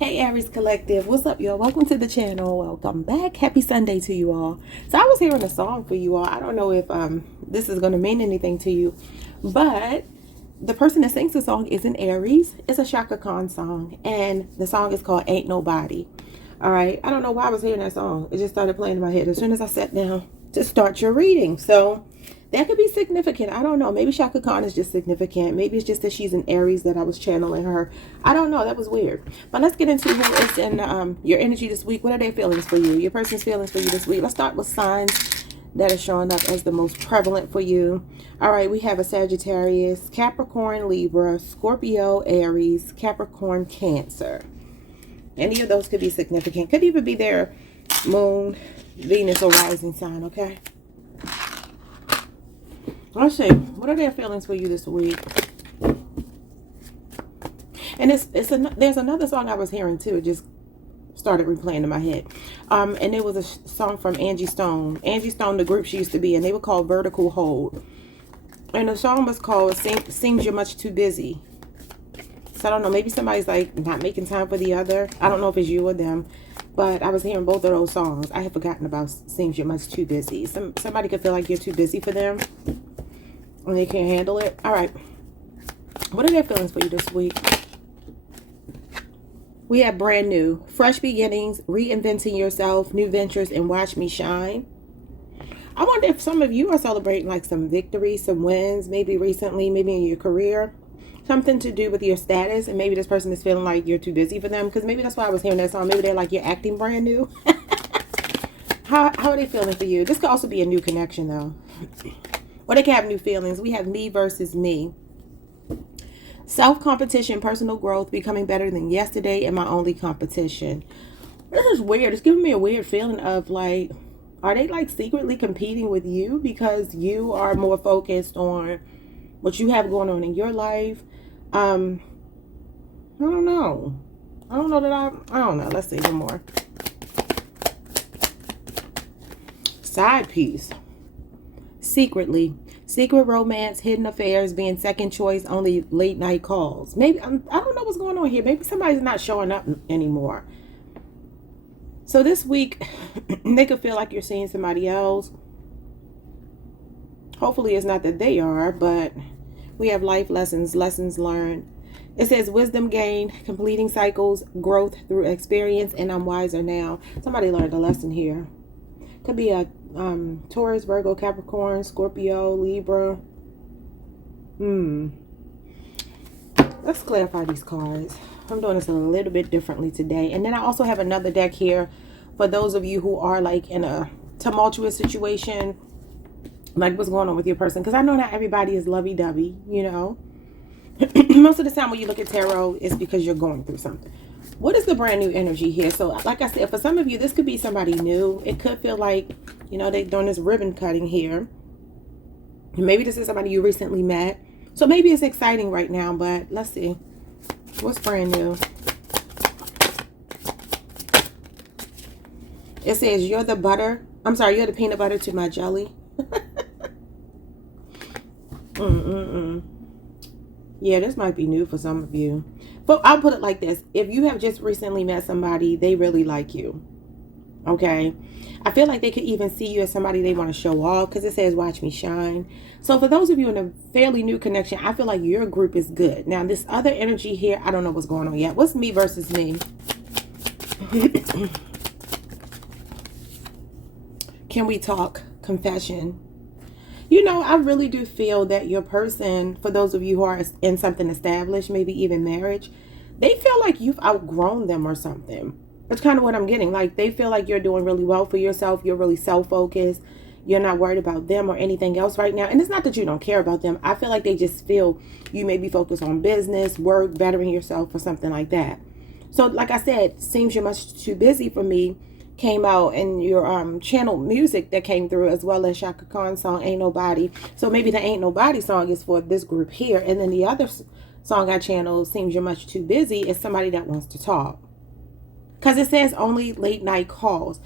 Hey Aries Collective, what's up y'all? Welcome to the channel. Welcome back. Happy Sunday to you all. So I was hearing a song for you all. I don't know if this is going to mean anything to you, but the person that sings the song is an Aries. It's a Shaka Khan song, and the song is called Ain't Nobody. All right, I don't know why I was hearing that song. It just started playing in my head as soon as I sat down to start your reading. So that could be significant. I don't know. Maybe Shaka Khan is just significant. Maybe it's just that she's an Aries that I was channeling her. I don't know. That was weird. But let's get into who is in your energy this week. What are their feelings for you? Your person's feelings for you this week. Let's start with signs that are showing up as the most prevalent for you. All right. We have a Sagittarius, Capricorn, Libra, Scorpio, Aries, Capricorn, Cancer. Any of those could be significant. Could even be their moon, Venus, or rising sign. Okay. Let's see. What are their feelings for you this week? And there's another song I was hearing too. It just started replaying in my head. And it was a song from Angie Stone. Angie Stone, the group she used to be in, they were called Vertical Hold. And the song was called Seems You're Much Too Busy. So I don't know. Maybe somebody's like not making time for the other. I don't know if it's you or them. But I was hearing both of those songs. I had forgotten about Seems You're Much Too Busy. Somebody could feel like you're too busy for them. And they can't handle it. All right. What are their feelings for you this week? We have brand new. Fresh beginnings, reinventing yourself, new ventures, and watch me shine. I wonder if some of you are celebrating like some victories, some wins, maybe recently, maybe in your career. Something to do with your status. And maybe this person is feeling like you're too busy for them. Because maybe that's why I was hearing that song. Maybe they're like, you're acting brand new. How are they feeling for you? This could also be a new connection though. Or they can have new feelings. We have me versus me. Self-competition, personal growth, becoming better than yesterday, and my only competition. This is weird. It's giving me a weird feeling of like, are they like secretly competing with you because you are more focused on what you have going on in your life? I don't know. I don't know. Let's see some more. Side piece. Secretly. Secret romance, hidden affairs, being second choice, only late night calls. Maybe, I don't know what's going on here. Maybe somebody's not showing up anymore. So this week, they could feel like you're seeing somebody else. Hopefully it's not that they are, but we have life lessons, lessons learned. It says wisdom gained, completing cycles, growth through experience, and I'm wiser now. Somebody learned a lesson here. Could be a Taurus, Virgo, Capricorn, Scorpio, Libra. Let's clarify these cards. I'm doing this a little bit differently today. And then I also have another deck here for those of you who are like in a tumultuous situation. Like what's going on with your person. Because I know not everybody is lovey-dovey, you know. Most of the time when you look at tarot, it's because you're going through something. What is the brand new energy here? So like I said, for some of you, this could be somebody new. It could feel like, you know, they're doing this ribbon cutting here. Maybe this is somebody you recently met. So maybe it's exciting right now, but let's see. What's brand new? It says, you're the butter. I'm sorry, you're the peanut butter to my jelly. Yeah, this might be new for some of you. But I'll put it like this. If you have just recently met somebody, they really like you. Okay? I feel like they could even see you as somebody they want to show off because it says, watch me shine. So for those of you in a fairly new connection, I feel like your group is good. Now, this other energy here, I don't know what's going on yet. What's me versus me? Can we talk? Confession. You know, I really do feel that your person, for those of you who are in something established, maybe even marriage, they feel like you've outgrown them or something. That's kind of what I'm getting. Like, they feel like you're doing really well for yourself. You're really self-focused. You're not worried about them or anything else right now. And it's not that you don't care about them. I feel like they just feel you may be focused on business, work, bettering yourself or something like that. So, like I said, seems you're much too busy for me. Came out and your channeled music that came through, as well as Shaka Khan song Ain't Nobody. So maybe the Ain't Nobody song is for this group here, and then the other song I channeled, Seems You're Much Too Busy, is somebody that wants to talk, because it says only late night calls.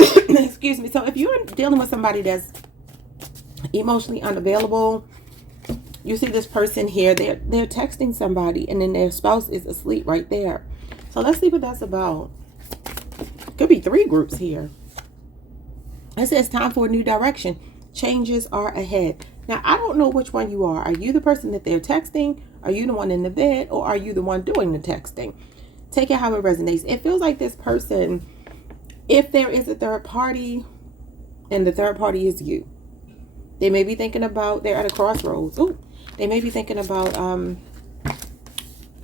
Excuse me. So if you're dealing with somebody that's emotionally unavailable, you see this person here, they're texting somebody and then their spouse is asleep right there. So let's see what that's about. Could be 3 groups here. It says time for a new direction. Changes are ahead. Now, I don't know which one you are. Are you the person that they're texting? Are you the one in the bed? Or are you the one doing the texting? Take it how it resonates. It feels like this person, if there is a third party, and the third party is you, they may be thinking about, they're at a crossroads. Ooh, they may be thinking about,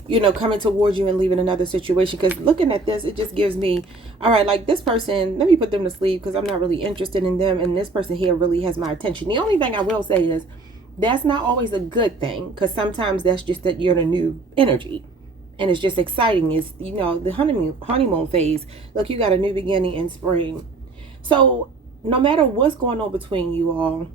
you know, coming towards you and leaving another situation. Because looking at this, it just gives me, all right, like this person, let me put them to sleep because I'm not really interested in them. And this person here really has my attention. The only thing I will say is that's not always a good thing, because sometimes that's just that you're in a new energy. And it's just exciting. It's, you know, the honeymoon phase. Look, you got a new beginning in spring. So no matter what's going on between you all,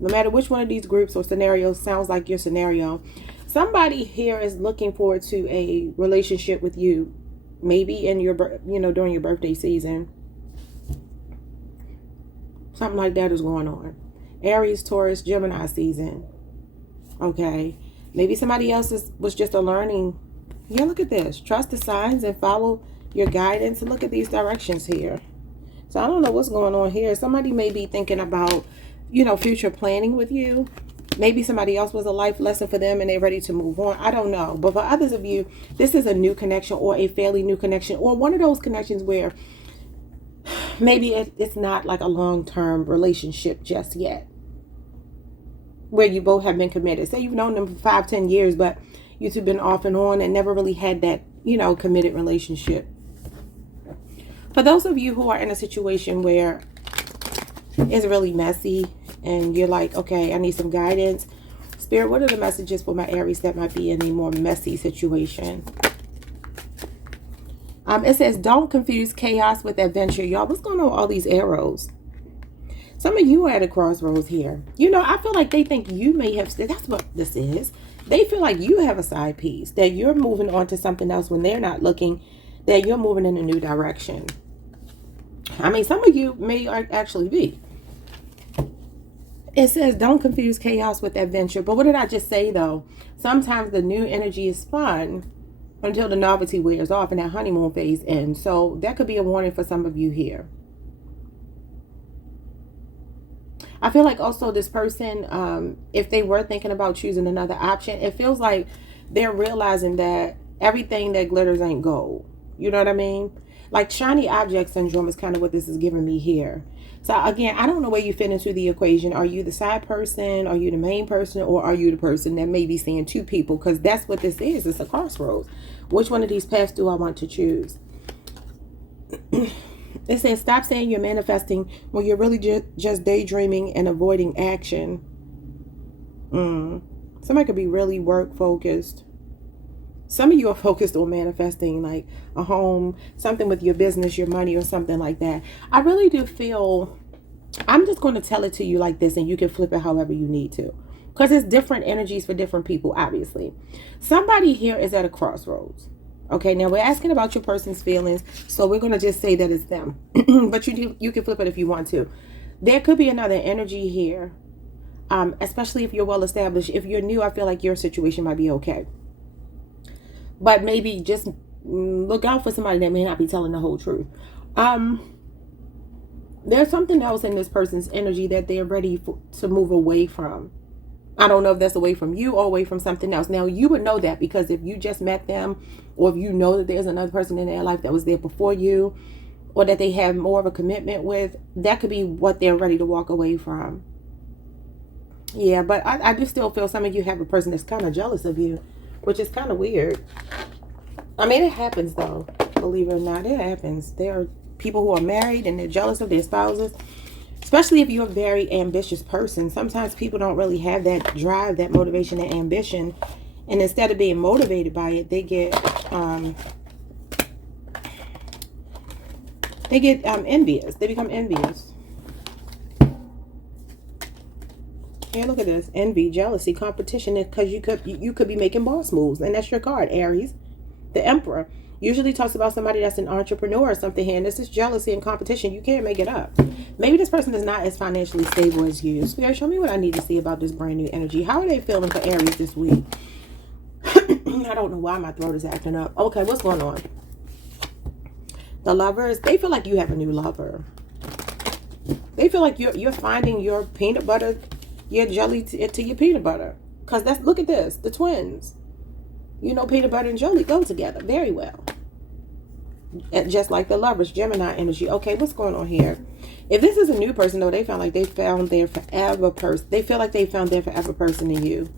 no matter which one of these groups or scenarios sounds like your scenario, somebody here is looking forward to a relationship with you. Maybe in your, you know, during your birthday season. Something like that is going on. Aries, Taurus, Gemini season. Okay. Maybe somebody else was just a learning. Yeah, look at this. Trust the signs and follow your guidance. And look at these directions here. So I don't know what's going on here. Somebody may be thinking about, you know, future planning with you. Maybe somebody else was a life lesson for them and they're ready to move on. I don't know. But for others of you, this is a new connection or a fairly new connection, or one of those connections where maybe it's not like a long-term relationship just yet, where you both have been committed. Say you've known them for 5-10 years, but you two been off and on and never really had that, you know, committed relationship. For those of you who are in a situation where it's really messy and you're like, okay, I need some guidance. Spirit, what are the messages for my Aries that might be in a more messy situation? It says, don't confuse chaos with adventure. Y'all, what's going on with all these arrows? Some of you are at a crossroads here. You know, I feel like they think you may have, that's what this is. They feel like you have a side piece, that you're moving on to something else when they're not looking, that you're moving in a new direction. I mean, some of you may actually be. It says, don't confuse chaos with adventure. But what did I just say, though? Sometimes the new energy is fun until the novelty wears off and that honeymoon phase ends. So that could be a warning for some of you here. I feel like also this person, if they were thinking about choosing another option, it feels like they're realizing that everything that glitters ain't gold. You know what I mean? Like shiny object syndrome is kind of what this is giving me here. So again, I don't know where you fit into the equation. Are you the side person? Are you the main person? Or are you the person that may be seeing 2 people? Because that's what this is. It's a crossroads. Which one of these paths do I want to choose? It says, stop saying you're manifesting when you're really just daydreaming and avoiding action. Somebody could be really work focused. Some of you are focused on manifesting like a home, something with your business, your money, or something like that. I really do feel, I'm just going to tell it to you like this, and you can flip it however you need to. Because it's different energies for different people, obviously. Somebody here is at a crossroads. Okay, now we're asking about your person's feelings, so we're going to just say that it's them. But you can flip it if you want to. There could be another energy here, especially if you're well established. If you're new, I feel like your situation might be okay. But maybe just look out for somebody that may not be telling the whole truth. There's something else in this person's energy that they're ready to move away from. I don't know if that's away from you or away from something else. Now, you would know that because if you just met them, or if you know that there's another person in their life that was there before you, or that they have more of a commitment with, that could be what they're ready to walk away from. Yeah, but I do still feel some of you have a person that's kind of jealous of you, which is kind of weird. I mean, it happens though. Believe it or not, it happens. There are people who are married and they're jealous of their spouses. Especially if you're a very ambitious person. Sometimes people don't really have that drive, that motivation, that ambition. And instead of being motivated by it, they get envious. They become envious. Yeah, look at this. Envy, jealousy, competition. Because you could be making boss moves. And that's your card, Aries. The Emperor. Usually talks about somebody that's an entrepreneur or something here. And this is jealousy and competition. You can't make it up. Maybe this person is not as financially stable as you. Spirit, show me what I need to see about this brand new energy. How are they feeling for Aries this week? I don't know why my throat is acting up. Okay, what's going on? The Lovers, they feel like you have a new lover. They feel like you're finding your peanut butter, your jelly to your peanut butter. Because that's, look at this, the twins. You know, peanut butter and jelly go together very well. And just like the Lovers, Gemini energy. Okay, what's going on here? If this is a new person, though, they found like they found their forever person. They feel like they found their forever person in you.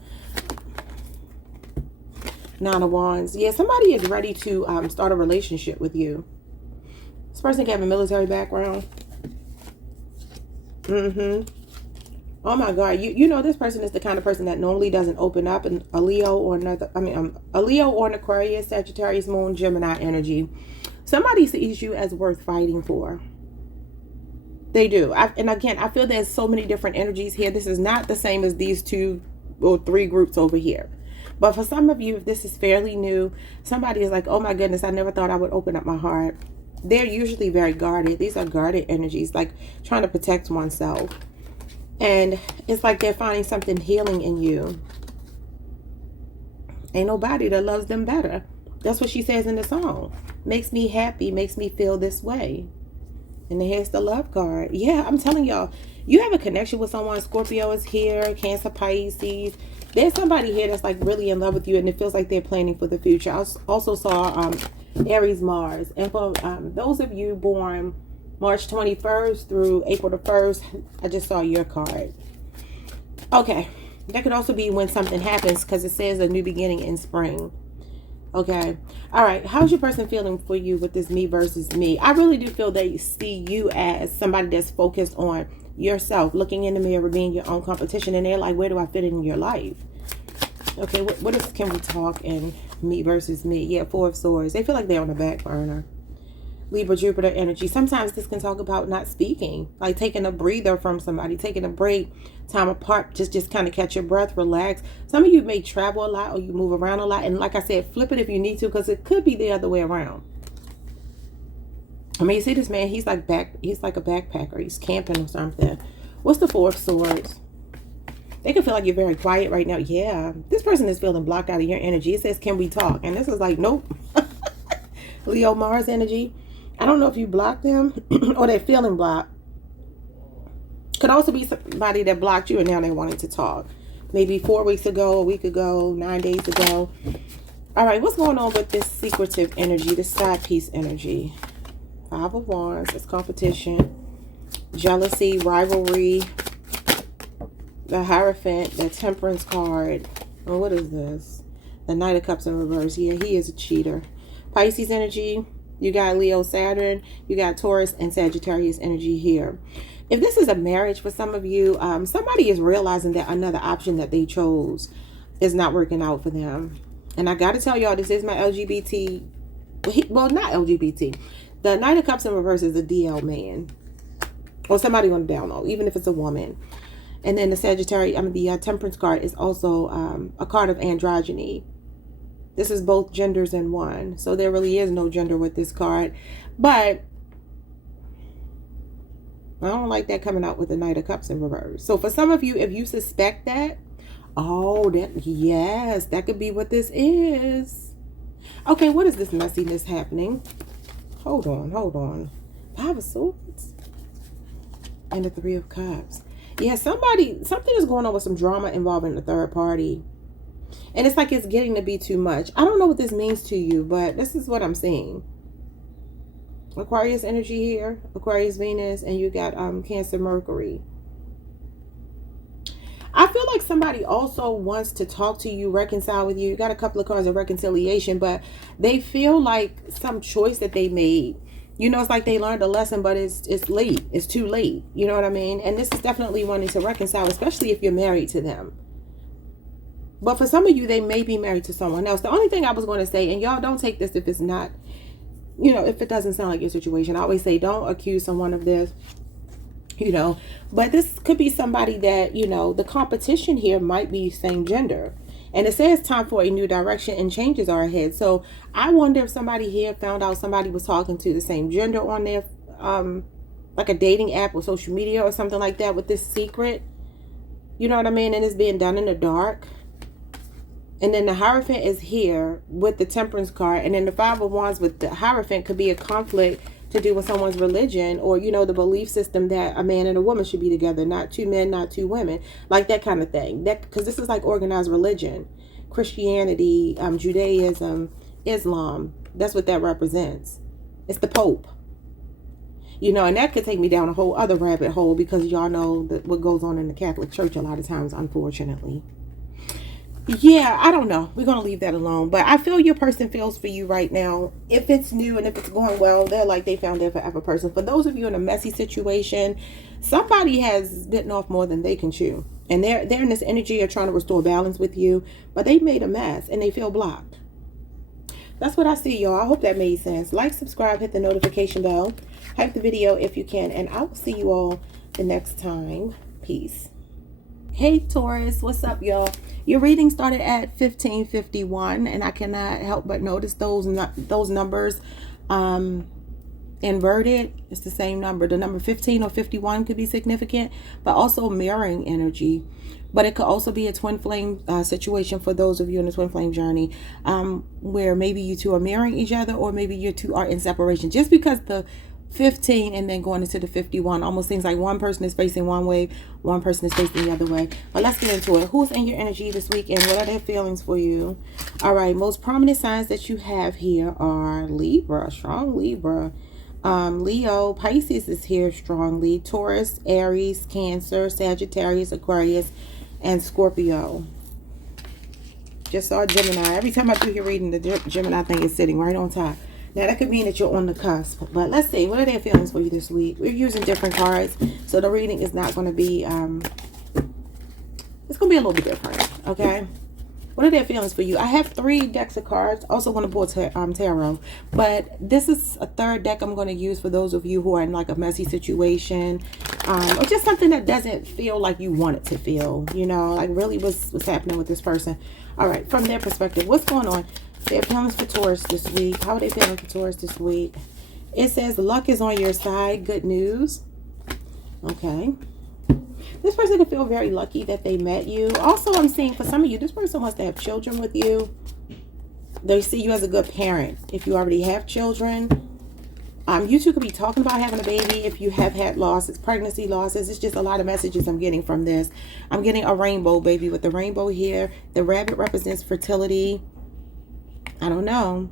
Nine of Wands. Yeah, somebody is ready to start a relationship with you. This person can have a military background. Oh my God, you know this person is the kind of person that normally doesn't open up, and a Leo or another, a Leo or an Aquarius, Sagittarius, Moon, Gemini energy. Somebody sees you as worth fighting for. They do. And again, I feel there's so many different energies here. This is not the same as these 2 or 3 groups over here. But for some of you, if this is fairly new, somebody is like, oh my goodness, I never thought I would open up my heart. They're usually very guarded. These are guarded energies, like trying to protect oneself. And it's like they're finding something healing in you. Ain't nobody that loves them better. That's what she says in the song. Makes me happy, makes me feel this way. And then here's the love card. Yeah, I'm telling y'all, you have a connection with someone. Scorpio is here, Cancer, Pisces. There's somebody here that's like really in love with you, and it feels like they're planning for the future. I also saw Aries, Mars. And for those of you born March 21st through April the 1st, I just saw your card. Okay, that could also be when something happens, because it says a new beginning in spring. Okay, all right, how's your person feeling for you with this me versus me? I really do feel they see you as somebody that's focused on yourself, looking in the mirror, being your own competition, and they're like, where do I fit in your life? Okay, what is, can we talk in me versus me? Yeah, 4 of Swords. They feel like they're on the back burner. Libra, Jupiter energy. Sometimes this can talk about not speaking, like taking a breather from somebody, taking a break, time apart, just kind of catch your breath, relax. Some of you may travel a lot, or you move around a lot, and like I said, flip it if you need to, because it could be the other way around. I mean, you see this man, he's like a backpacker, he's camping or something. What's the 4 of Swords? They can feel like you're very quiet right now. Yeah, this person is feeling blocked out of your energy. It says, can we talk? And this is like, nope. Leo, Mars energy. I don't know if you blocked them or they're feeling blocked. Could also be somebody that blocked you and now they wanted to talk. Maybe 4 weeks ago, a week ago, 9 days ago. All right, what's going on with this secretive energy, this side piece energy? 5 of Wands, it's competition, jealousy, rivalry, the Hierophant, the Temperance card. Oh, what is this? The Knight of Cups in reverse. Yeah, he is a cheater. Pisces energy. You got Leo, Saturn, you got Taurus and Sagittarius energy here. If this is a marriage for some of you, somebody is realizing that another option that they chose is not working out for them. And I got to tell y'all, this is my LGBT, well, not LGBT. The Knight of Cups in reverse is a DL man. Or somebody on the down low, even if it's a woman. And then the Sagittarius, the Temperance card is also a card of androgyny. This is both genders in one. So there really is no gender with this card. But I don't like that coming out with the Knight of Cups in reverse. So for some of you, if you suspect that, oh, yes, that could be what this is. Okay, what is this messiness happening? Hold on. 5 of Swords and the 3 of Cups. Yeah, something is going on with some drama involving the third party. And it's like it's getting to be too much. I don't know what this means to you, but this is what I'm seeing. Aquarius energy here, Aquarius Venus, and you got Cancer Mercury. I feel like somebody also wants to talk to you, reconcile with you. You got a couple of cards of reconciliation, but they feel like some choice that they made. You know, it's like they learned a lesson, but it's late. It's too late. You know what I mean? And this is definitely wanting to reconcile, especially if you're married to them. But for some of you, they may be married to someone else. The only thing I was going to say, and y'all don't take this if it's not, you know, if it doesn't sound like your situation. I always say don't accuse someone of this, you know. But this could be somebody that, you know, the competition here might be same gender. And it says time for a new direction and changes are ahead. So I wonder if somebody here found out somebody was talking to the same gender on their, like a dating app or social media or something like that with this secret. You know what I mean? And it's being done in the dark. And then the Hierophant is here with the Temperance card. And then the Five of Wands with the Hierophant could be a conflict to do with someone's religion, or, you know, the belief system that a man and a woman should be together, not two men, not two women, like that kind of thing. That, because this is like organized religion, Christianity, Judaism, Islam. That's what that represents. It's the Pope. You know, and that could take me down a whole other rabbit hole, because y'all know that what goes on in the Catholic Church a lot of times, unfortunately. Yeah, I don't know. We're going to leave that alone. But I feel your person feels for you right now. If it's new and if it's going well, they're like they found their forever person. For those of you in a messy situation, somebody has bitten off more than they can chew. And they're in this energy of trying to restore balance with you. But they made a mess and they feel blocked. That's what I see, y'all. I hope that made sense. Like, subscribe, hit the notification bell. Hype the video if you can. And I will see you all the next time. Peace. Hey Taurus, what's up, y'all? Your reading started at 1551, and I cannot help but notice those numbers inverted. It's the same number. The number 15 or 51 could be significant, but also mirroring energy. But it could also be a twin flame situation for those of you in the twin flame journey, where maybe you two are mirroring each other, or maybe you two are in separation. Just because the 15 and then going into the 51 almost seems like one person is facing one way, one person is facing the other way. But let's get into it. Who's in your energy this week, and what are their feelings for you? All right, most prominent signs that you have here are Libra, strong Libra, Leo, Pisces is here strongly, Taurus, Aries, Cancer, Sagittarius, Aquarius, and Scorpio. Just saw Gemini. Every time I do your reading, the Gemini thing is sitting right on top. Now, that could mean that you're on the cusp. But let's see. What are their feelings for you this week? We're using different cards, so the reading is not going to be, it's going to be a little bit different, okay? What are their feelings for you? I have 3 decks of cards. Also going to pull tarot. But this is a third deck I'm going to use for those of you who are in like a messy situation. Or just something that doesn't feel like you want it to feel. You know, like really what's happening with this person. All right, from their perspective, what's going on? Their feelings for Taurus this week. How are they feeling for Taurus this week? It says luck is on your side. Good news. Okay. This person could feel very lucky that they met you. Also, I'm seeing for some of you, this person wants to have children with you. They see you as a good parent. If you already have children, you two could be talking about having a baby. If you have had losses, pregnancy losses, it's just a lot of messages I'm getting from this. I'm getting a rainbow baby with the rainbow here. The rabbit represents fertility. I don't know.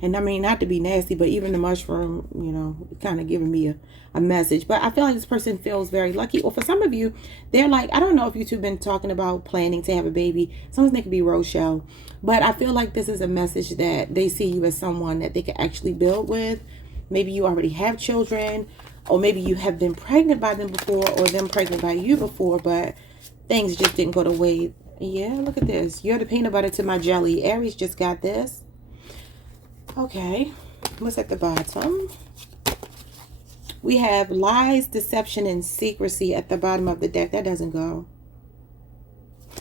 And I mean, not to be nasty, but even the mushroom, you know, kind of giving me a message. But I feel like this person feels very lucky. Or for some of you, they're like, I don't know if you two have been talking about planning to have a baby. Sometimes they could be Rochelle. But I feel like this is a message that they see you as someone that they can actually build with. Maybe you already have children. Or maybe you have been pregnant by them before, or them pregnant by you before. But things just didn't go the way. Yeah, look at this. You're the peanut butter to my jelly. Aries just got this. Okay, what's at the bottom? We have lies, deception, and secrecy at the bottom of the deck. That doesn't go.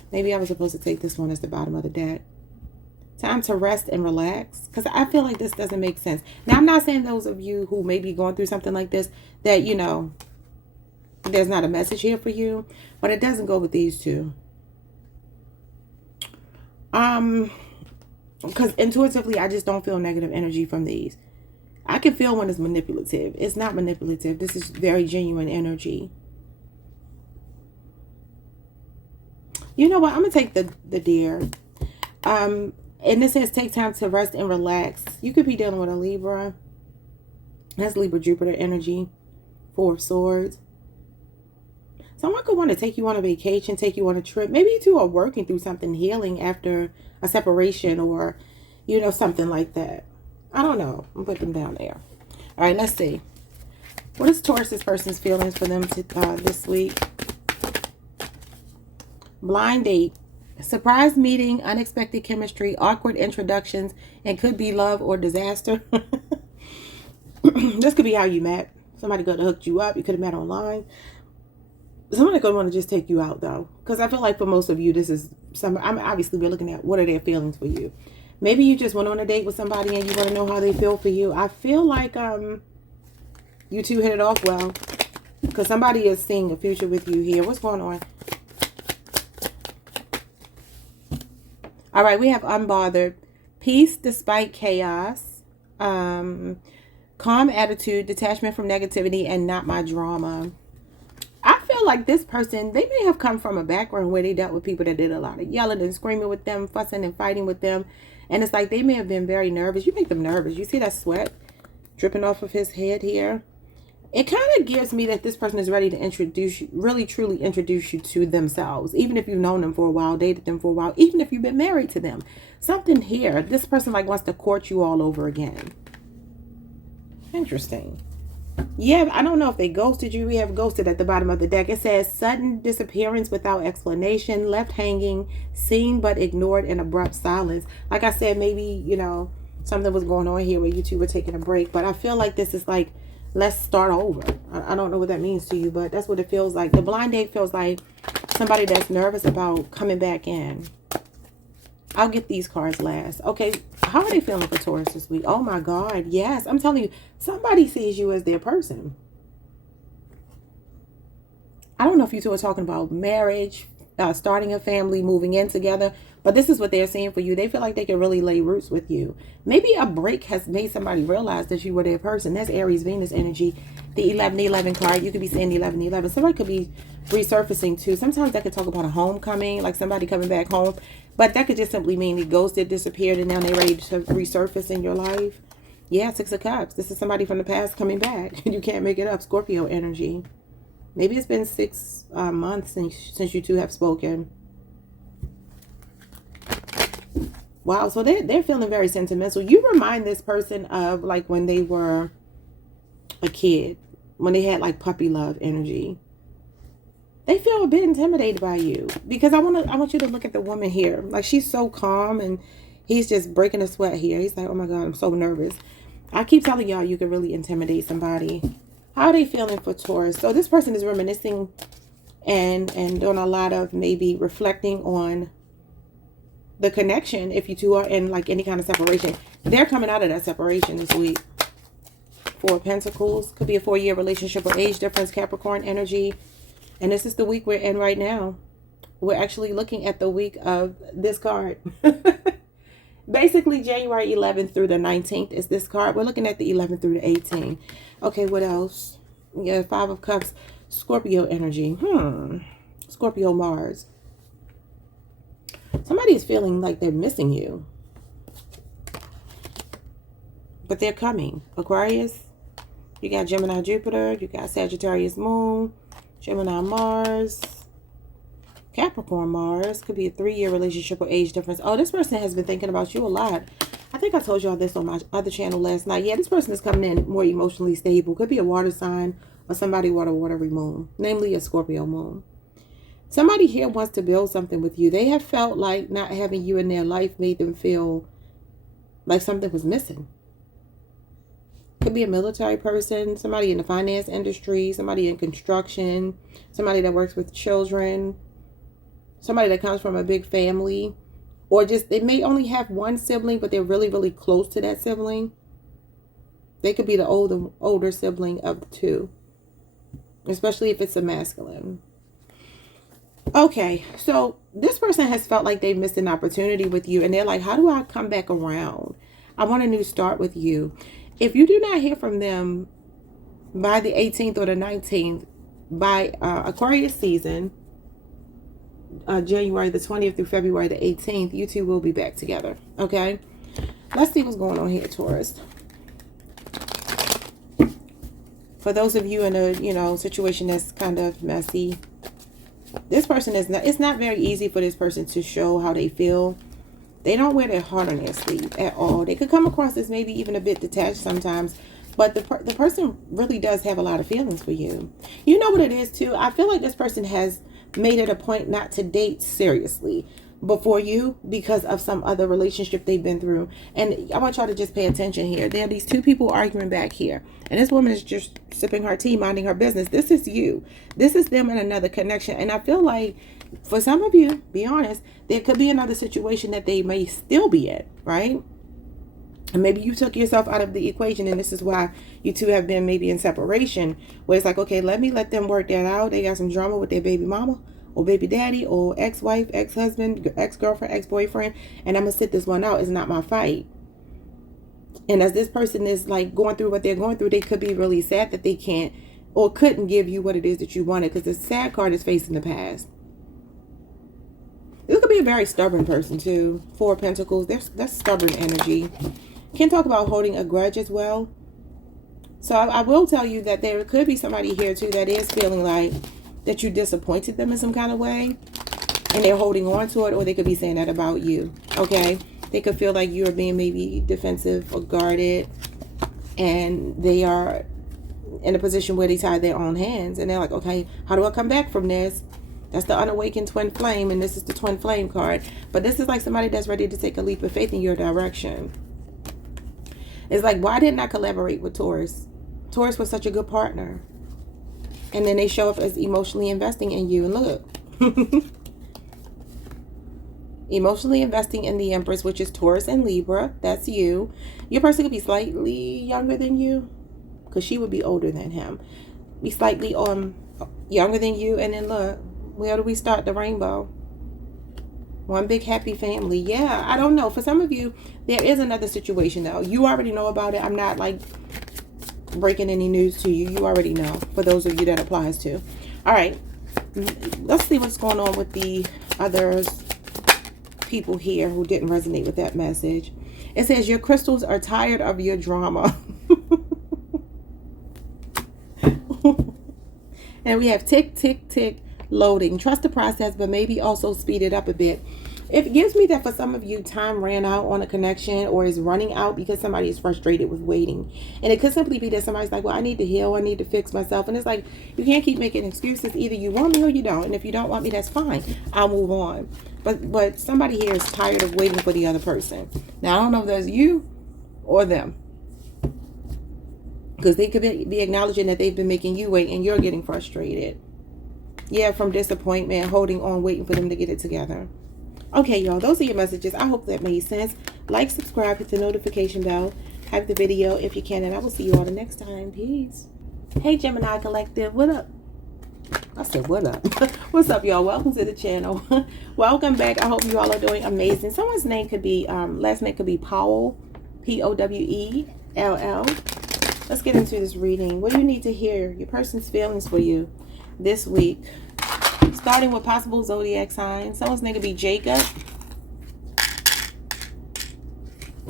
Maybe I was supposed to take this one as the bottom of the deck. Time to rest and relax, because I feel like this doesn't make sense. Now, I'm not saying those of you who may be going through something like this, that, you know, there's not a message here for you, but it doesn't go with these two. Because intuitively, I just don't feel negative energy from these. I can feel when it's manipulative. It's not manipulative. This is very genuine energy. You know what? I'm going to take the deer. And it says take time to rest and relax. You could be dealing with a Libra. That's Libra Jupiter energy. 4 of Swords. Someone could want to take you on a vacation, take you on a trip. Maybe you two are working through something, healing after a separation, or, you know, something like that. I don't know. I'm putting them down there. All right, let's see. What is Taurus person's feelings for them this week? Blind date. Surprise meeting, unexpected chemistry, awkward introductions, and could be love or disaster. This could be how you met. Somebody could have hooked you up. You could have met online. Somebody could want to just take you out, though. Because I feel like for most of you, this is I'm obviously we're looking at what are their feelings for you. Maybe you just went on a date with somebody and you want to know how they feel for you. I feel like you two hit it off well. Because somebody is seeing a future with you here. What's going on? All right, we have unbothered. Peace despite chaos. Calm attitude, detachment from negativity, and not my drama. I feel like this person, they may have come from a background where they dealt with people that did a lot of yelling and screaming with them, fussing and fighting with them. And it's like they may have been very nervous. You make them nervous. You see that sweat dripping off of his head here? It kind of gives me that this person is ready to introduce you, really truly introduce you to themselves. Even if you've known them for a while, dated them for a while, even if you've been married to them. Something here, this person like wants to court you all over again. Interesting. Yeah, I don't know if they ghosted you. We have ghosted at the bottom of the deck. It says sudden disappearance without explanation, left hanging, seen but ignored, in abrupt silence. Like I said, maybe, you know, something was going on here where you two were taking a break. But I feel like this is like, let's start over. I don't know what that means to you, but that's what it feels like. The blind date feels like somebody that's nervous about coming back in. I'll get these cards last. Okay, how are they feeling for Taurus this week? Oh my God, yes. I'm telling you, somebody sees you as their person. I don't know if you two are talking about marriage, starting a family, moving in together, but this is what they're saying for you. They feel like they can really lay roots with you. Maybe a break has made somebody realize that you were their person. That's Aries, Venus energy. The 1111 card, you could be saying 1111. Somebody could be resurfacing too. Sometimes that could talk about a homecoming, like somebody coming back home. But that could just simply mean the ghosted, disappeared, and now they're ready to resurface in your life. Yeah, Six of Cups. This is somebody from the past coming back. You can't make it up. Scorpio energy. Maybe it's been 6 months since you two have spoken. Wow, so they're feeling very sentimental. You remind this person of like when they were a kid, when they had like puppy love energy. They feel a bit intimidated by you because I want you to look at the woman here. Like she's so calm and he's just breaking a sweat here. He's like, oh my God, I'm so nervous. I keep telling y'all you can really intimidate somebody. How are they feeling for Taurus? So this person is reminiscing and doing a lot of maybe reflecting on the connection. If you two are in like any kind of separation, they're coming out of that separation this week. Four of Pentacles. Could be a 4-year relationship or age difference. Capricorn energy. And this is the week we're in right now. We're actually looking at the week of this card. Basically, January 11th through the 19th is this card. We're looking at the 11th through the 18th. Okay, what else? Yeah, 5 of Cups. Scorpio energy. Scorpio Mars. Somebody is feeling like they're missing you. But they're coming. Aquarius. You got Gemini Jupiter. You got Sagittarius Moon. Gemini Mars, Capricorn Mars. Could be a 3-year relationship or age difference. Oh, this person has been thinking about you a lot. I think I told y'all this on my other channel last night. Yeah, this person is coming in more emotionally stable. Could be a water sign or somebody with a watery moon, namely a Scorpio moon. Somebody here wants to build something with you. They have felt like not having you in their life made them feel like something was missing. Could be a military person, somebody in the finance industry, somebody in construction, somebody that works with children, somebody that comes from a big family, or just they may only have one sibling, but they're really, really close to that sibling. They could be the older sibling of the two, especially if it's a masculine. Okay, so this person has felt like they missed an opportunity with you, and they're like, how do I come back around? I want a new start with you. If you do not hear from them by the 18th or the 19th, by Aquarius season, January the 20th through February the 18th, you two will be back together. Okay? Let's see what's going on here, Taurus. For those of you in a, you know, situation that's kind of messy, this person is not, it's not very easy for this person to show how they feel. They don't wear their heart on their sleeve at all. They could come across as maybe even a bit detached sometimes. But the person really does have a lot of feelings for you. You know what it is too? I feel like this person has made it a point not to date seriously before you because of some other relationship they've been through. And I want y'all to just pay attention here. There are these two people arguing back here. And this woman is just sipping her tea, minding her business. This is you. This is them in another connection. And I feel like for some of you, be honest, there could be another situation that they may still be in, right? And maybe you took yourself out of the equation, and this is why you two have been maybe in separation, where it's like, okay, let them work that out. They got some drama with their baby mama. or baby daddy or ex-wife, ex-husband, ex-girlfriend, ex-boyfriend, and I'm gonna sit this one out. It's not my fight. And as this person is like going through what they're going through, they could be really sad that they can't or couldn't give you what it is that you wanted, because the sad card is facing the past. This could be a very stubborn person too. Four of Pentacles. That's stubborn energy. Can talk about holding a grudge as well. So I will tell you that there could be somebody here too that is feeling like that you disappointed them in some kind of way, and they're holding on to it, or they could be saying that about you. Okay, they could feel like you are being maybe defensive or guarded, and they are in a position where they tie their own hands, and they're like, okay, how do I come back from this? That's the unawakened twin flame, and this is the twin flame card. But this is like somebody that's ready to take a leap of faith in your direction. It's like, why didn't I collaborate with Taurus? Taurus was such a good partner. And then they show up as emotionally investing in you. And look. Emotionally investing in the Empress, which is Taurus and Libra. That's you. Your person could be slightly younger than you, because she would be older than him. Be slightly younger than you. And then look, where do we start? The rainbow. One big happy family. Yeah, I don't know. For some of you, there is another situation though. You already know about it. I'm not like breaking any news to you. You already know. For those of you that applies to. All right. Let's see what's going on with the others people here who didn't resonate with that message. It says your crystals are tired of your drama. And we have tick, tick, tick, loading. Trust the process, but maybe also speed it up a bit. It gives me that for some of you, time ran out on a connection, or is running out because somebody is frustrated with waiting. And it could simply be that somebody's like, well, I need to heal. I need to fix myself. And it's like, you can't keep making excuses. Either you want me or you don't. And if you don't want me, that's fine. I'll move on. But somebody here is tired of waiting for the other person. Now, I don't know if that's you or them, because they could be acknowledging that they've been making you wait and you're getting frustrated. Yeah, from disappointment, holding on, waiting for them to get it together. Okay, y'all, those are your messages. I hope that made sense. Like, subscribe, hit the notification bell, type the video if you can, and I will see you all the next time. Peace. Hey, Gemini Collective, what up? I said, what up? What's up, y'all? Welcome to the channel. Welcome back. I hope you all are doing amazing. Someone's name could be, last name could be Powell, Powell. Let's get into this reading. What do you need to hear? Your person's feelings for you this week. Starting with possible zodiac signs. Someone's name could be Jacob.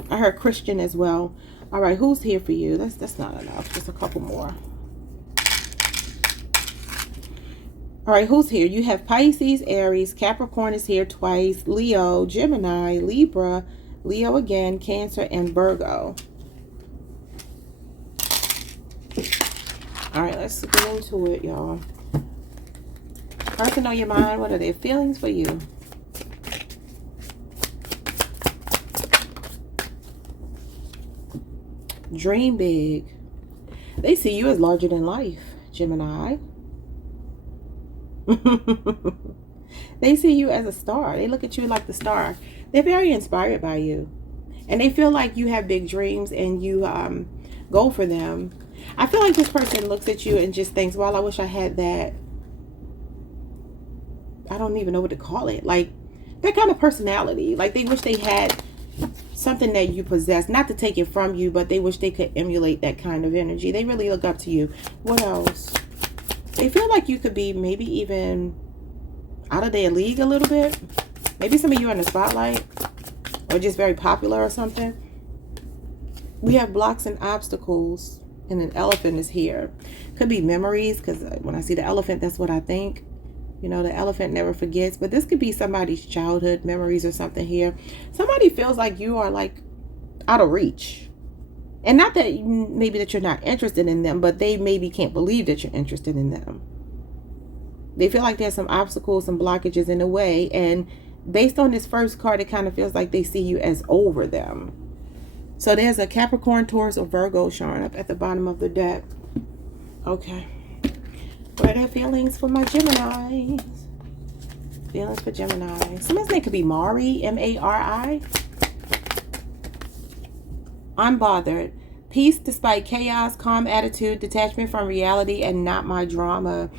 I heard Christian as well. All right, who's here for you? That's not enough. Just a couple more. All right, who's here? You have Pisces, Aries, Capricorn is here twice, Leo, Gemini, Libra, Leo again, Cancer, and Virgo. All right, let's get into it, y'all. Person on your mind, what are their feelings for you? Dream big. They see you as larger than life, Gemini. They see you as a star. They look at you like the star. They're very inspired by you. And they feel like you have big dreams and you go for them. I feel like this person looks at you and just thinks, well, I wish I had that. I don't even know what to call it. Like that kind of personality. Like they wish they had something that you possess. Not to take it from you, but they wish they could emulate that kind of energy. They really look up to you. What else? They feel like you could be maybe even out of their league a little bit. Maybe some of you are in the spotlight or just very popular or something. We have blocks and obstacles, and an elephant is here. Could be memories, because when I see the elephant, that's what I think. You know, the elephant never forgets. But this could be somebody's childhood memories or something here. Somebody feels like you are like out of reach. And not that maybe that you're not interested in them, but they maybe can't believe that you're interested in them. They feel like there's some obstacles, some blockages in the way. And based on this first card, it kind of feels like they see you as over them. So there's a Capricorn, Taurus, or Virgo showing up at the bottom of the deck. Okay. What are their feelings for my Gemini? Feelings for Gemini. Someone's name could be Mari, M-A-R-I. Unbothered. Peace despite chaos, calm attitude, detachment from reality, and not my drama.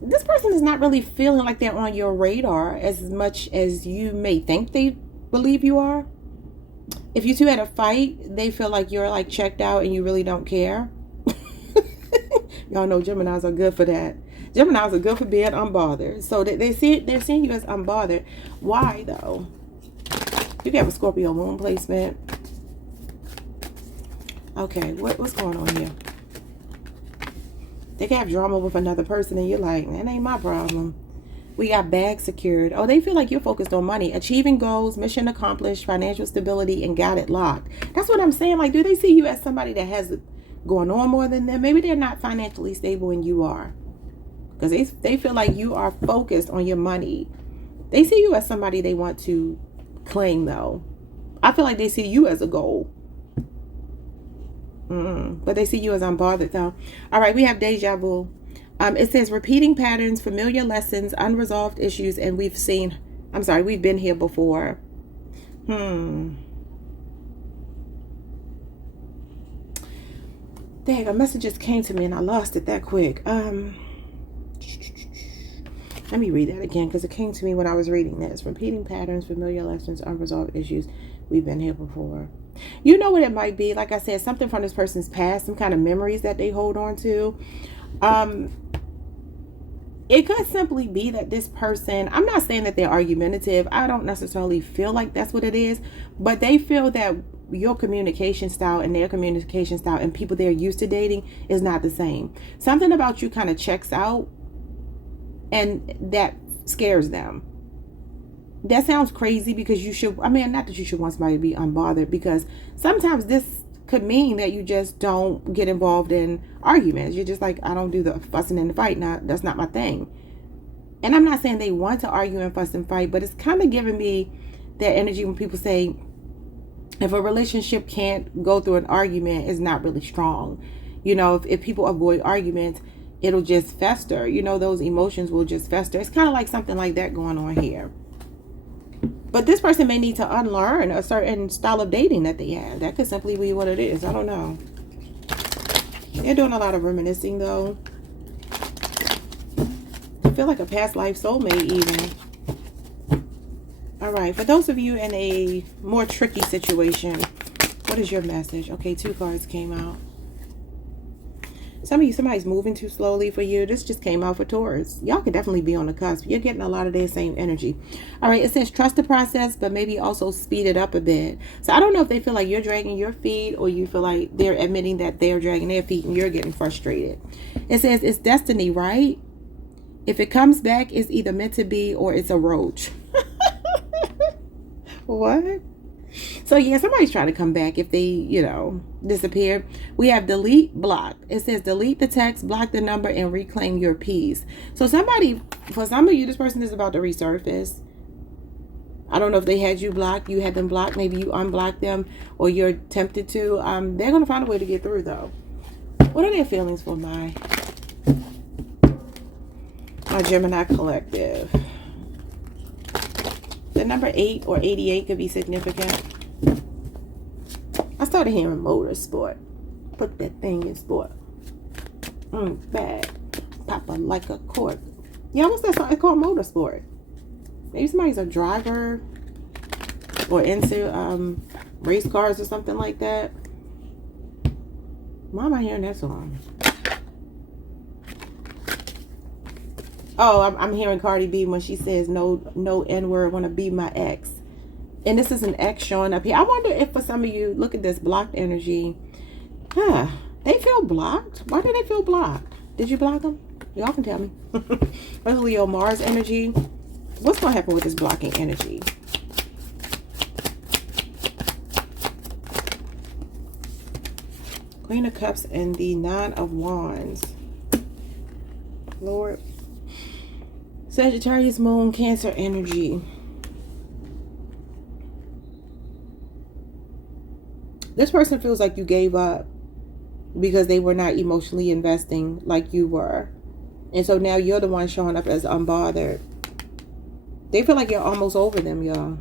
this person is not really feeling like they're on your radar as much as you may think they believe you are. If you two had a fight, they feel like you're like checked out and you really don't care. Y'all know Geminis are good for that. Geminis are good for being unbothered. So they're seeing you as unbothered. Why though? You can have a Scorpio moon placement. Okay, what's going on here? They can have drama with another person and you're like, that ain't my problem. We got bags secured. Oh, they feel like you're focused on money. Achieving goals, mission accomplished, financial stability, and got it locked. That's what I'm saying. Like, do they see you as somebody that has it going on more than them? Maybe they're not financially stable and you are. Because they feel like you are focused on your money. They see you as somebody they want to claim, though. I feel like they see you as a goal. But they see you as unbothered, though. All right, we have deja vu. It says repeating patterns, familiar lessons, unresolved issues, and we've been here before. Dang, a message just came to me and I lost it that quick. Let me read that again because it came to me when I was reading this. Repeating patterns, familiar lessons, unresolved issues. We've been here before. You know what it might be? Like I said, something from this person's past, some kind of memories that they hold on to. It could simply be that this person, I'm not saying that they're argumentative. I don't necessarily feel like that's what it is, but they feel that your communication style and their communication style and people they're used to dating is not the same. Something about you kind of checks out and that scares them. That sounds crazy because you should, I mean, not that you should want somebody to be unbothered, because sometimes this could mean that you just don't get involved in arguments. You're just like, I don't do the fussing and the fight. Now, that's not my thing. And I'm not saying they want to argue and fuss and fight, but it's kind of giving me that energy when people say, if a relationship can't go through an argument, it's not really strong. You know, if people avoid arguments, it'll just fester. You know, those emotions will just fester. It's kind of like something like that going on here. But this person may need to unlearn a certain style of dating that they have. That could simply be what it is. I don't know. They're doing a lot of reminiscing, though. I feel like a past life soulmate, even. All right. For those of you in a more tricky situation, what is your message? Okay, 2 cards came out. Some of you, somebody's moving too slowly for you. This just came out for Taurus. Y'all could definitely be on the cusp. You're getting a lot of their same energy. All right, it says trust the process, but maybe also speed it up a bit. So I don't know if they feel like you're dragging your feet or you feel like they're admitting that they're dragging their feet and you're getting frustrated. It says it's destiny, right? If it comes back, it's either meant to be or it's a roach. What? So yeah, somebody's trying to come back if they, you know, disappear. We have delete, block. It says delete the text, block the number, and reclaim your peace. So somebody, for some of you, this person is about to resurface. I don't know if they had you blocked, you had them blocked, maybe you unblocked them, or you're tempted to. They're going to find a way to get through, though. What are their feelings for my Gemini collective? The number 8 or 88 could be significant. I started hearing motorsport. Put that thing in sport. Bad. Papa like a cork. Yeah, what's that song? It's called Motorsport. Maybe somebody's a driver or into race cars or something like that. Why am I hearing that song? Oh, I'm hearing Cardi B when she says no N-word, want to be my ex. And this is an X showing up here. I wonder if for some of you, look at this blocked energy. They feel blocked. Why do they feel blocked? Did you block them? Y'all can tell me. What's Leo Mars energy? What's going to happen with this blocking energy? Queen of Cups and the 9 of Wands. Lord. Sagittarius, Moon, Cancer energy. This person feels like you gave up because they were not emotionally investing like you were. And so now you're the one showing up as unbothered. They feel like you're almost over them, y'all.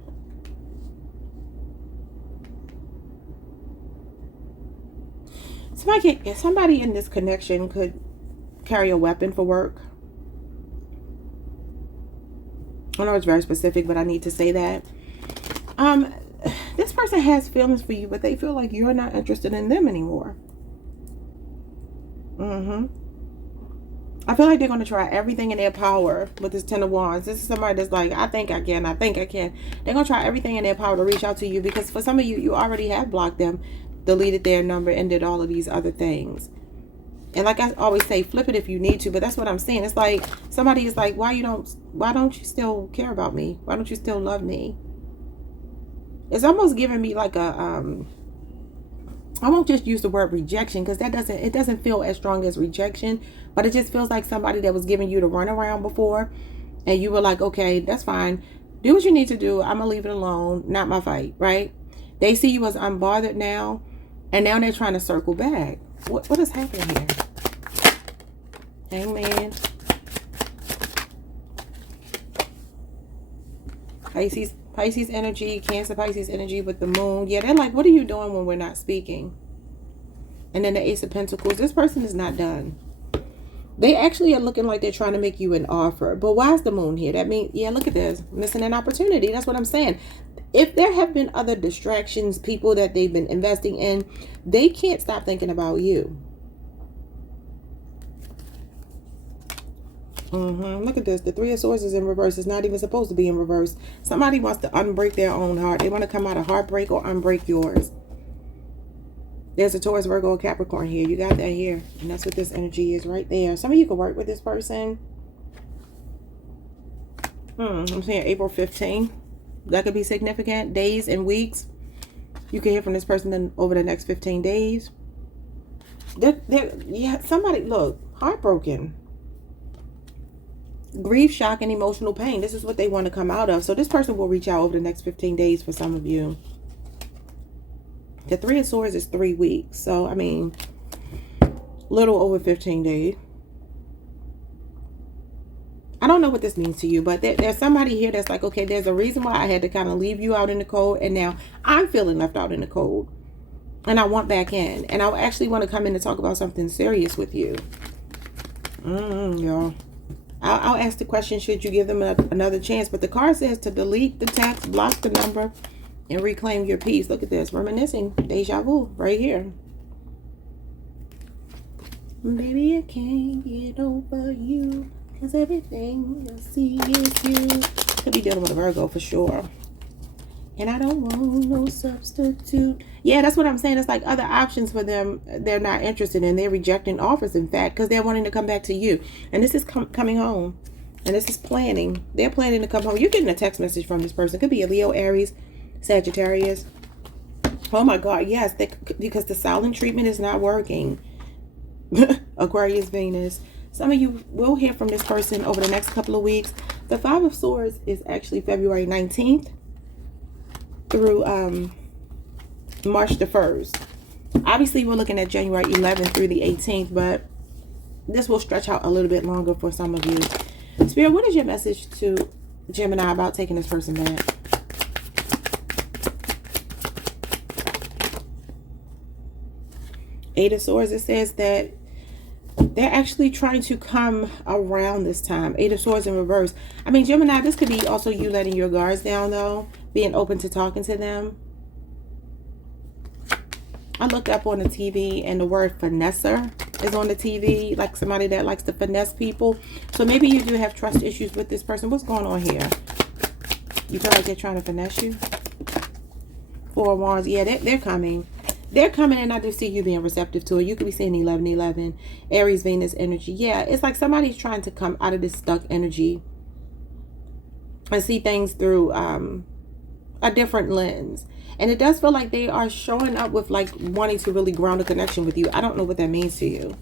Somebody in this connection could carry a weapon for work. I know it's very specific, but I need to say that. This person has feelings for you, but they feel like you're not interested in them anymore. I feel like they're going to try everything in their power with this Ten of Wands. This is somebody that's like, I think I can. They're going to try everything in their power to reach out to you, because for some of you, you already have blocked them, deleted their number, and did all of these other things. And like I always say, flip it if you need to, but that's what I'm saying. It's like somebody is like, why don't you still care about me? Why don't you still love me? It's almost giving me like a, I won't just use the word rejection, because it doesn't feel as strong as rejection, but it just feels like somebody that was giving you the runaround before, and you were like, okay, that's fine. Do what you need to do. I'm going to leave it alone. Not my fight, right? They see you as unbothered now, and now they're trying to circle back. What is happening here? Hangman. Pisces energy, Cancer, Pisces energy with the moon. Yeah, they're like, what are you doing when we're not speaking? And then the Ace of Pentacles. This person is not done. They actually are looking like they're trying to make you an offer. But why is the moon here? That means, yeah, look at this. Missing an opportunity. That's what I'm saying. If there have been other distractions, people that they've been investing in, they can't stop thinking about you. Look at this. The Three of Swords is in reverse. It's not even supposed to be in reverse. Somebody wants to unbreak their own heart. They want to come out of heartbreak or unbreak yours. There's a Taurus, Virgo, Capricorn here. You got that here. And that's what this energy is right there. Some of you can work with this person. I'm saying April 15th. That could be significant. Days and weeks. You can hear from this person over the next 15 days. Yeah, somebody, look, heartbroken. Grief, shock, and emotional pain. This is what they want to come out of. So this person will reach out over the next 15 days for some of you. The Three of Swords is 3 weeks. So, I mean, little over 15 days. I don't know what this means to you, but there's somebody here that's like, okay, there's a reason why I had to kind of leave you out in the cold, and now I'm feeling left out in the cold. And I want back in. And I actually want to come in and talk about something serious with you. Y'all. I'll ask the question, should you give them another chance? But the card says to delete the text, block the number, and reclaim your peace. Look at this. Reminiscing. Deja vu. Right here. Baby, I can't get over you, 'cause everything I see is you. Could be dealing with a Virgo for sure. And I don't want no substitute. Yeah, that's what I'm saying. It's like other options for them they're not interested in. They're rejecting offers, in fact, because they're wanting to come back to you. And this is coming home. And this is planning. They're planning to come home. You're getting a text message from this person. It could be a Leo, Aries, Sagittarius. Oh my God, yes. Because the silent treatment is not working. Aquarius, Venus. Some of you will hear from this person over the next couple of weeks. The Five of Swords is actually February 19th. Through March the 1st. Obviously, we're looking at January 11th through the 18th, but this will stretch out a little bit longer for some of you. Spirit, what is your message to Gemini about taking this person back? Eight of Swords, it says that they're actually trying to come around this time. Eight of Swords in reverse. I mean, Gemini, this could be also you letting your guards down, though. Being open to talking to them. I looked up on the TV and the word finesser is on the TV. Like somebody that likes to finesse people. So maybe you do have trust issues with this person. What's going on here? You feel like they're trying to finesse you? Four of Wands. Yeah, they're coming. They're coming, and I do see you being receptive to it. You could be seeing 11-11. Aries, Venus energy. Yeah, it's like somebody's trying to come out of this stuck energy and see things through a different lens. And it does feel like they are showing up with like wanting to really ground a connection with you. I don't know what that means to you.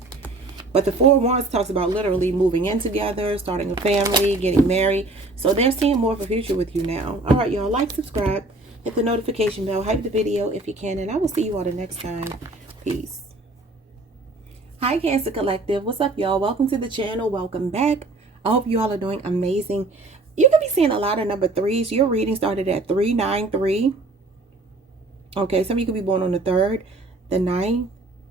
But the Four of Wands talks about literally moving in together, starting a family, getting married. So they're seeing more of a future with you now. All right, y'all. Like, subscribe, hit the notification bell, hype the video if you can. And I will see you all the next time. Peace. Hi, Cancer Collective. What's up, y'all? Welcome to the channel. Welcome back. I hope you all are doing amazing. You could be seeing a lot of number 3s. Your reading started at 393. Okay, some of you could be born on the 3rd, the 9th.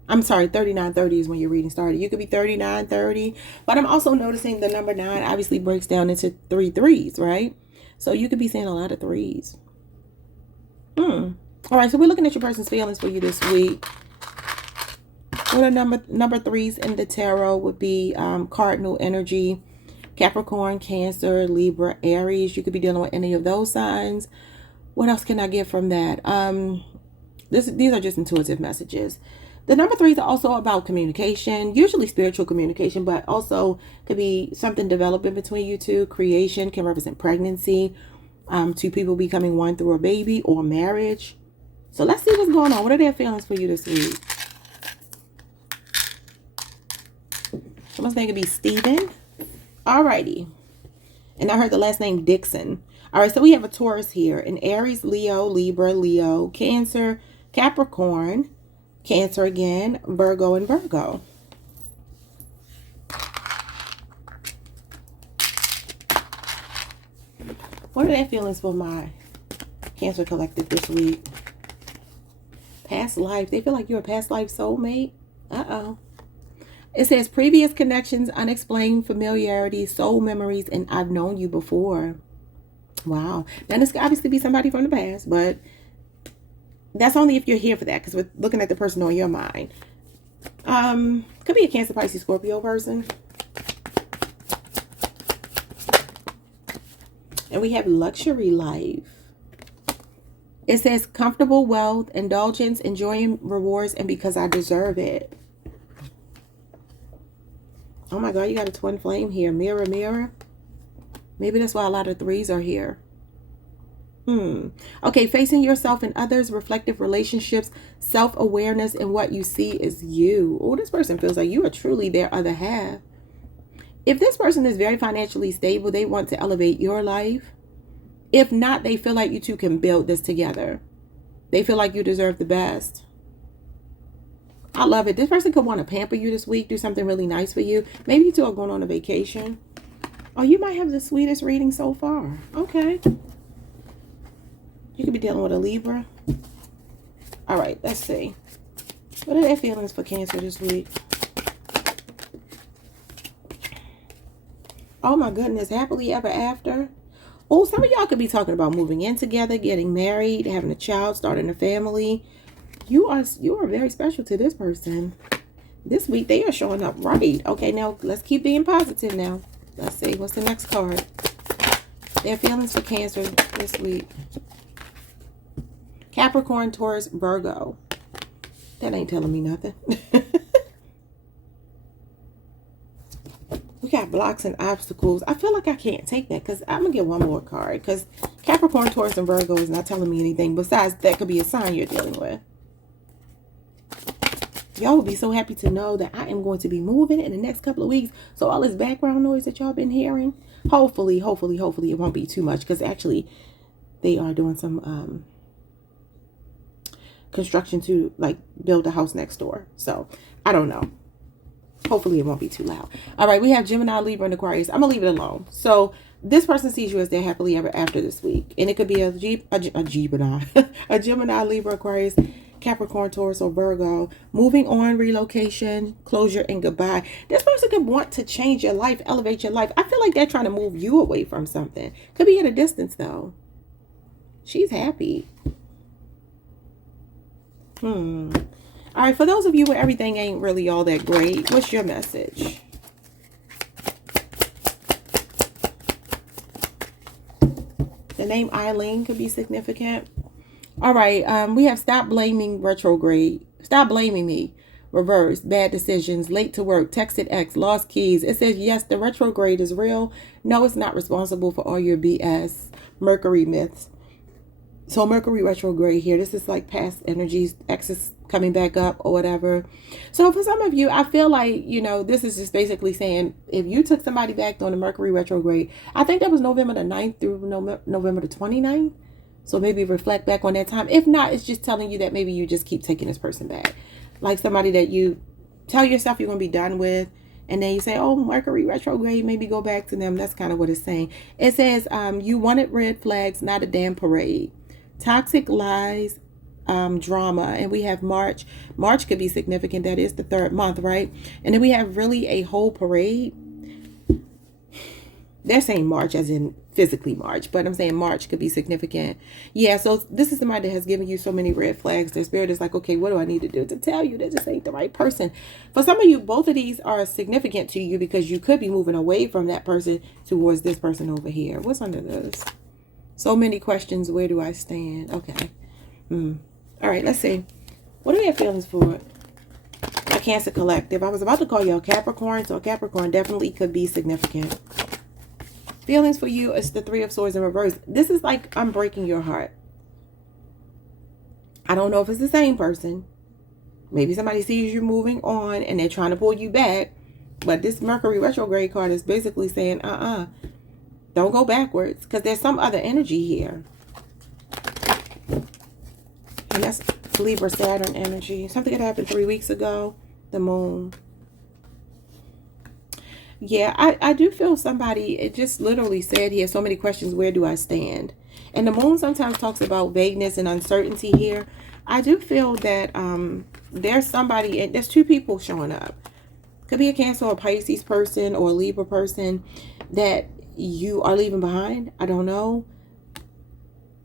I'm sorry, 3930 is when your reading started. You could be 3930. But I'm also noticing the number 9 obviously breaks down into 3 3s, right? So you could be seeing a lot of threes. All right, so we're looking at your person's feelings for you this week. What are number threes in the tarot would be cardinal energy, Capricorn, Cancer, Libra, Aries. You could be dealing with any of those signs. What else can I get from that? These are just intuitive messages. The number threes are also about communication, usually spiritual communication, but also could be something developing between you two. Creation can represent pregnancy, two people becoming one through a baby or marriage. So let's see what's going on. What are their feelings for you this week? Someone's name could be Steven. Alrighty. And I heard the last name Dixon. Alright, so we have a Taurus here. An Aries, Leo, Libra, Leo, Cancer, Capricorn, Cancer again, Virgo, and Virgo. What are their feelings for my Cancer collective this week? Past life. They feel like you're a past life soulmate. Uh-oh. It says previous connections, unexplained familiarity, soul memories, and I've known you before. Wow. Now this could obviously be somebody from the past, but that's only if you're here for that, because we're looking at the person on your mind. Could be a Cancer, Pisces, Scorpio person. And we have luxury life. It says comfortable wealth, indulgence, enjoying rewards, and because I deserve it. Oh my God, you got a twin flame here. Mirror, mirror. Maybe that's why a lot of threes are here. Okay, facing yourself and others, reflective relationships, self-awareness, and what you see is you. Oh, this person feels like you are truly their other half. If this person is very financially stable, they want to elevate your life. If not, they feel like you two can build this together. They feel like you deserve the best. I love it. This person could want to pamper you this week, do something really nice for you. Maybe you two are going on a vacation. Oh, you might have the sweetest reading so far. Okay. You could be dealing with a Libra. All right, let's see. What are their feelings for Cancer this week? Oh my goodness, happily ever after. Oh, some of y'all could be talking about moving in together, getting married, having a child, starting a family. You are very special to this person. This week they are showing up right. Okay, now let's keep being positive now. Let's see, what's the next card? Their feelings for Cancer this week. Capricorn, Taurus, Virgo. That ain't telling me nothing. We got blocks and obstacles. I feel like I can't take that because I'm going to get one more card. Because Capricorn, Taurus, and Virgo is not telling me anything. Besides, that could be a sign you're dealing with. Y'all will be so happy to know that I am going to be moving in the next couple of weeks. So all this background noise that y'all been hearing, hopefully it won't be too much. Because actually, they are doing some construction to like build a house next door. So I don't know. Hopefully it won't be too loud. All right, we have Gemini, Libra, and Aquarius. I'm gonna leave it alone. So this person sees you as their happily ever after this week, and it could be a Gemini, a Gemini, Libra, Aquarius, Capricorn, Taurus, or Virgo. Moving on, relocation, closure, and goodbye. This person could want to change your life, elevate your life. I feel like they're trying to move you away from something. Could be at a distance though. She's happy. All right, for those of you where everything ain't really all that great, what's your message? The name Eileen could be significant. All right, we have stop blaming retrograde. Stop blaming me. Reverse, bad decisions, late to work, texted ex, lost keys. It says, yes, the retrograde is real. No, it's not responsible for all your BS. Mercury myths. So Mercury retrograde here, this is like past energies, exes coming back up or whatever. So for some of you, I feel like, you know, this is just basically saying, if you took somebody back on the Mercury retrograde, I think that was November the 9th through November the 29th. So maybe reflect back on that time. If not, it's just telling you that maybe you just keep taking this person back. Like somebody that you tell yourself you're going to be done with. And then you say, oh, Mercury retrograde, maybe go back to them. That's kind of what it's saying. It says, you wanted red flags, not a damn parade. Toxic lies, drama. And we have March. March could be significant. That is the third month, right? And then we have really a whole parade. They're saying March as in physically March, but I'm saying March could be significant. Yeah, so this is somebody that has given you so many red flags. Their spirit is like, okay, what do I need to do to tell you that this ain't the right person? For some of you, both of these are significant to you because you could be moving away from that person towards this person over here. What's under this? So many questions. Where do I stand? Okay. All right, let's see. What are your feelings for a Cancer collective? I was about to call you a Capricorn, so a Capricorn definitely could be significant. Feelings for you is the Three of Swords in reverse. This is like, I'm breaking your heart. I don't know if it's the same person. Maybe somebody sees you moving on and they're trying to pull you back. But this Mercury retrograde card is basically saying, don't go backwards. Because there's some other energy here. And that's Libra Saturn energy. Something that happened 3 weeks ago. The moon. Yeah, I do feel somebody, it just literally said here, so many questions, where do I stand? And the moon sometimes talks about vagueness and uncertainty here. I do feel that there's somebody, and there's two people showing up. Could be a Cancer or Pisces person or a Libra person that you are leaving behind. I don't know.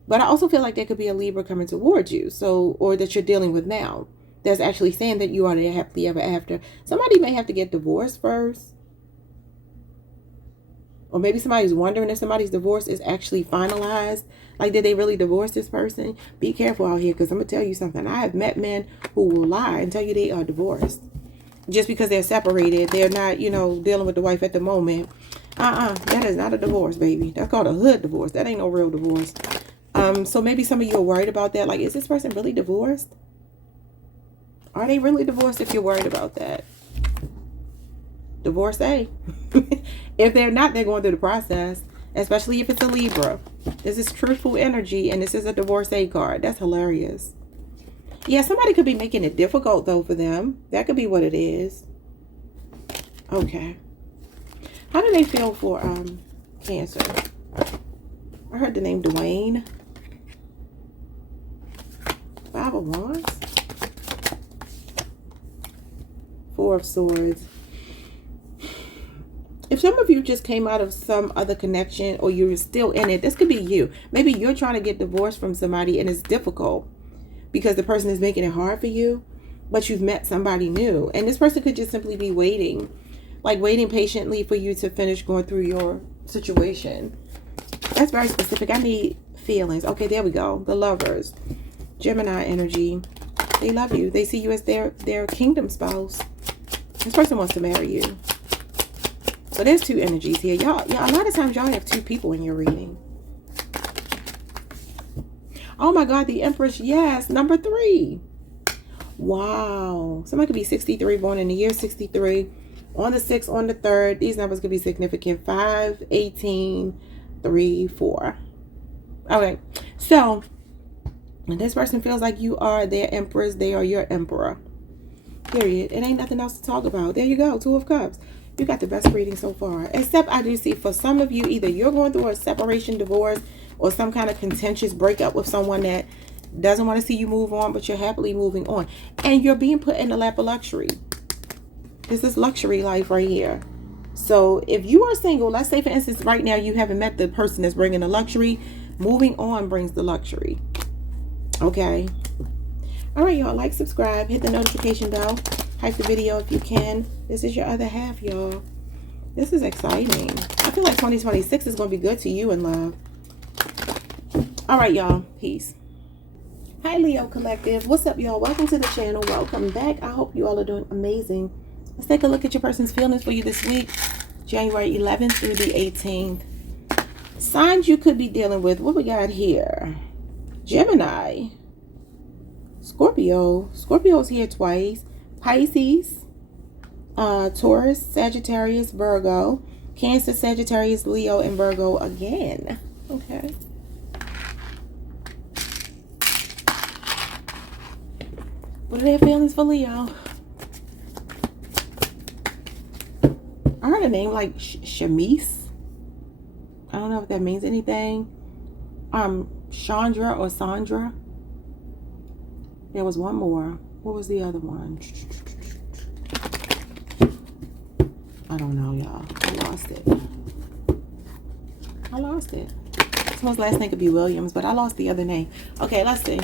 But I also feel like there could be a Libra coming towards you. So, or that you're dealing with now. That's actually saying that you are the happily ever after. Somebody may have to get divorced first. Or maybe somebody's wondering if somebody's divorce is actually finalized. Like, did they really divorce this person? Be careful out here, because I'm going to tell you something. I have met men who will lie and tell you they are divorced. Just because they're separated. They're not, you know, dealing with the wife at the moment. That is not a divorce, baby. That's called a hood divorce. That ain't no real divorce. So maybe some of you are worried about that. Like, is this person really divorced? Are they really divorced if you're worried about that? Divorcee. If they're not, they're going through the process, especially if it's a Libra. This is truthful energy, and this is a divorcee card. That's hilarious. Yeah, somebody could be making it difficult though for them. That could be what it is. Okay. How do they feel for Cancer? I heard the name Dwayne. 5 of Wands. 4 of Swords. If some of you just came out of some other connection, or you're still in it, this could be you. Maybe you're trying to get divorced from somebody and it's difficult because the person is making it hard for you, but you've met somebody new. And this person could just simply be waiting, like waiting patiently for you to finish going through your situation. That's very specific. I need feelings. Okay, there we go. The Lovers. Gemini energy. They love you. They see you as their kingdom spouse. This person wants to marry you. So there's two energies here. Y'all, a lot of times y'all have two people in your reading. Oh my God, the Empress. Yes, number 3. Wow. Somebody could be 63, born in the year 63. On the 6th, on the 3rd. These numbers could be significant. 5, 18, 3, 4. Okay. So, when this person feels like you are their Empress, they are your Emperor. Period. It ain't nothing else to talk about. There you go. 2 of Cups. You got the best reading so far. Except I do see for some of you, either you're going through a separation, divorce, or some kind of contentious breakup with someone that doesn't want to see you move on, but you're happily moving on. And you're being put in the lap of luxury. This is luxury life right here. So if you are single, let's say for instance, right now you haven't met the person that's bringing the luxury. Moving on brings the luxury. Okay. All right, y'all. Like, subscribe, hit the notification bell. Hype the video if you can. This is your other half, y'all. This is exciting. I feel like 2026 is going to be good to you in love. All right, y'all. Peace. Hi, Leo Collective. What's up, y'all? Welcome to the channel. Welcome back. I hope you all are doing amazing. Let's take a look at your person's feelings for you this week. January 11th through the 18th. Signs you could be dealing with. What we got here? Gemini. Scorpio. Scorpio's here twice. Pisces, Taurus, Sagittarius, Virgo, Cancer, Sagittarius, Leo, and Virgo again. Okay. What are their feelings for Leo? I heard a name like Shamise. I don't know if that means anything. Chandra or Sandra. There was one more. What was the other one? I don't know, y'all. I lost it. I lost it. Someone's last name could be Williams, but I lost the other name. Okay, let's see.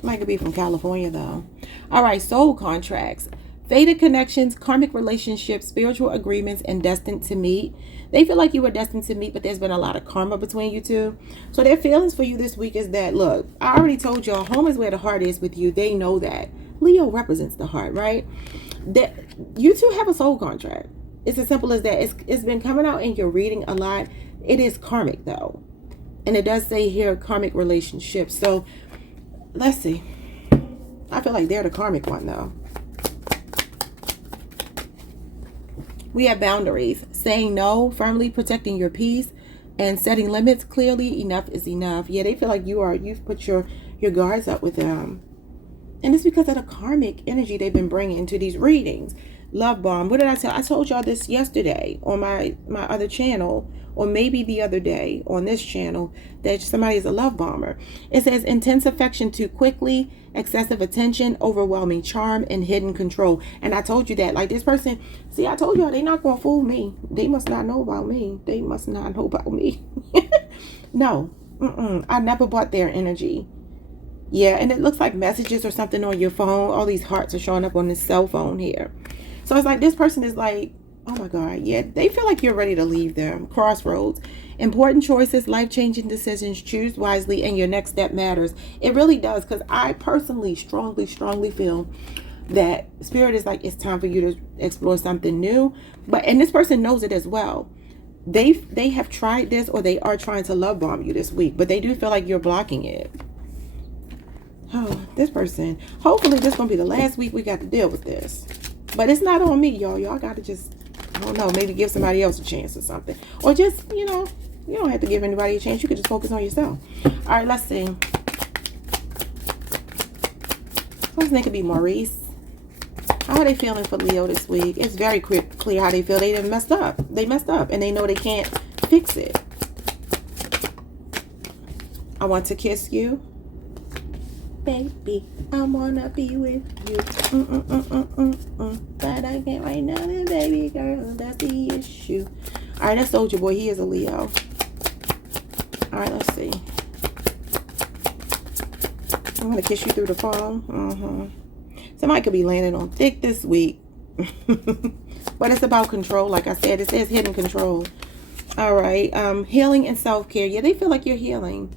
Somebody could be from California, though. All right, soul contracts. Fated connections, karmic relationships, spiritual agreements, and destined to meet. They feel like you were destined to meet, but there's been a lot of karma between you two. So their feelings for you this week is that, look, I already told y'all, home is where the heart is with you. They know that. Leo represents the heart, right? That you two have a soul contract. It's as simple as that. It's been coming out in your reading a lot. It is karmic, though. And it does say here, karmic relationships. So, let's see. I feel like they're the karmic one, though. We have boundaries. Saying no, firmly protecting your peace, and setting limits clearly. Enough is enough. Yeah, they feel like you've put your guards up with them. And it's because of the karmic energy they've been bringing to these readings. Love bomb. What did I tell? I told y'all this yesterday on my other channel, or maybe the other day on this channel, that somebody is a love bomber. It says intense affection too quickly, excessive attention, overwhelming charm, and hidden control. And I told you that, like, this person, see, I told y'all, they not gonna fool me. They must not know about me. They must not know about me. No, I never bought their energy. Yeah, and it looks like messages or something on your phone. All these hearts are showing up on this cell phone here. So it's like this person is like, oh my God, yeah, they feel like you're ready to leave them. Crossroads. Important choices, life-changing decisions, choose wisely, and your next step matters. It really does, because I personally strongly feel that Spirit is like, it's time for you to explore something new. And this person knows it as well. They have tried this, or they are trying to love bomb you this week, but they do feel like you're blocking it. Oh, this person. Hopefully this is going to be the last week we got to deal with this. But it's not on me, y'all. Y'all got to just, I don't know, maybe give somebody else a chance or something. Or just, you know, you don't have to give anybody a chance. You could just focus on yourself. All right, let's see. Whose name could be Maurice? How are they feeling for Leo this week? It's very clear how they feel. They done messed up. They messed up, and they know they can't fix it. I want to kiss you. Baby, I wanna be with you. But I can't right now, baby girl. That's the issue. All right, that's Soldier Boy. He is a Leo. All right, let's see. I'm gonna kiss you through the phone. Somebody could be landing on thick this week. But it's about control. Like I said, it says hidden control. All right, healing and self-care. Yeah, they feel like you're healing.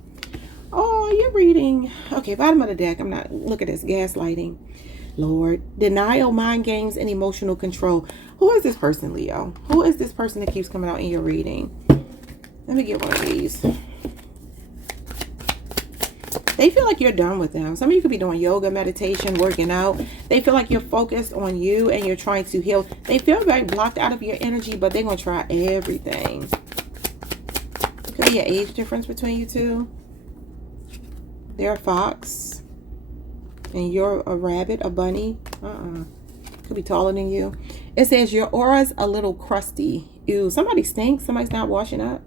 Oh, you're reading. Okay, bottom of the deck. I'm not. Look at this. Gaslighting. Lord. Denial, mind games, and emotional control. Who is this person, Leo? Who is this person that keeps coming out in your reading? Let me get one of these. They feel like you're done with them. Some of you could be doing yoga, meditation, working out. They feel like you're focused on you and you're trying to heal. They feel very blocked out of your energy, but they're going to try everything. Could be an age difference between you two. They're a fox. And you're a rabbit, a bunny. Could be taller than you. It says your aura's a little crusty. Ew, somebody stinks. Somebody's not washing up.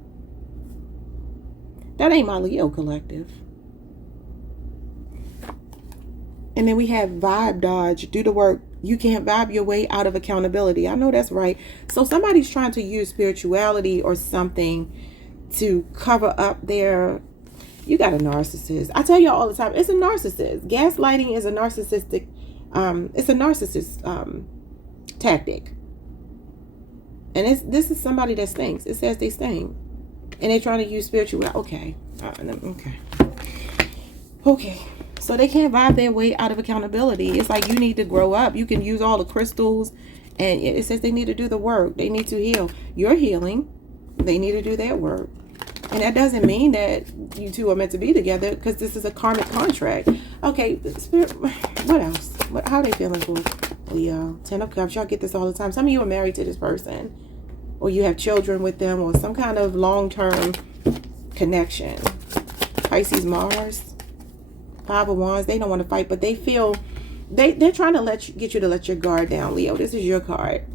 That ain't my Leo collective. And then we have vibe dodge. Do the work. You can't vibe your way out of accountability. I know that's right. So somebody's trying to use spirituality or something to cover up their... You got a narcissist. I tell y'all all the time, it's a narcissist. Gaslighting is a narcissistic, it's a narcissist tactic. And this is somebody that stinks. It says they stink. And they're trying to use spirituality. Okay. So they can't vibe their way out of accountability. It's like you need to grow up. You can use all the crystals. And it says they need to do the work. They need to heal. You're healing. They need to do their work. And that doesn't mean that you two are meant to be together, because this is a karmic contract. Okay, Spirit, what else? How are they feeling for Leo? 10 of Cups. Y'all get this all the time. Some of you are married to this person, or you have children with them, or some kind of long-term connection. Pisces, Mars, 5 of Wands. They don't want to fight, but they feel they're trying to get you to let your guard down, Leo. This is your card.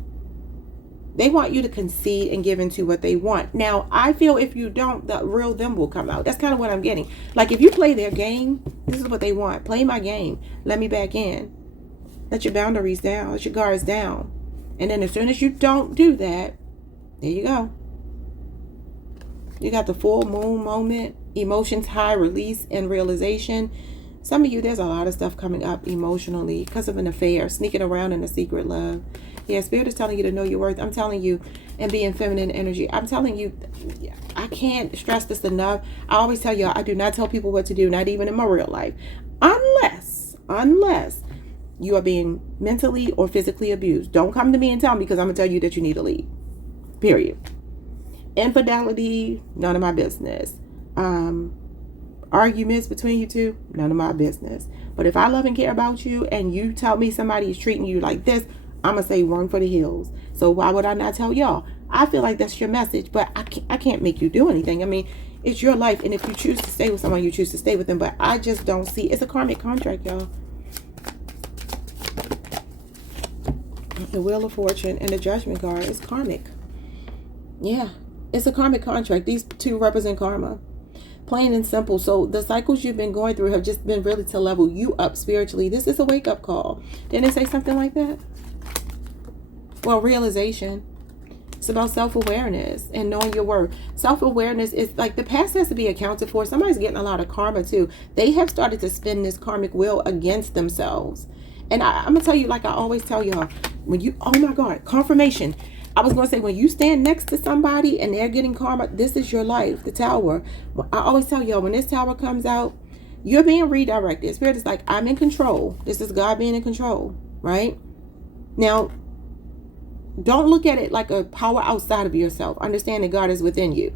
They want you to concede and give into what they want. Now, I feel if you don't, the real them will come out. That's kind of what I'm getting. Like, if you play their game, this is what they want. Play my game. Let me back in. Let your boundaries down. Let your guards down. And then as soon as you don't do that, there you go. You got the full moon moment, emotions high, release and realization. Some of you, there's a lot of stuff coming up emotionally because of an affair, sneaking around in a secret love. Yeah, Spirit is telling you to know your worth. I'm telling you, and be in feminine energy. I'm telling you, I can't stress this enough. I always tell y'all, I do not tell people what to do, not even in my real life. Unless you are being mentally or physically abused. Don't come to me and tell me, because I'm going to tell you that you need to leave. Period. Infidelity, none of my business. Arguments between you two, none of my business. But if I love and care about you and you tell me somebody is treating you like this, I'm going to say run for the hills. So why would I not tell y'all? I feel like that's your message, but I can't make you do anything. I mean, it's your life. And if you choose to stay with someone, you choose to stay with them. But I just don't see. It's a karmic contract, y'all. The Wheel of Fortune and the Judgment card is karmic. Yeah, it's a karmic contract. These two represent karma. Plain and simple. So the cycles you've been going through have just been really to level you up spiritually. This is a wake-up call. Didn't it say something like that? Well, realization. It's about self-awareness and knowing your worth. Self-awareness is like the past has to be accounted for. Somebody's getting a lot of karma too. They have started to spin this karmic wheel against themselves. And I'm going to tell you, like I always tell y'all, when you, oh my God, confirmation. I was going to say, when you stand next to somebody and they're getting karma, this is your life, the tower. I always tell y'all, when this tower comes out, you're being redirected. Spirit is like, I'm in control. This is God being in control, right? Now, don't look at it like a power outside of yourself. Understand that God is within you.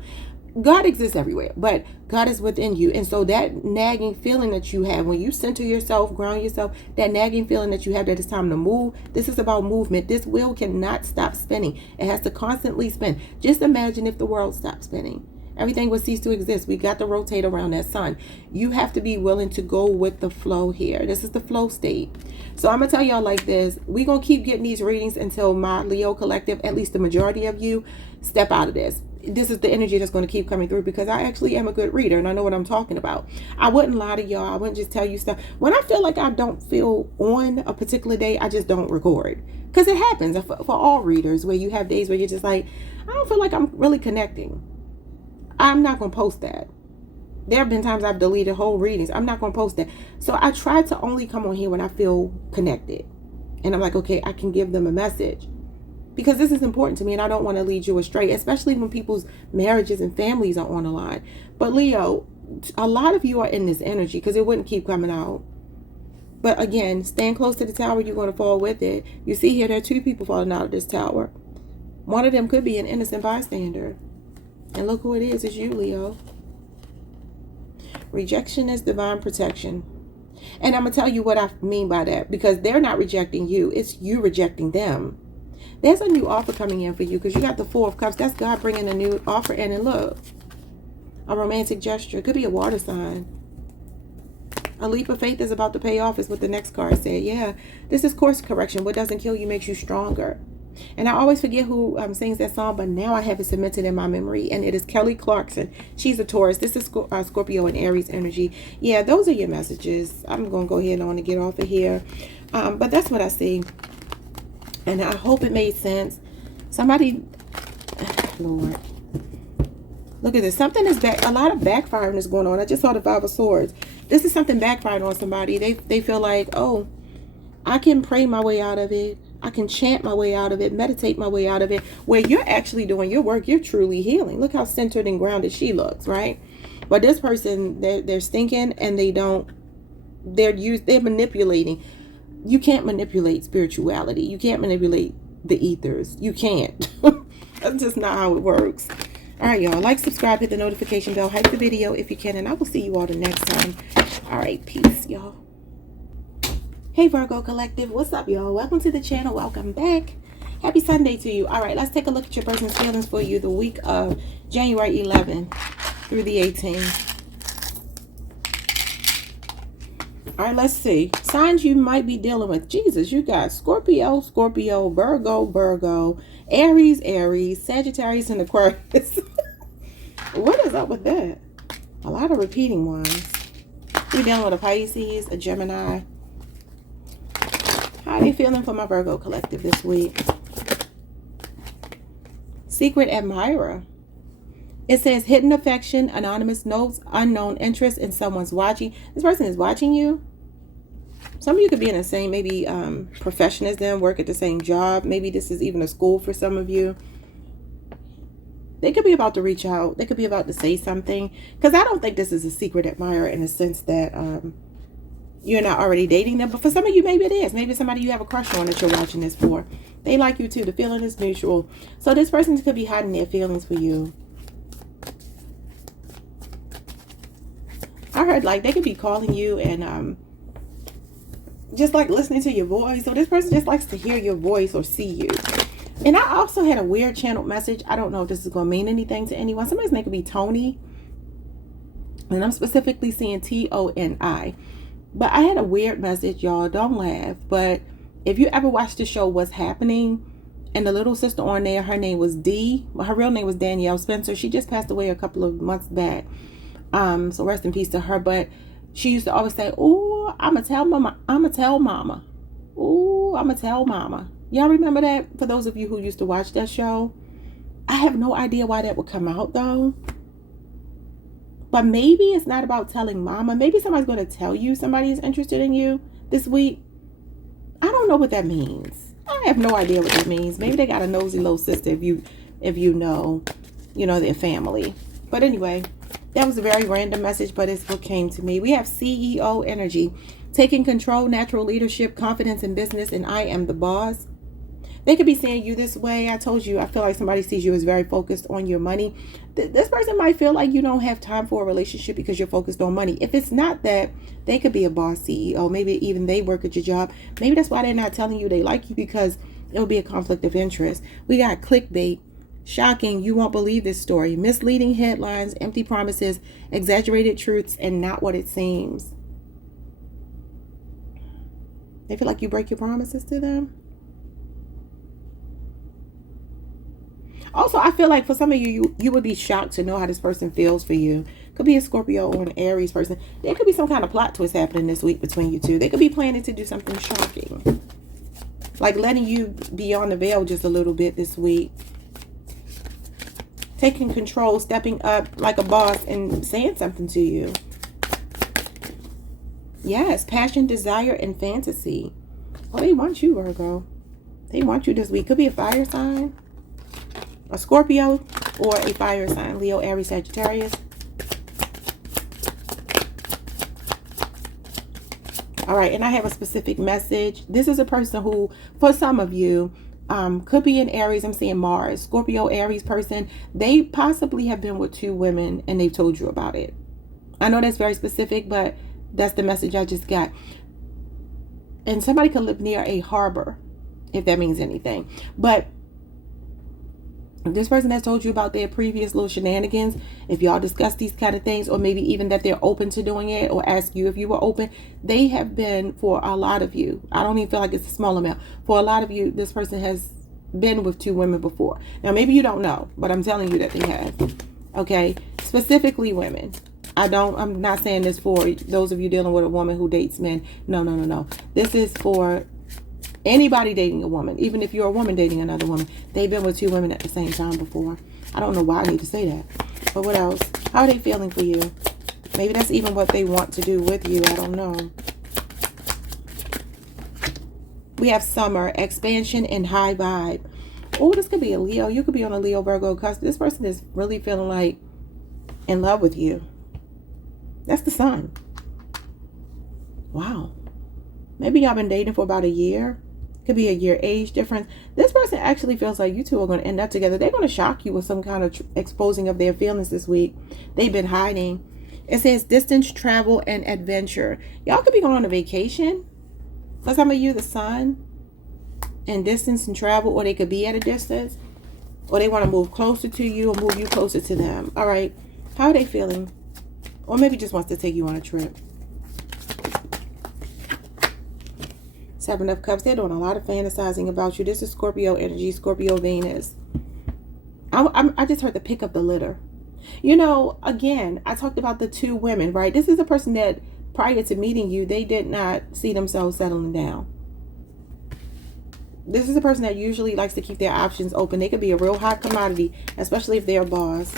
God exists everywhere, but God is within you. And so that nagging feeling that you have when you center yourself, ground yourself, that nagging feeling that you have that it's time to move, this is about movement. This wheel cannot stop spinning. It has to constantly spin. Just imagine if the world stopped spinning. Everything would cease to exist. We got to rotate around that sun. You have to be willing to go with the flow here. This is the flow state. So I'm going to tell y'all like this. We're going to keep getting these readings until my Leo collective, at least the majority of you, step out of this. This is the energy that's going to keep coming through, because I actually am a good reader and I know what I'm talking about. I wouldn't lie to y'all. I wouldn't just tell you stuff. When I feel like I don't feel on a particular day, I just don't record. Because it happens for all readers, where you have days where you're just like, I don't feel like I'm really connecting. I'm not going to post that. There have been times I've deleted whole readings. I'm not going to post that. So I try to only come on here when I feel connected. And I'm like, okay, I can give them a message. Because this is important to me and I don't want to lead you astray, especially when people's marriages and families are on the line. But Leo, a lot of you are in this energy because it wouldn't keep coming out. But again, stand close to the tower, you're going to fall with it. You see here, there are two people falling out of this tower. One of them could be an innocent bystander. And look who it is. It's you, Leo. Rejection is divine protection. And I'm going to tell you what I mean by that. Because they're not rejecting you. It's you rejecting them. There's a new offer coming in for you. Because you got the Four of Cups. That's God bringing a new offer in. And look. A romantic gesture. It could be a water sign. A leap of faith is about to pay off is what the next card said. Yeah. This is course correction. What doesn't kill you makes you stronger. And I always forget who sings that song, but now I have it cemented in my memory, and it is Kelly Clarkson. She's a Taurus. This is Scorpio and Aries energy. Yeah, those are your messages. I'm going to go ahead and get off of here. But that's what I see. And I hope it made sense. Somebody, Lord, look at this. Something is back. A lot of backfiring is going on. I just saw the Five of Swords. This is something backfiring on somebody. They feel like, oh, I can pray my way out of it. I can chant my way out of it, meditate my way out of it, where you're actually doing your work. You're truly healing. Look how centered and grounded she looks, right? But this person, they're stinking and they're manipulating. You can't manipulate spirituality. You can't manipulate the ethers. You can't. That's just not how it works. All right, y'all. Like, subscribe, hit the notification bell, hype the video if you can, and I will see you all the next time. All right, peace, y'all. Hey Virgo collective, what's up y'all? Welcome to the channel. Welcome back. Happy Sunday to you. All right, let's take a look at your person's feelings for you the week of January 11th through the 18th. All right, let's see. Signs you might be dealing with. Jesus, you got Scorpio, Scorpio, Virgo, Virgo, Aries, Aries, Sagittarius, and Aquarius. What is up with that? A lot of repeating ones. You're dealing with a Pisces, a Gemini. How are you feeling for my Virgo collective this week? Secret admirer. It says hidden affection, anonymous notes, unknown interest in someone's watching. This person is watching you. Some of you could be in the same, maybe profession as them, work at the same job. Maybe this is even a school for some of you. They could be about to reach out. They could be about to say something. Because I don't think this is a secret admirer in the sense that you're not already dating them. But for some of you, maybe it is. Maybe somebody you have a crush on that you're watching this for. They like you too. The feeling is mutual. So this person could be hiding their feelings for you. I heard like they could be calling you and just like listening to your voice. So this person just likes to hear your voice or see you. And I also had a weird channeled message. I don't know if this is going to mean anything to anyone. Somebody's name could be Tony. And I'm specifically seeing Toni. But I had a weird message, y'all. Don't laugh. But if you ever watched the show What's Happening, and the little sister on there, her name was Dee. Well, her real name was Danielle Spencer. She just passed away a couple of months back. So rest in peace to her. But she used to always say, "Oh, I'ma tell mama. I'ma tell mama. Oh, I'ma tell mama." Y'all remember that? For those of you who used to watch that show, I have no idea why that would come out though. But maybe it's not about telling mama. Maybe somebody's going to tell you somebody is interested in you this week. I don't know what that means. I have no idea what that means. Maybe they got a nosy little sister if you know their family. But anyway, that was a very random message, but it's what came to me. We have CEO energy, taking control, natural leadership, confidence in business, and I am the boss. They could be seeing you this way. I told you, I feel like somebody sees you as very focused on your money. This person might feel like you don't have time for a relationship because you're focused on money. If it's not that, they could be a boss CEO. Maybe even they work at your job. Maybe that's why they're not telling you they like you, because it will be a conflict of interest. We got clickbait, shocking, you won't believe this story, misleading headlines, empty promises, exaggerated truths, and not what it seems. They feel like you break your promises to them. Also, I feel like for some of you would be shocked to know how this person feels for you. Could be a Scorpio or an Aries person. There could be some kind of plot twist happening this week between you two. They could be planning to do something shocking. Like letting you beyond the veil just a little bit this week. Taking control, stepping up like a boss and saying something to you. Yes, passion, desire, and fantasy. Oh, they want you, Virgo. They want you this week. Could be a fire sign. A Scorpio or a fire sign. Leo, Aries, Sagittarius. All right, and I have a specific message. This is a person who, for some of you, could be in Aries. I'm seeing Mars. Scorpio, Aries person. They possibly have been with two women and they've told you about it. I know that's very specific, but that's the message I just got. And somebody could live near a harbor, if that means anything. But this person has told you about their previous little shenanigans. If y'all discuss these kind of things, or maybe even that they're open to doing it, or ask you if you were open, they have been, for a lot of you, I don't even feel like it's a small amount. For a lot of you, this person has been with two women before. Now, maybe you don't know, but I'm telling you that they have. Okay? Specifically women. I'm not saying this for those of you dealing with a woman who dates men. No. This is for anybody dating a woman, even if you're a woman dating another woman. They've been with two women at the same time before. I don't know why I need to say that. But what else? How are they feeling for you? Maybe that's even what they want to do with you. I don't know. We have summer, expansion, and high vibe. Oh, this could be a Leo. You could be on a Leo, Virgo cusp. This person is really feeling like in love with you. That's the sun. Wow. Maybe y'all been dating for about a year. Could be a year age difference. This person actually feels like you two are going to end up together. They're going to shock you with some kind of exposing of their feelings this week. They've been hiding. It says distance, travel, and adventure. Y'all could be going on a vacation. For some of you, the sun and distance and travel, or they could be at a distance, or they want to move closer to you or move you closer to them. All right. How are they feeling? Or maybe just wants to take you on a trip. Seven of Cups. They're doing a lot of fantasizing about you. This is Scorpio energy, Scorpio Venus. I just heard the pick up the litter. You know, again, I talked about the two women, right? This is a person that prior to meeting you, they did not see themselves settling down. This is a person that usually likes to keep their options open. They could be a real hot commodity, especially if they're a boss.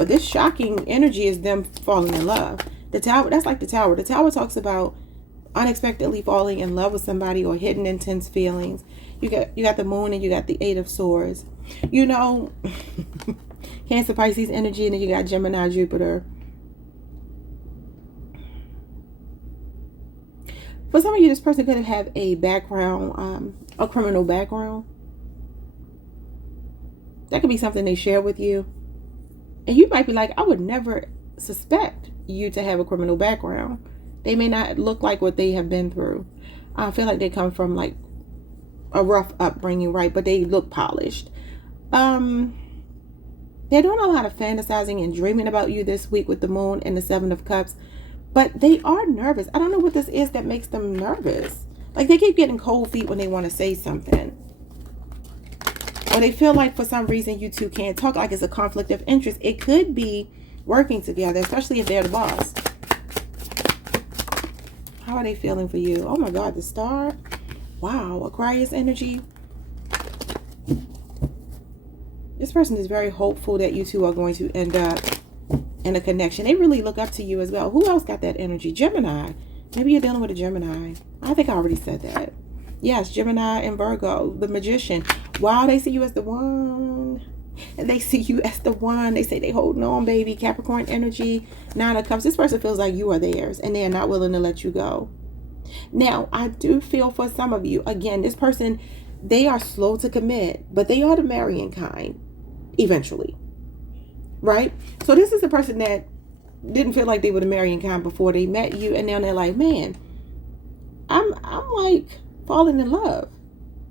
But this shocking energy is them falling in love. The Tower, that's like the Tower. The Tower talks about unexpectedly falling in love with somebody or hidden intense feelings. You got the Moon and you got the Eight of Swords. You know, Cancer, Pisces energy, and then you got Gemini, Jupiter. For some of you, this person could have a background, a criminal background. That could be something they share with you. And you might be like, I would never suspect you to have a criminal background. They may not look like what they have been through. I feel like they come from like a rough upbringing, right? But they look polished. They're doing a lot of fantasizing and dreaming about you this week with the Moon and the Seven of Cups. But they are nervous. I don't know what this is that makes them nervous. Like they keep getting cold feet when they want to say something. Or they feel like for some reason you two can't talk, like it's a conflict of interest. It could be working together, especially if they're the boss. How are they feeling for you? Oh my God, the Star. Wow, Aquarius energy. This person is very hopeful that you two are going to end up in a connection. They really look up to you as well. Who else got that energy? Gemini. Maybe you're dealing with a Gemini. I think I already said that. Yes, Gemini and Virgo, the Magician. Wow, they see you as the one. And they see you as the one. They say they holding on, baby. Capricorn energy, Nine of Cups. This person feels like you are theirs and they're not willing to let you go. Now, I do feel for some of you, again, this person, they are slow to commit, but they are the marrying kind eventually. Right? So this is a person that didn't feel like they were the marrying kind before they met you, and now they're like, man, I'm like falling in love,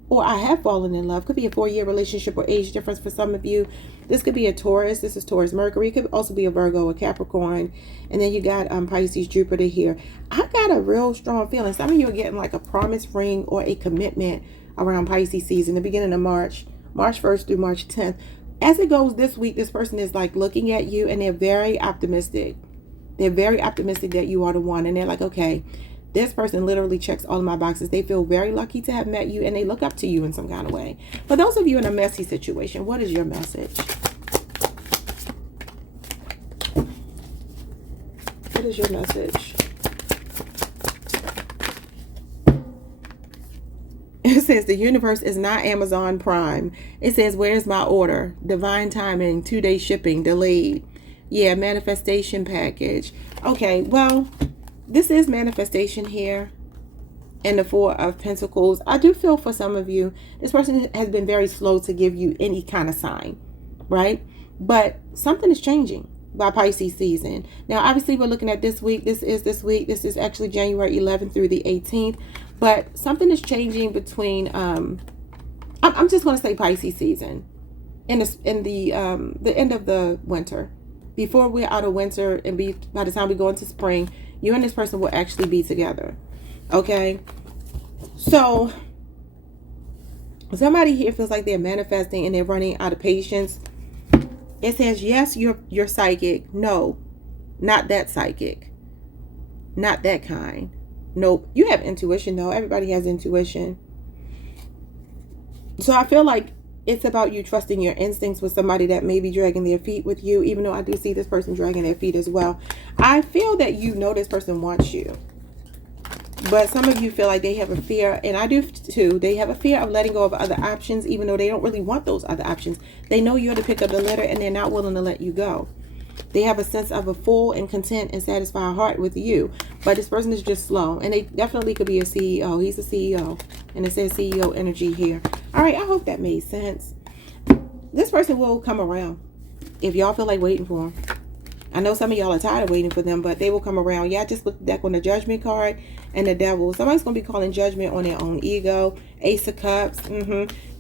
or I have fallen in love. Could be a 4-year relationship or age difference for some of you. This could be a Taurus. This is Taurus Mercury. It could also be a Virgo, a Capricorn, and then you got Pisces Jupiter here. I got a real strong feeling. Some of you are getting like a promise ring or a commitment around Pisces season, the beginning of March 1st through March 10th. As it goes this week, this person is like looking at you and they're very optimistic. They're very optimistic that you are the one. And they're like, okay, this person literally checks all of my boxes. They feel very lucky to have met you and they look up to you in some kind of way. For those of you in a messy situation, what is your message? What is your message? It says the universe is not Amazon Prime. It says, where's my order? Divine timing, 2-day shipping, delayed. Yeah, manifestation package. Okay, well, this is manifestation here in the Four of Pentacles. I do feel for some of you, this person has been very slow to give you any kind of sign, right? But something is changing by Pisces season. Now, obviously, we're looking at this week. This is this week. This is actually January 11th through the 18th. But something is changing between, I'm just going to say Pisces season in the end of the winter. Before we're out of winter and by the time we go into spring, you and this person will actually be together. Okay? So, somebody here feels like they're manifesting and they're running out of patience. It says, yes, you're psychic. No, not that psychic. Not that kind. Nope. You have intuition, though. Everybody has intuition. So I feel like it's about you trusting your instincts with somebody that may be dragging their feet with you, even though I do see this person dragging their feet as well. I feel that you know this person wants you. But some of you feel like they have a fear, and I do too. They have a fear of letting go of other options, even though they don't really want those other options. They know you're to pick up the litter, and they're not willing to let you go. They have a sense of a full and content and satisfied heart with you. But this person is just slow. And they definitely could be a CEO. He's a CEO. And it says CEO energy here. All right, I hope that made sense. This person will come around if y'all feel like waiting for them. I know some of y'all are tired of waiting for them, but they will come around. Yeah, I just looked back on the Judgment card and the Devil. Somebody's going to be calling judgment on their own ego. Ace of Cups.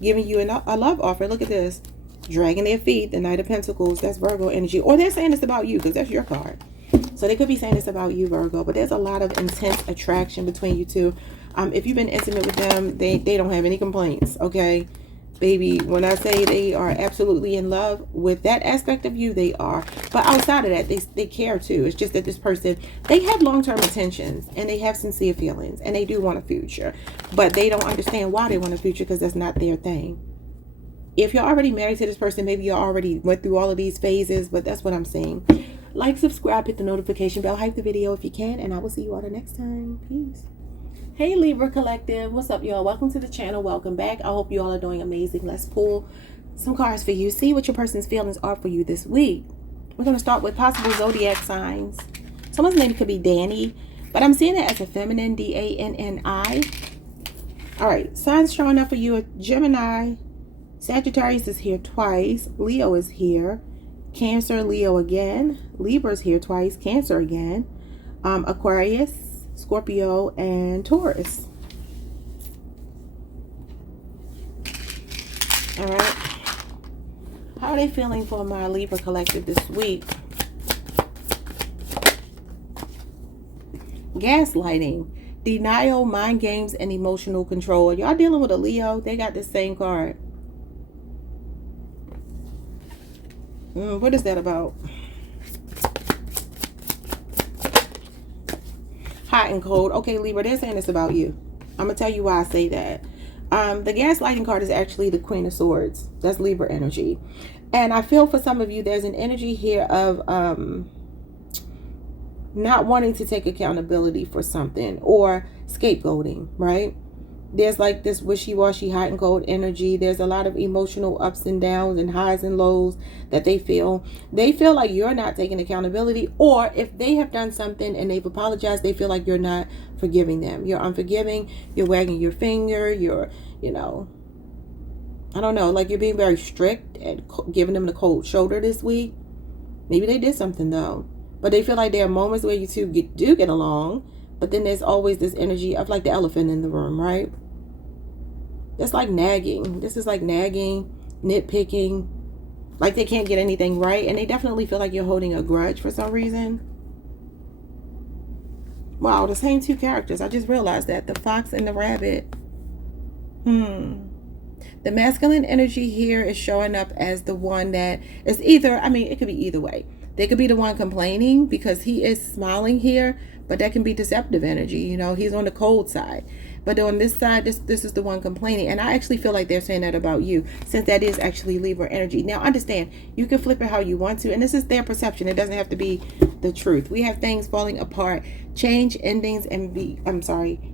Giving you a love offer. Look at this. Dragging their feet. The Knight of Pentacles. That's Virgo energy. Or they're saying this about you because that's your card. So they could be saying this about you, Virgo. But there's a lot of intense attraction between you two. If you've been intimate with them, they don't have any complaints. Okay? Baby, when I say they are absolutely in love with that aspect of you, they are. But outside of that, they care too. It's just that this person, they have long-term intentions and they have sincere feelings and they do want a future. But they don't understand why they want a future because that's not their thing. If you're already married to this person, maybe you already went through all of these phases, but that's what I'm saying. Like, subscribe, hit the notification bell, hype the video if you can, and I will see you all the next time. Peace. Hey Libra Collective, what's up y'all? Welcome to the channel, welcome back. I hope you all are doing amazing. Let's pull some cards for you. See what your person's feelings are for you this week. We're going to start with possible zodiac signs. Someone's name could be Danny, but I'm seeing it as a feminine, D-A-N-N-I. All right, signs showing up for you. Gemini, Sagittarius is here twice. Leo is here. Cancer, Leo again. Libra's here twice. Cancer again. Aquarius, Scorpio, and Taurus. All right. How are they feeling for my Libra Collective this week? Gaslighting, denial, mind games, and emotional control. Y'all dealing with a Leo? They got the same card. What is that about? Hot and cold. Okay, Libra, they're saying this about you. I'm going to tell you why I say that. The gaslighting card is actually the Queen of Swords. That's Libra energy. And I feel for some of you, there's an energy here of not wanting to take accountability for something or scapegoating, right? There's like this wishy-washy, hot and cold energy. There's a lot of emotional ups and downs and highs and lows that they feel. They feel like you're not taking accountability, or if they have done something and they've apologized, they feel like you're not forgiving them. You're unforgiving. You're wagging your finger. You're, you know, I don't know, like you're being very strict and giving them the cold shoulder this week. Maybe they did something though, but they feel like there are moments where you two do get along. But then there's always this energy of like the elephant in the room, right? That's like nagging. This is like nagging, nitpicking. Like they can't get anything right. And they definitely feel like you're holding a grudge for some reason. Wow, the same two characters. I just realized that. The fox and the rabbit. The masculine energy here is showing up as the one that is either, I mean, it could be either way. They could be the one complaining because he is smiling here. But that can be deceptive energy. You know, he's on the cold side. But on this side, this is the one complaining. And I actually feel like they're saying that about you, since that is actually Libra energy. Now, understand, you can flip it how you want to. And this is their perception. It doesn't have to be the truth. We have things falling apart. Change endings and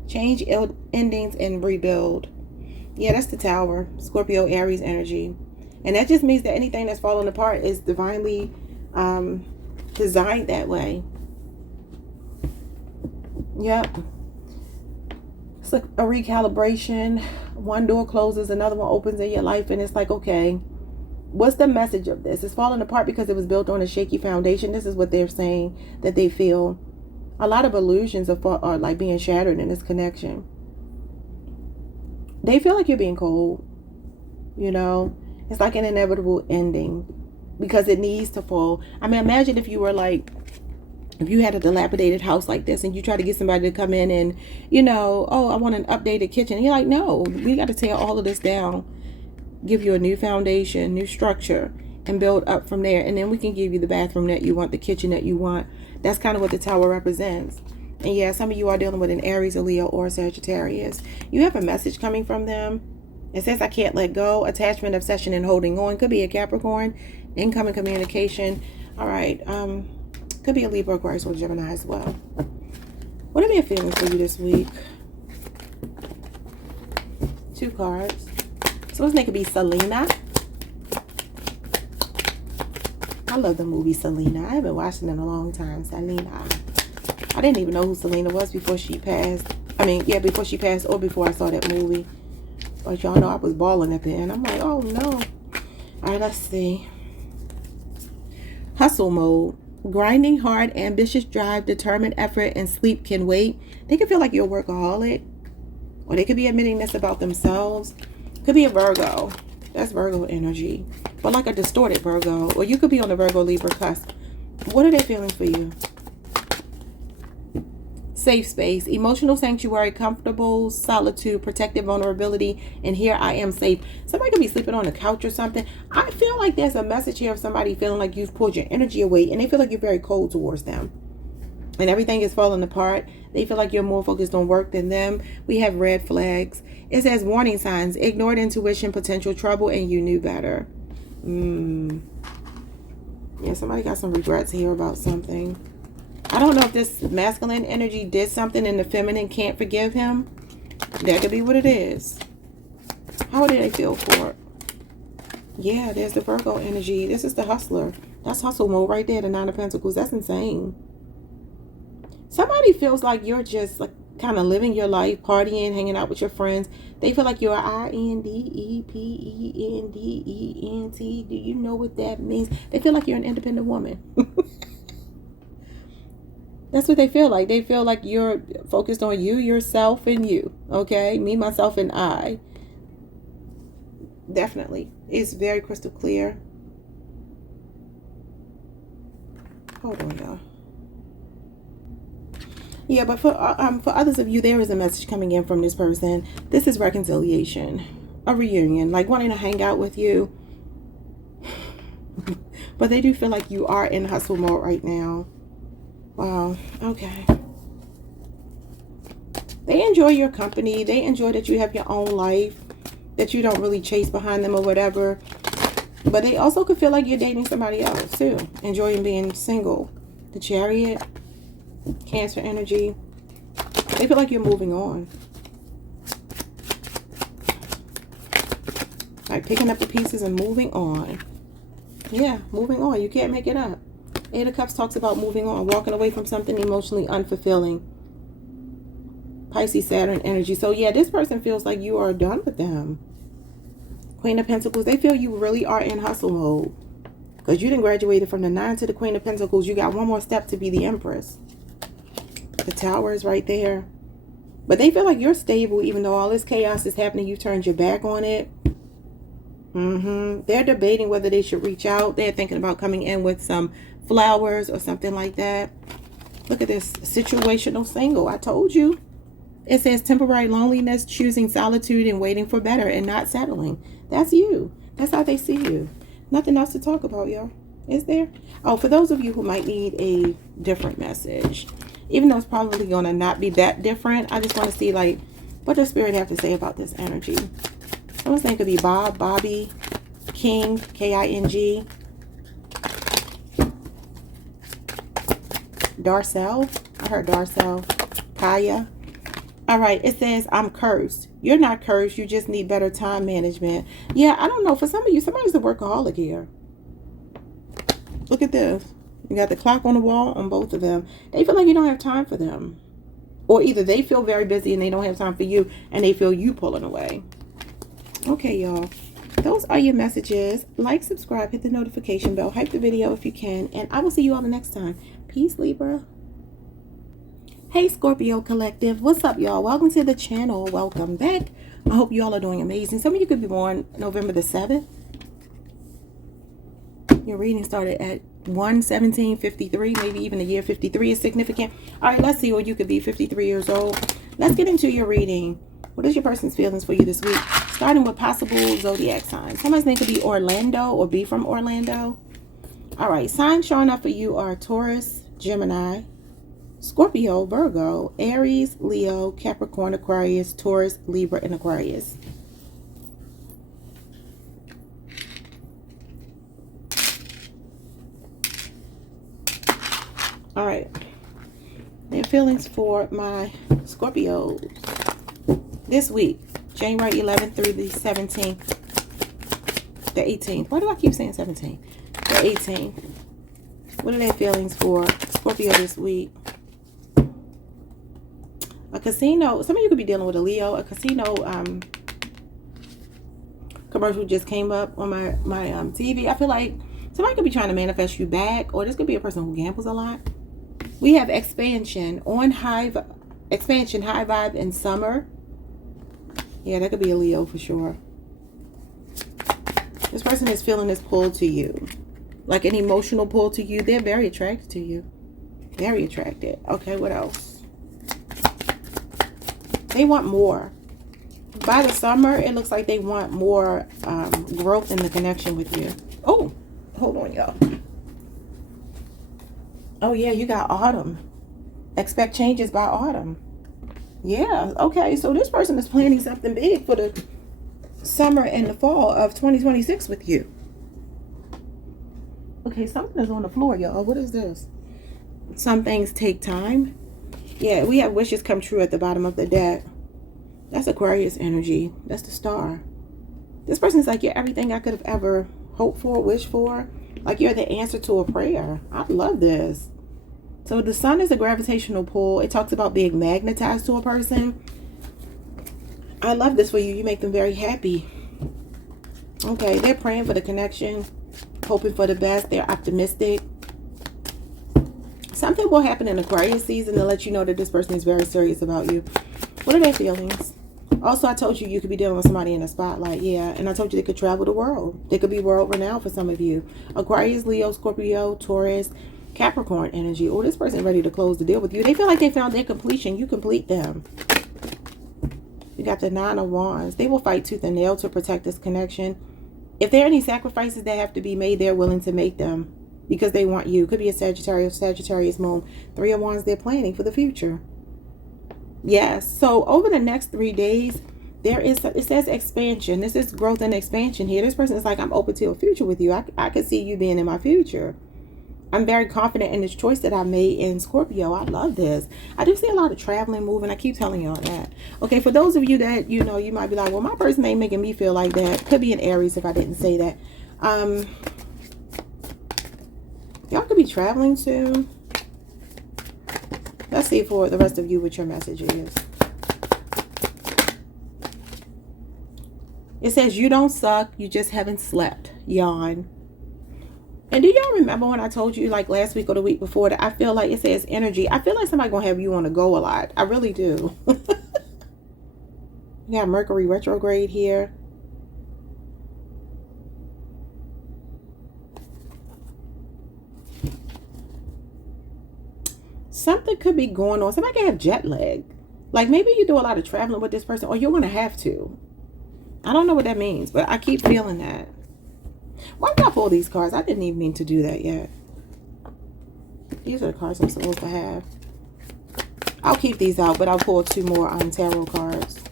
change endings and rebuild. Yeah, that's the Tower. Scorpio, Aries energy. And that just means that anything that's falling apart is divinely designed that way. Yep. It's like a recalibration. One door closes, another one opens in your life, and it's like, okay, what's the message of this? It's falling apart because it was built on a shaky foundation. This is what they're saying, that they feel. A lot of illusions are like being shattered in this connection. They feel like you're being cold. You know, it's like an inevitable ending because it needs to fall. I mean, imagine if you were like, if you had a dilapidated house like this and you try to get somebody to come in and, you know, oh, I want an updated kitchen. And you're like, no, we got to tear all of this down, give you a new foundation, new structure, and build up from there. And then we can give you the bathroom that you want, the kitchen that you want. That's kind of what the Tower represents. And yeah, some of you are dealing with an Aries, a Leo, or a Sagittarius. You have a message coming from them. It says, I can't let go. Attachment, obsession, and holding on. Could be a Capricorn. Incoming communication. All right. Could be a Libra, Aquarius, or Gemini as well. What are their feelings for you this week? Two cards. So this name could be Selena. I love the movie Selena. I haven't watched it in a long time. Selena. I didn't even know who Selena was before she passed. I mean, yeah, before she passed or before I saw that movie. But y'all know I was bawling at the end. I'm like, oh no. All right, let's see. Hustle mode. Grinding hard, ambitious drive, determined effort, and sleep can wait. They could feel like you're a workaholic. Or they could be admitting this about themselves. Could be a Virgo. That's Virgo energy. But like a distorted Virgo. Or you could be on the Virgo Libra cusp. What are they feeling for you? Safe space, emotional sanctuary, comfortable solitude, protected vulnerability, and here I am safe. Somebody could be sleeping on a couch or something. I feel like there's a message here of somebody feeling like you've pulled your energy away and they feel like you're very cold towards them. and everything is falling apart. They feel like you're more focused on work than them. We have red flags. It says warning signs, ignored intuition, potential trouble, and you knew better. Yeah, somebody got some regrets here about something. I don't know if this masculine energy did something and the feminine can't forgive him. That could be what it is. How did they feel for it? Yeah, there's the Virgo energy. This is the hustler. That's hustle mode right there, the Nine of Pentacles. That's insane. Somebody feels like you're just like kind of living your life, partying, hanging out with your friends. They feel like you're INDEPENDENT. Do you know what that means? They feel like you're an independent woman. That's what they feel like. They feel like you're focused on you, yourself, and you. Okay? Me, myself, and I. Definitely. It's very crystal clear. Hold on, y'all. Yeah, but for others of you, there is a message coming in from this person. This is reconciliation, a reunion, like wanting to hang out with you. But they do feel like you are in hustle mode right now. Wow. Okay. They enjoy your company. They enjoy that you have your own life, that you don't really chase behind them or whatever. But they also could feel like you're dating somebody else too, enjoying being single. The Chariot. Cancer energy. They feel like you're moving on. Like picking up the pieces and moving on. Yeah, moving on. You can't make it up. Eight of Cups talks about moving on, walking away from something emotionally unfulfilling. Pisces, Saturn energy. So yeah, this person feels like you are done with them. Queen of Pentacles. They feel you really are in hustle mode. Because you didn't graduate from the 9 to the Queen of Pentacles. You got one more step to be the Empress. The Tower is right there. But they feel like you're stable even though all this chaos is happening. You turned your back on it. They're debating whether they should reach out. They're thinking about coming in with some flowers or something like that. Look at this. Situational single. I told you. It says temporary loneliness, choosing solitude and waiting for better and not settling. That's you. That's how they see you. Nothing else to talk about, y'all. Is there? Oh, for those of you who might need a different message, even though it's probably going to not be that different, I just want to see, like, what does Spirit have to say about this energy? Someone's name could be Bob, Bobby, King, K-I-N-G, Darcel. I heard Darcel. Kaya. All right, it says, I'm cursed. You're not cursed. You just need better time management. Yeah, I don't know. For some of you, somebody's a workaholic here. Look at this. You got the clock on the wall on both of them. They feel like you don't have time for them. Or either they feel very busy and they don't have time for you and they feel you pulling away. Okay, y'all. Those are your messages. Like, subscribe, hit the notification bell, hype the video if you can. And I will see you all the next time. Peace, Libra. Hey, Scorpio Collective. What's up, y'all? Welcome to the channel. Welcome back. I hope you all are doing amazing. Some of you could be born November the 7th. Your reading started at 1/17/53, maybe even the year 53 is significant. All right, let's see what you could be. 53 years old. Let's get into your reading. What is your person's feelings for you this week? Starting with possible zodiac signs. Somebody's name could be Orlando or be from Orlando. All right, signs showing up for you are Taurus, Gemini, Scorpio, Virgo, Aries, Leo, Capricorn, Aquarius, Taurus, Libra, and Aquarius. All right, their feelings for my Scorpios this week, January 11th through the 17th, the 18th. Why do I keep saying 17th? The 18th. What are their feelings for Scorpio this week? A casino. Some of you could be dealing with a Leo. A casino commercial just came up on my TV. I feel like somebody could be trying to manifest you back, or this could be a person who gambles a lot. We have expansion on high vibe in summer. Yeah, that could be a Leo for sure. This person is feeling this pull to you, like an emotional pull to you. They're very attracted to you. Very attracted. Okay, what else? They want more. By the summer, it looks like they want more growth in the connection with you. Oh, hold on, y'all. Oh, yeah, you got autumn. Expect changes by autumn. Yeah, okay. So this person is planning something big for the summer and the fall of 2026 with you. Okay, something is on the floor, y'all. What is this? Some things take time. Yeah, we have wishes come true at the bottom of the deck. That's Aquarius energy. That's the star. This person's like, you're everything I could have ever hoped for, wished for. Like you're the answer to a prayer. I love this. So the sun is a gravitational pull. It talks about being magnetized to a person. I love this for you. You make them very happy. Okay, they're praying for the connection, hoping for the best. They're optimistic. Something will happen in Aquarius season to let you know that this person is very serious about you. What are their feelings? Also, I told you you could be dealing with somebody in a spotlight. Yeah, and I told you they could travel the world. They could be world renowned for some of you. Aquarius, Leo, Scorpio, Taurus, Capricorn energy. Oh, this person is ready to close the deal with you. They feel like they found their completion. You complete them. You got the Nine of Wands. They will fight tooth and nail to protect this connection. If there are any sacrifices that have to be made, they're willing to make them because they want you. Could be a Sagittarius moon. Three of Wands, they're planning for the future. Yes. So over the next 3 days, it says expansion. This is growth and expansion here. This person is like, I'm open to a future with you. I could see you being in my future. I'm very confident in this choice that I made in Scorpio. I love this. I do see a lot of traveling, moving. I keep telling y'all that. Okay, for those of you that, you know, you might be like, well, my person ain't making me feel like that. Could be an Aries if I didn't say that. Y'all could be traveling soon. Let's see for the rest of you what your message is. It says, you don't suck. You just haven't slept. Yawn. And do y'all remember when I told you like last week or the week before that I feel like it says energy? I feel like somebody gonna have you on the go a lot. I really do. You got Mercury retrograde here. Something could be going on. Somebody can have jet lag. Like maybe you do a lot of traveling with this person or you're gonna have to. I don't know what that means, but I keep feeling that. Why did I pull these cards? I didn't even mean to do that yet. These are the cards I'm supposed to have. I'll keep these out, but I'll pull 2 more tarot cards.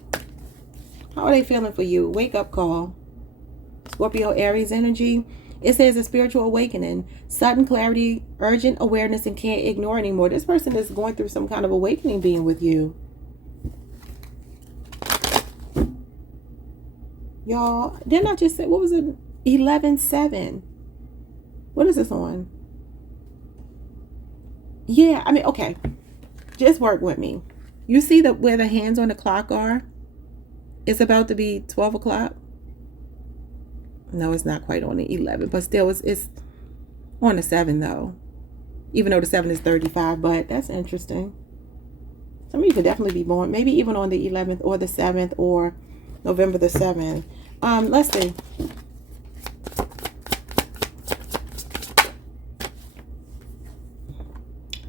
How are they feeling for you? Wake up call. Scorpio, Aries energy. It says a spiritual awakening. Sudden clarity, urgent awareness, and can't ignore anymore. This person is going through some kind of awakening being with you. Y'all, didn't I just say, what was it? 11-7. What is this on? Yeah, I mean, okay. Just work with me. You see where the hands on the clock are? It's about to be 12 o'clock. No, it's not quite on the 11, but still it's on the 7 though. Even though the 7 is 35, but that's interesting. Some of you could definitely be born, maybe even on the 11th or the 7th or November the 7th. Let's see.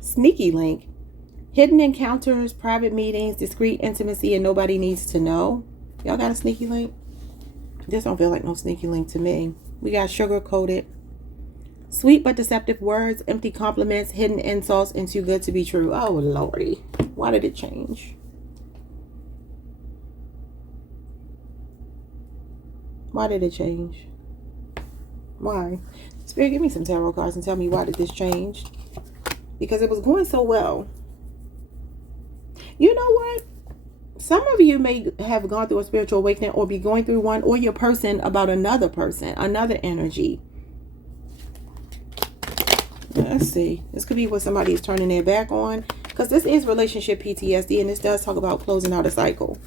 Sneaky link. Hidden encounters, private meetings, discreet intimacy, and nobody needs to know. Y'all got a sneaky link? This don't feel like no sneaky link to me. We got sugar coated. Sweet but deceptive words, empty compliments, hidden insults, and too good to be true. Oh, Lordy. Why did it change? Why did it change? Why? Spirit, give me some tarot cards and tell me why did this change? Because it was going so well. You know what? Some of you may have gone through a spiritual awakening or be going through one, or your person about another person, another energy. Let's see. This could be what somebody is turning their back on, because this is relationship PTSD, and this does talk about closing out a cycle.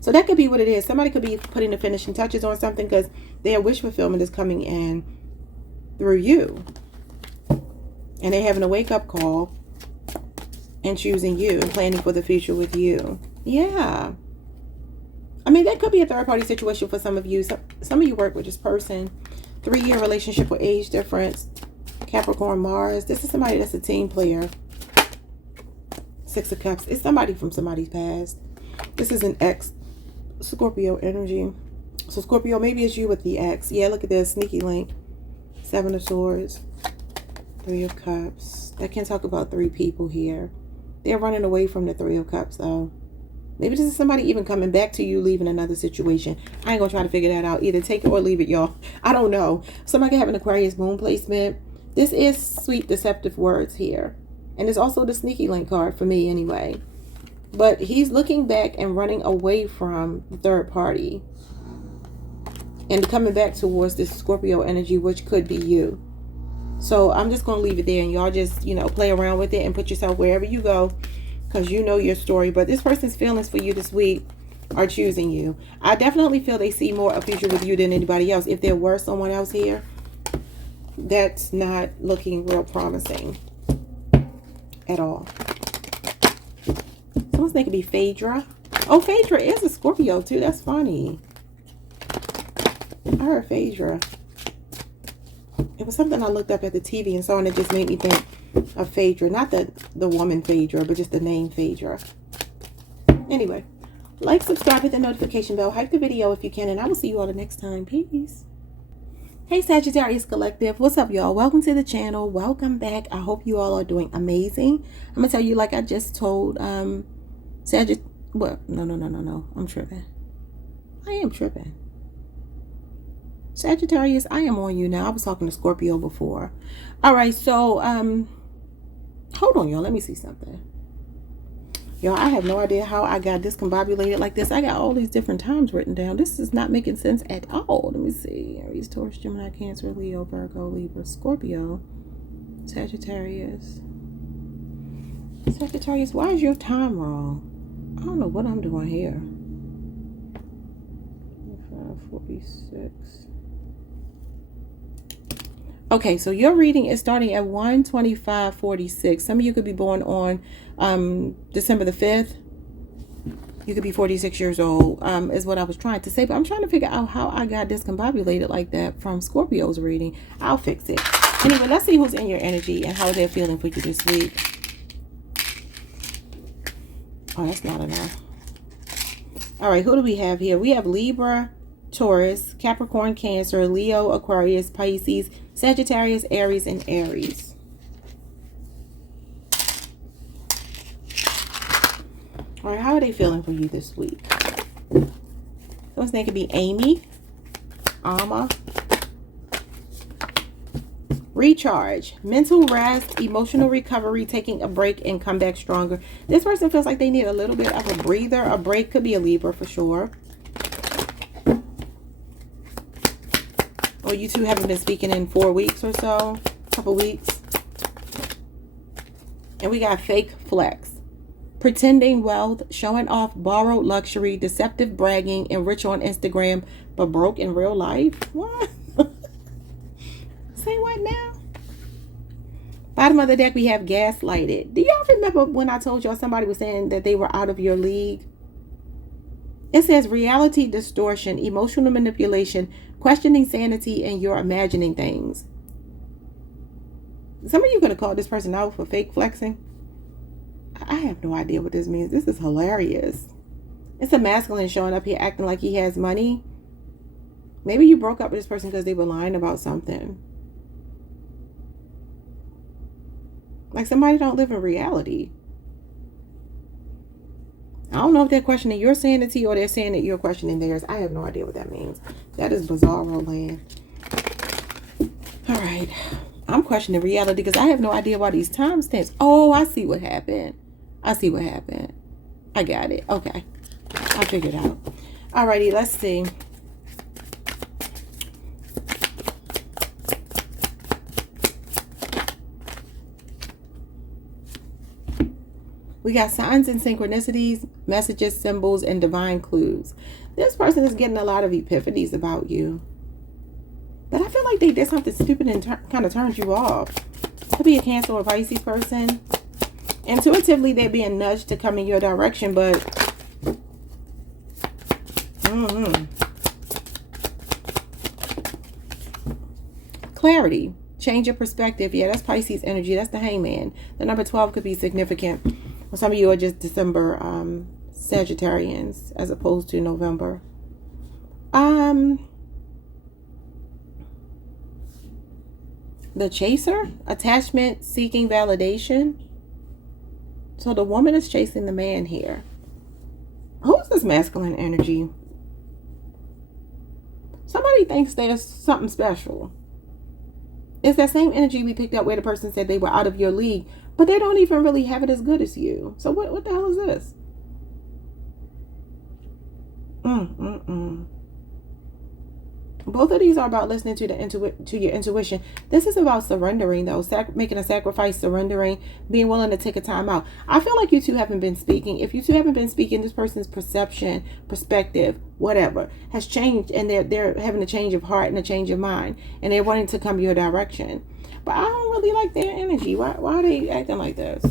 So that could be what it is. Somebody could be putting the finishing touches on something because their wish fulfillment is coming in through you. And they're having a wake-up call and choosing you and planning for the future with you. Yeah. I mean, that could be a third-party situation for some of you. Some of you work with this person. 3-year relationship with age difference. Capricorn, Mars. This is somebody that's a team player. 6 of Cups. It's somebody from somebody's past. This is an ex. Scorpio energy. So Scorpio, maybe it's you with the ex. Yeah, look at this. Sneaky link. 7 of Swords. 3 of Cups. That can talk about 3 people here. They're running away from the Three of Cups, though. Maybe this is somebody even coming back to you, leaving another situation. I ain't gonna try to figure that out. Either take it or leave it, y'all. I don't know. Somebody can have an Aquarius moon placement. This is sweet, deceptive words here. And it's also the sneaky link card for me anyway. But he's looking back and running away from the third party. And coming back towards this Scorpio energy, which could be you. So I'm just going to leave it there. And y'all just, you know, play around with it and put yourself wherever you go. Because you know your story. But this person's feelings for you this week are choosing you. I definitely feel they see more a future with you than anybody else. If there were someone else here, that's not looking real promising at all. Someone's name could be Phaedra. Oh, Phaedra is a Scorpio too. That's funny. I heard Phaedra. It was something I looked up at the TV and saw, and it just made me think of Phaedra. Not the woman Phaedra, but just the name Phaedra. Anyway, like, subscribe, hit the notification bell, hype the video if you can, and I will see you all the next time. Peace. Hey, Sagittarius Collective. What's up, y'all? Welcome to the channel. Welcome back. I hope you all are doing amazing. I'm going to tell you, like I just told no. I'm tripping. I am tripping. Sagittarius, I am on you now. I was talking to Scorpio before. All right, so hold on, y'all. Let me see something. Y'all, I have no idea how I got discombobulated like this. I got all these different times written down. This is not making sense at all. Let me see. Aries, Taurus, Gemini, Cancer, Leo, Virgo, Libra, Scorpio, Sagittarius. Sagittarius, why is your time wrong? I don't know what I'm doing here. 5:46. Okay, so your reading is starting at 1:25:46. Some of you could be born on December the 5th. You could be 46 years old, is what I was trying to say. But I'm trying to figure out how I got discombobulated like that from Scorpio's reading. I'll fix it. Anyway, let's see who's in your energy and how they're feeling for you this week. Oh, that's not enough. All right, who do we have here? We have Libra, Taurus, Capricorn, Cancer, Leo, Aquarius, Pisces, Sagittarius, Aries, and Aries. All right, how are they feeling for you this week? Someone's name could be Amy, Alma. Recharge, mental rest, emotional recovery, taking a break, and come back stronger. This person feels like they need a little bit of a breather. A break could be a Libra for sure. Or you two haven't been speaking in 4 weeks or so, a couple weeks. And we got fake flex, pretending wealth, showing off borrowed luxury, deceptive bragging, and rich on Instagram, but broke in real life. What? Say what now? Bottom of the deck, we have gaslighted. Do y'all remember when I told y'all somebody was saying that they were out of your league? It says reality distortion, emotional manipulation, questioning sanity, and you're imagining things. Some of you going to call this person out for fake flexing. I have no idea what this means. This is hilarious. It's a masculine showing up here acting like he has money. Maybe you broke up with this person because they were lying about something. Like somebody don't live in reality. I don't know if they're questioning your sanity or they're saying that you're questioning theirs. I have no idea what that means. That is bizarro land. All right. I'm questioning reality because I have no idea why these timestamps. Oh, I see what happened. I see what happened. I got it. Okay. I figured out. All righty. Let's see. We got signs and synchronicities, messages, symbols, and divine clues. This person is getting a lot of epiphanies about you. But I feel like they did something stupid and kind of turned you off. Could be a Cancer or Pisces person. Intuitively, they're being nudged to come in your direction, but... Clarity. Change your perspective. Yeah, that's Pisces energy. That's the Hangman. The number 12 could be significant. Well, some of you are just December Sagittarians as opposed to November. The Chaser, attachment, seeking validation. So the woman is chasing the man here. Who's this masculine energy? Somebody thinks there's something special. It's that same energy we picked up where the person said they were out of your league, but they don't even really have it as good as you. So what the hell is this? Both of these are about listening to your intuition. This is about surrendering, though. Making a sacrifice, surrendering, being willing to take a time out. I feel like you two haven't been speaking. If you two haven't been speaking, this person's perception, perspective, whatever, has changed, and they're having a change of heart and a change of mind, and they're wanting to come your direction. But I don't really like their energy. Why are they acting like this?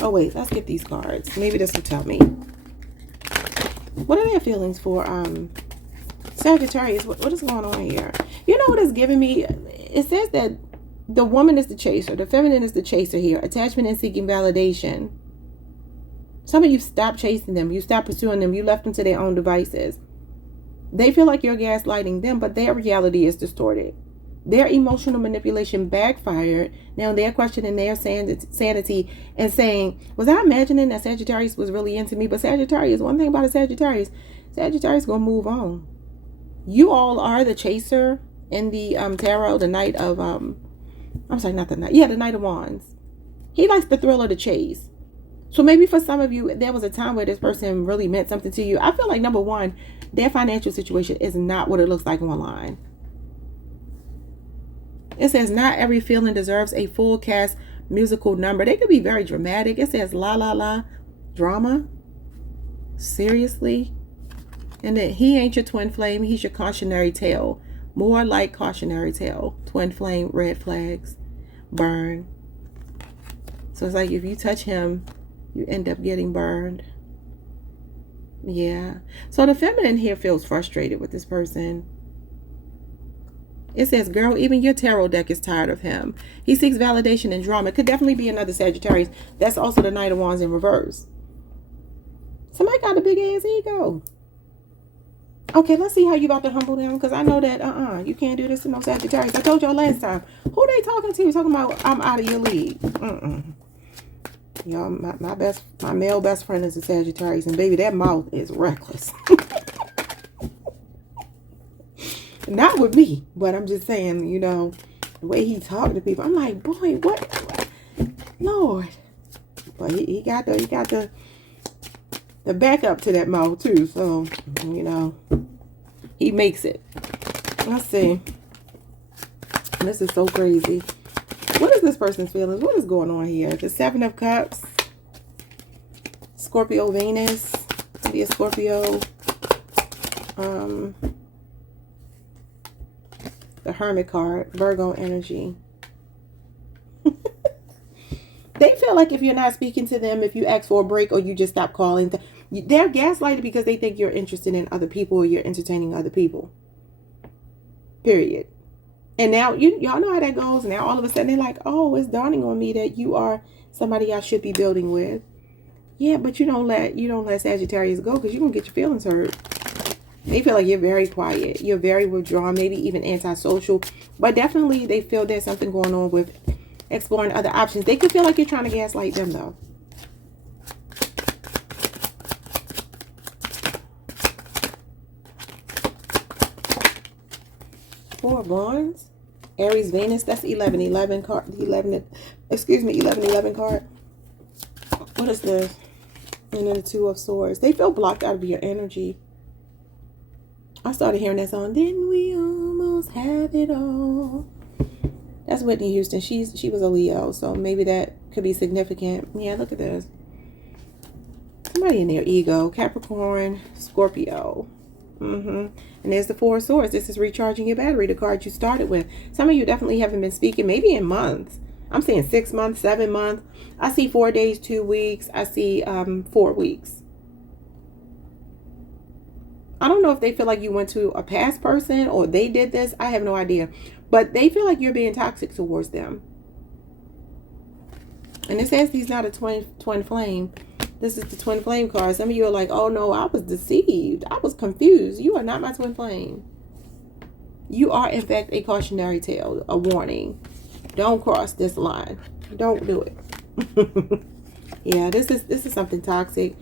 Oh wait, let's get these cards. Maybe this will tell me. What are their feelings for Sagittarius? What is going on here? You know what it's giving me? It says that the woman is the chaser. The feminine is the chaser here. Attachment and seeking validation. Some of you stopped chasing them. You stopped pursuing them. You left them to their own devices. They feel like you're gaslighting them, but their reality is distorted. Their emotional manipulation backfired. Now they're questioning their sanity and saying, was I imagining that Sagittarius was really into me? But Sagittarius, one thing about a Sagittarius gonna move on. You all are the chaser in the tarot, the Knight of I'm sorry, not the Knight. Yeah, the Knight of Wands. He likes the thrill of the chase. So maybe for some of you, there was a time where this person really meant something to you. I feel like, number one, their financial situation is not what it looks like online. It says not every feeling deserves a full cast musical number. They could be very dramatic. It says la la la drama. Seriously? And then he ain't your twin flame. He's your cautionary tale. More like cautionary tale. Twin flame, red flags, burn. So it's like if you touch him, you end up getting burned. Yeah. So the feminine here feels frustrated with this person. It says, girl, even your tarot deck is tired of him. He seeks validation and drama. It could definitely be another Sagittarius. That's also the Knight of Wands in reverse. Somebody got a big ass ego. Okay, let's see how you about to humble them. Because I know that, you can't do this to no Sagittarius. I told y'all last time. Who they talking to? Talking about, I'm out of your league. Y'all, my male best friend is a Sagittarius. And baby, that mouth is reckless. Not with me, but I'm just saying, you know, the way he talked to people, I'm like, boy, what? Lord. But he got the backup to that mouth too, so you know, he makes it. Let's see. This is so crazy. What is this person's feelings? What is going on here? The Seven of Cups, Scorpio Venus, maybe a Scorpio. The Hermit card, Virgo energy. They feel like if you're not speaking to them, if you ask for a break or you just stop calling, they're gaslighted because they think you're interested in other people or you're entertaining other people. Period. And now, y'all know how that goes. Now, all of a sudden, they're like, oh, it's dawning on me that you are somebody I should be building with. Yeah, but you don't let Sagittarius go because you're going to get your feelings hurt. They feel like you're very quiet. You're very withdrawn, maybe even antisocial. But definitely they feel there's something going on with exploring other options. They could feel like you're trying to gaslight them, though. Four of Wands. Aries, Venus. That's 1111 card. 1111 card. What is this? And then the Two of Swords. They feel blocked out of your energy. I started hearing that song. Didn't we almost have it all? That's Whitney Houston. She was a Leo, so maybe that could be significant. Yeah, look at this. Somebody in their ego. Capricorn, Scorpio. And there's the Four of Swords. This is recharging your battery, the card you started with. Some of you definitely haven't been speaking, maybe in months. I'm saying 6 months, 7 months. I see 4 days, 2 weeks. I see 4 weeks. I don't know if they feel like you went to a past person or they did this. I have no idea. But they feel like you're being toxic towards them. And it says he's not a twin flame. This is the twin flame card. Some of you are like, oh no, I was deceived. I was confused. You are not my twin flame. You are, in fact, a cautionary tale, a warning. Don't cross this line. Don't do it. Yeah, this is something toxic.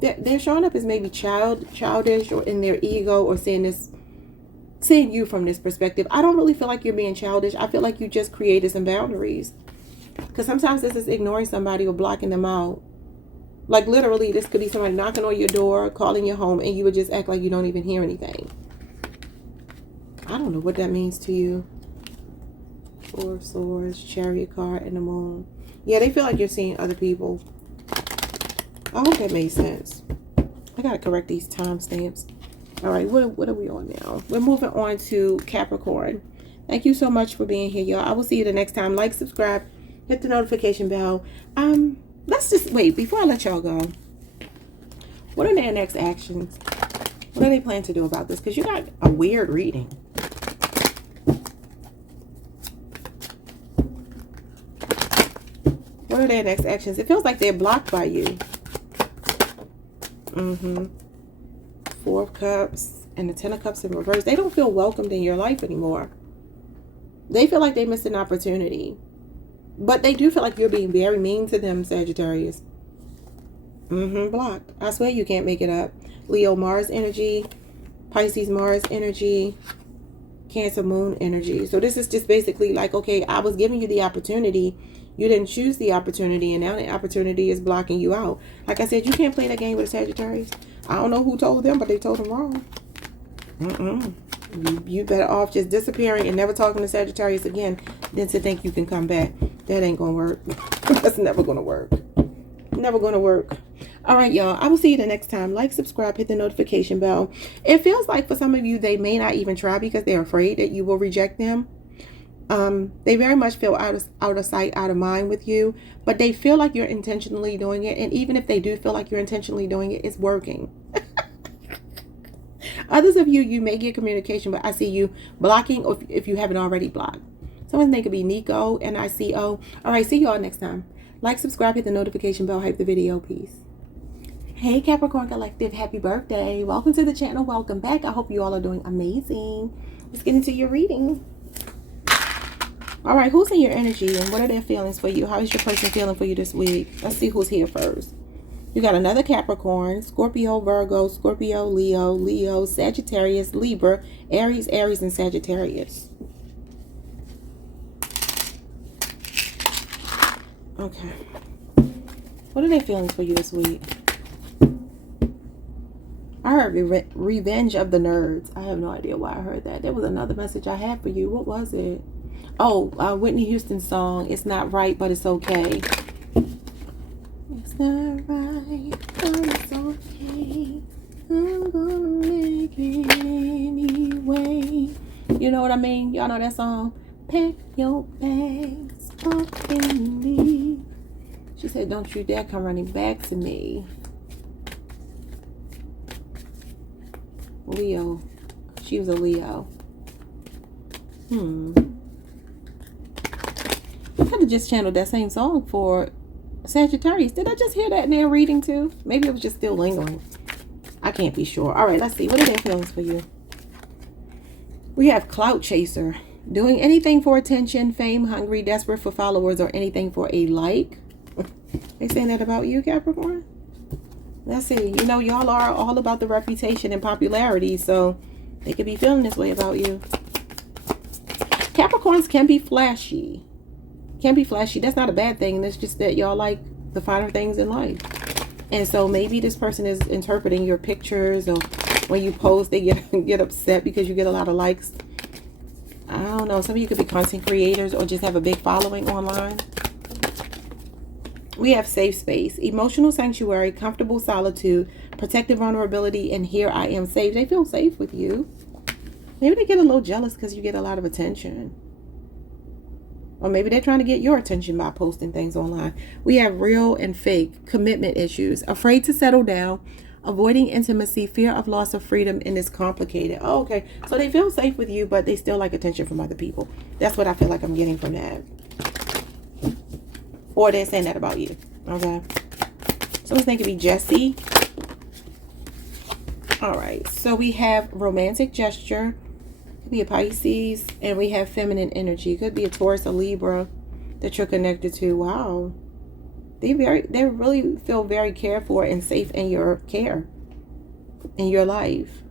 They're showing up as maybe childish or in their ego, or seeing you from this perspective. I don't really feel like you're being childish. I feel like you just created some boundaries. Because sometimes this is ignoring somebody or blocking them out. Like literally, this could be somebody knocking on your door, calling your home, and you would just act like you don't even hear anything. I don't know what that means to you. Four of Swords, Chariot card, and the Moon. Yeah, they feel like you're seeing other people. I hope that made sense. I gotta correct these timestamps. All right, what are we on now? We're moving on to Capricorn. Thank you so much for being here, y'all. I will see you the next time. Like, subscribe, hit the notification bell. Let's just wait before I let y'all go. What are their next actions? What are they planning to do about this? Because you got a weird reading. What are their next actions? It feels like they're blocked by you. Four of Cups and the Ten of Cups in reverse. They don't feel welcomed in your life anymore. They feel like they missed an opportunity. But they do feel like you're being very mean to them, Sagittarius. Blocked. I swear you can't make it up. Leo, Mars energy. Pisces, Mars energy. Cancer, Moon energy. So this is just basically like, okay, I was giving you the opportunity. You didn't choose the opportunity, and now the opportunity is blocking you out. Like I said, you can't play that game with a Sagittarius. I don't know who told them, but they told them wrong. You better off just disappearing and never talking to Sagittarius again than to think you can come back. That ain't gonna work. That's never gonna work. Never gonna work. All right, y'all. I will see you the next time. Like, subscribe, hit the notification bell. It feels like for some of you, they may not even try because they're afraid that you will reject them. They very much feel out of sight, out of mind with you, but they feel like you're intentionally doing it. And even if they do feel like you're intentionally doing it, it's working. Others of you, you may get communication, but I see you blocking, or if you haven't already blocked. Someone's name could be Nico, N-I-C-O. All right, see you all next time. Like, subscribe, hit the notification bell, hype the video. Peace. Hey, Capricorn Collective, happy birthday. Welcome to the channel. Welcome back. I hope you all are doing amazing. Let's get into your reading. All right, who's in your energy and what are their feelings for you? How is your person feeling for you this week? Let's see who's here first. You got another Capricorn, Scorpio, Virgo, Scorpio, Leo, Sagittarius, Libra, Aries, and Sagittarius. Okay. What are their feelings for you this week? I heard Revenge of the Nerds. I have no idea why I heard that. There was another message I had for you. What was it? Oh, Whitney Houston's song, It's Not Right, But It's Okay. It's not right, but it's okay. I'm gonna make it anyway. You know what I mean? Y'all know that song? Pack your bags up and leave. She said, don't you dare come running back to me. Leo. She was a Leo. I could have just channeled that same song for Sagittarius. Did I just hear that in their reading too? Maybe it was just still lingering. I can't be sure. All right, let's see. What are their feelings for you? We have Clout Chaser. Doing anything for attention, fame, hungry, desperate for followers, or anything for a like. They saying that about you, Capricorn? Let's see. You know, y'all are all about the reputation and popularity, so they could be feeling this way about you. Capricorns can be flashy. That's not a bad thing. It's just that y'all like the finer things in life. And so maybe this person is interpreting your pictures, or when you post, they get upset because you get a lot of likes. I don't know. Some of you could be content creators or just have a big following online. We have safe space, emotional sanctuary, comfortable solitude, protective vulnerability, and here I am safe. They feel safe with you. Maybe they get a little jealous because you get a lot of attention. Or maybe they're trying to get your attention by posting things online. We have real and fake, commitment issues, afraid to settle down, avoiding intimacy, fear of loss of freedom, and it's complicated. Oh, okay. So they feel safe with you, but they still like attention from other people. That's what I feel like I'm getting from that. Or they're saying that about you. Okay. Someone's name could be Jesse. All right. So we have romantic gesture, Could be a Pisces, and we have feminine energy. Could be a Taurus, a Libra that you're connected to. Wow. They really feel very cared for and safe in your care, in your life.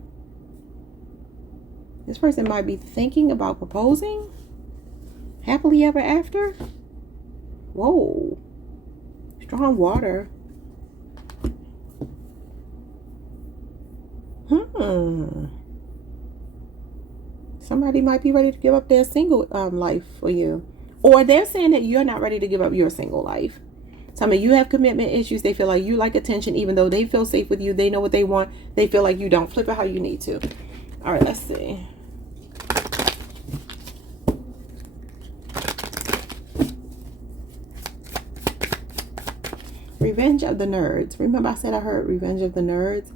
This person might be thinking about proposing. Happily ever after. Whoa. Strong water. Somebody might be ready to give up their single life for you. Or they're saying that you're not ready to give up your single life. Some of you have commitment issues. They feel like you like attention, even though they feel safe with you. They know what they want. They feel like you don't. Flip it how you need to. All right, let's see. Revenge of the Nerds. Remember I said I heard Revenge of the Nerds?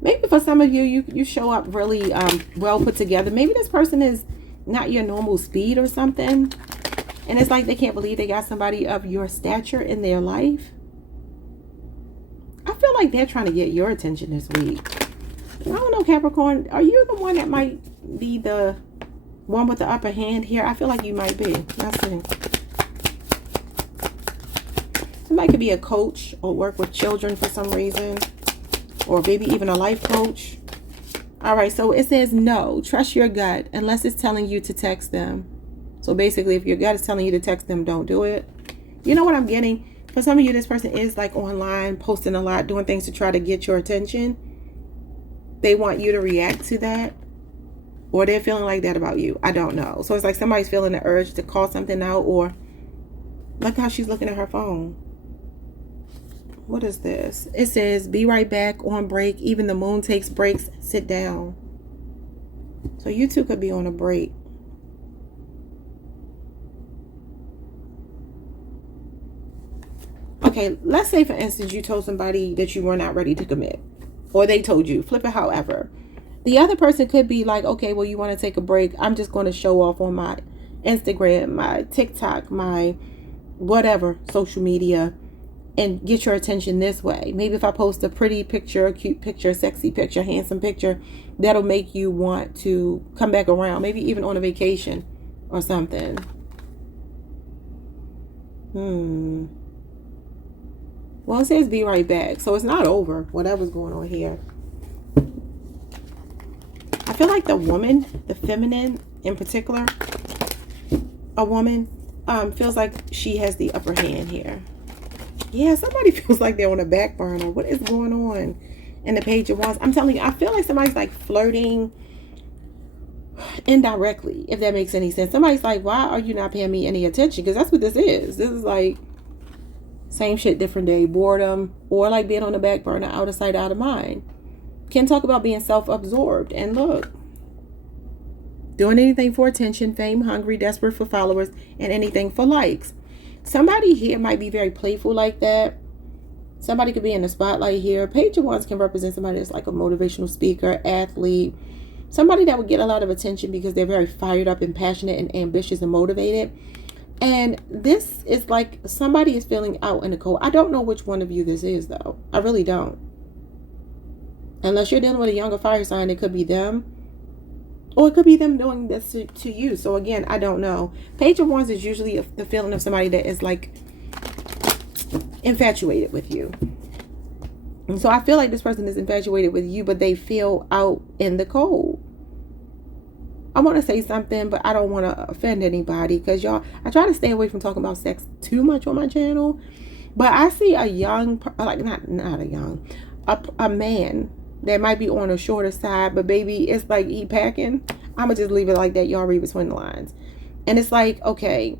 Maybe for some of you, you show up really well put together. Maybe this person is not your normal speed or something. And it's like they can't believe they got somebody of your stature in their life. I feel like they're trying to get your attention this week. I don't know, Capricorn. Are you the one that might be the one with the upper hand here? I feel like you might be. Let's see. Somebody could be a coach or work with children for some reason. Or maybe even a life coach. All right, so it says no. Trust your gut unless it's telling you to text them. So basically, if your gut is telling you to text them, don't do it. You know what I'm getting? For some of you, this person is like online, posting a lot, doing things to try to get your attention. They want you to react to that. Or they're feeling like that about you. I don't know. So it's like somebody's feeling the urge to call something out. Or look how she's looking at her phone. What is this? It says, be right back, on break. Even the moon takes breaks. Sit down. So you two could be on a break. Okay, let's say, for instance, you told somebody that you were not ready to commit. Or they told you. Flip it however. The other person could be like, okay, well, you want to take a break. I'm just going to show off on my Instagram, my TikTok, my whatever, social media. And get your attention this way. Maybe if I post a pretty picture, a cute picture, a sexy picture, handsome picture, that'll make you want to come back around. Maybe even on a vacation or something. Well, it says be right back. So it's not over. Whatever's going on here. I feel like the woman, the feminine in particular, a woman, feels like she has the upper hand here. Yeah, somebody feels like they're on a back burner. What is going on in the Page of Wands? I'm telling you, I feel like somebody's like flirting indirectly, if that makes any sense. Somebody's like, why are you not paying me any attention? Because that's what this is. This is like same shit, different day, boredom, or like being on the back burner, out of sight, out of mind. Can talk about being self-absorbed. And look, doing anything for attention, fame, hungry, desperate for followers, and anything for likes. Somebody here might be very playful like that. Somebody could be in the spotlight here. Page of Wands can represent somebody that's like a motivational speaker, athlete. Somebody that would get a lot of attention because they're very fired up and passionate and ambitious and motivated. And this is like somebody is feeling out in the cold. I don't know which one of you this is, though. I really don't. Unless you're dealing with a younger fire sign, it could be them. Or it could be them doing this to you. So again, I don't know. Page of Wands is usually the feeling of somebody that is like infatuated with you. And so I feel like this person is infatuated with you, but they feel out in the cold. I want to say something, but I don't want to offend anybody. Because y'all, I try to stay away from talking about sex too much on my channel. But I see a young, like not a young, a man that might be on a shorter side, but baby, it's like he packing. I'm gonna just leave it like that. Y'all read between the lines. And it's like, okay,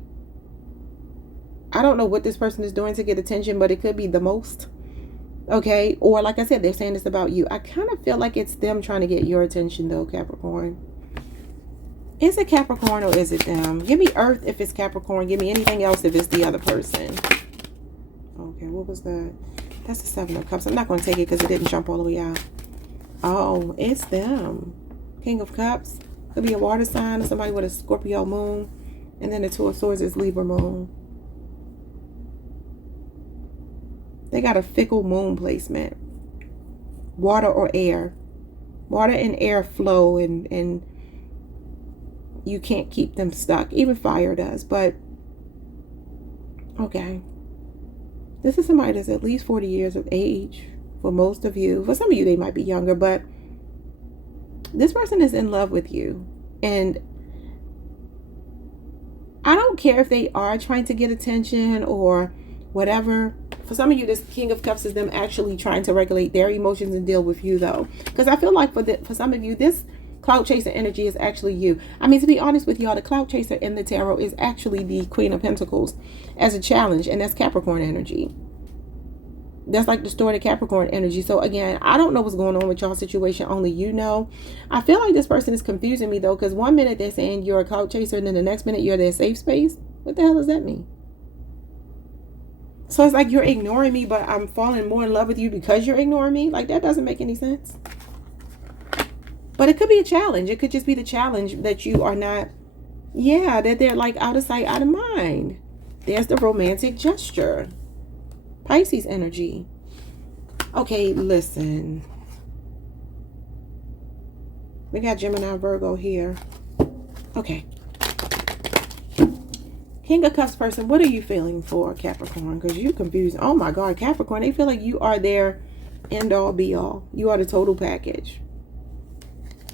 I don't know what this person is doing to get attention, but it could be the most. Okay, or like I said, they're saying this about you. I kind of feel like it's them trying to get your attention though, Capricorn. Is it Capricorn or is it them? Give me Earth if it's Capricorn. Give me anything else if it's the other person. Okay, what was that? That's the Seven of Cups. I'm not going to take it because it didn't jump all the way out. Oh, it's them. King of Cups. Could be a water sign or somebody with a Scorpio moon. And then the Two of Swords is Libra moon. They got a fickle moon placement. Water or air. Water and air flow and you can't keep them stuck. Even fire does. But okay, this is somebody that's at least 40 years of age for most of you. For some of you, they might be younger, but this person is in love with you. And I don't care if they are trying to get attention or whatever. For some of you, this King of Cups is them actually trying to regulate their emotions and deal with you, though. Because I feel like for some of you, this cloud chaser energy is actually you. I mean, to be honest with y'all, the cloud chaser in the tarot is actually the Queen of Pentacles as a challenge. And that's Capricorn energy. That's like distorted Capricorn energy. So again, I don't know what's going on with y'all's situation. Only you know. I feel like this person is confusing me though, because one minute they're saying you're a cloud chaser, and then the next minute you're their safe space. What the hell does that mean? So it's like you're ignoring me, but I'm falling more in love with you because you're ignoring me. Like, that doesn't make any sense. But it could be a challenge. It could just be the challenge that you are not, yeah, that they're like out of sight, out of mind. There's the romantic gesture. Pisces energy. Okay, listen. We got Gemini, Virgo here. Okay. King of Cups person, what are you feeling for Capricorn? Because you're confused. Oh my God, Capricorn, they feel like you are their end all be all. You are the total package.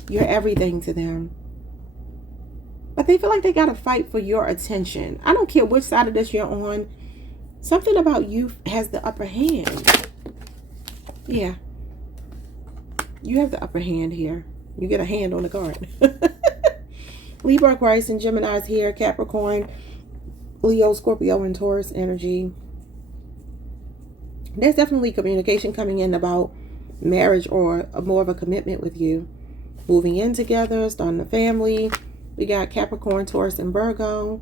You're everything to them. But they feel like they got to fight for your attention. I don't care which side of this you're on. Something about you has the upper hand. Yeah. You have the upper hand here. You get a hand on the card. Libra, Aquarius, and Gemini is here. Capricorn, Leo, Scorpio, and Taurus energy. There's definitely communication coming in about marriage or more of a commitment with you. Moving in together, starting a family. We got Capricorn, Taurus, and Virgo.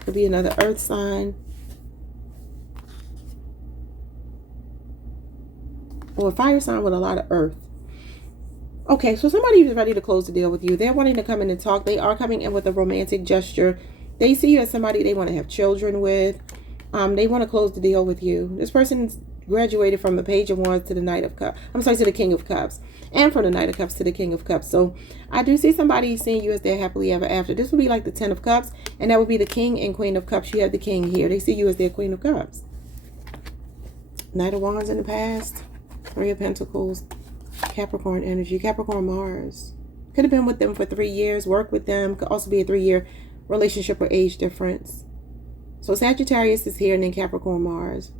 Could be another earth sign. Or a fire sign with a lot of earth. Okay, so somebody is ready to close the deal with you. They're wanting to come in and talk. They are coming in with a romantic gesture. They see you as somebody they want to have children with. They want to close the deal with you. This person's graduated from the Page of Wands to the Knight of Cups. I'm sorry, to the King of Cups. And from the Knight of Cups to the King of Cups. So I do see somebody seeing you as their happily ever after. This would be like the 10 of Cups. And that would be the King and Queen of Cups. You have the King here. They see you as their Queen of Cups. Knight of Wands in the past. Three of Pentacles, Capricorn energy, Capricorn Mars. Could have been with them for 3 years, work with them. Could also be a 3-year relationship or age difference. So Sagittarius is here and then Capricorn Mars.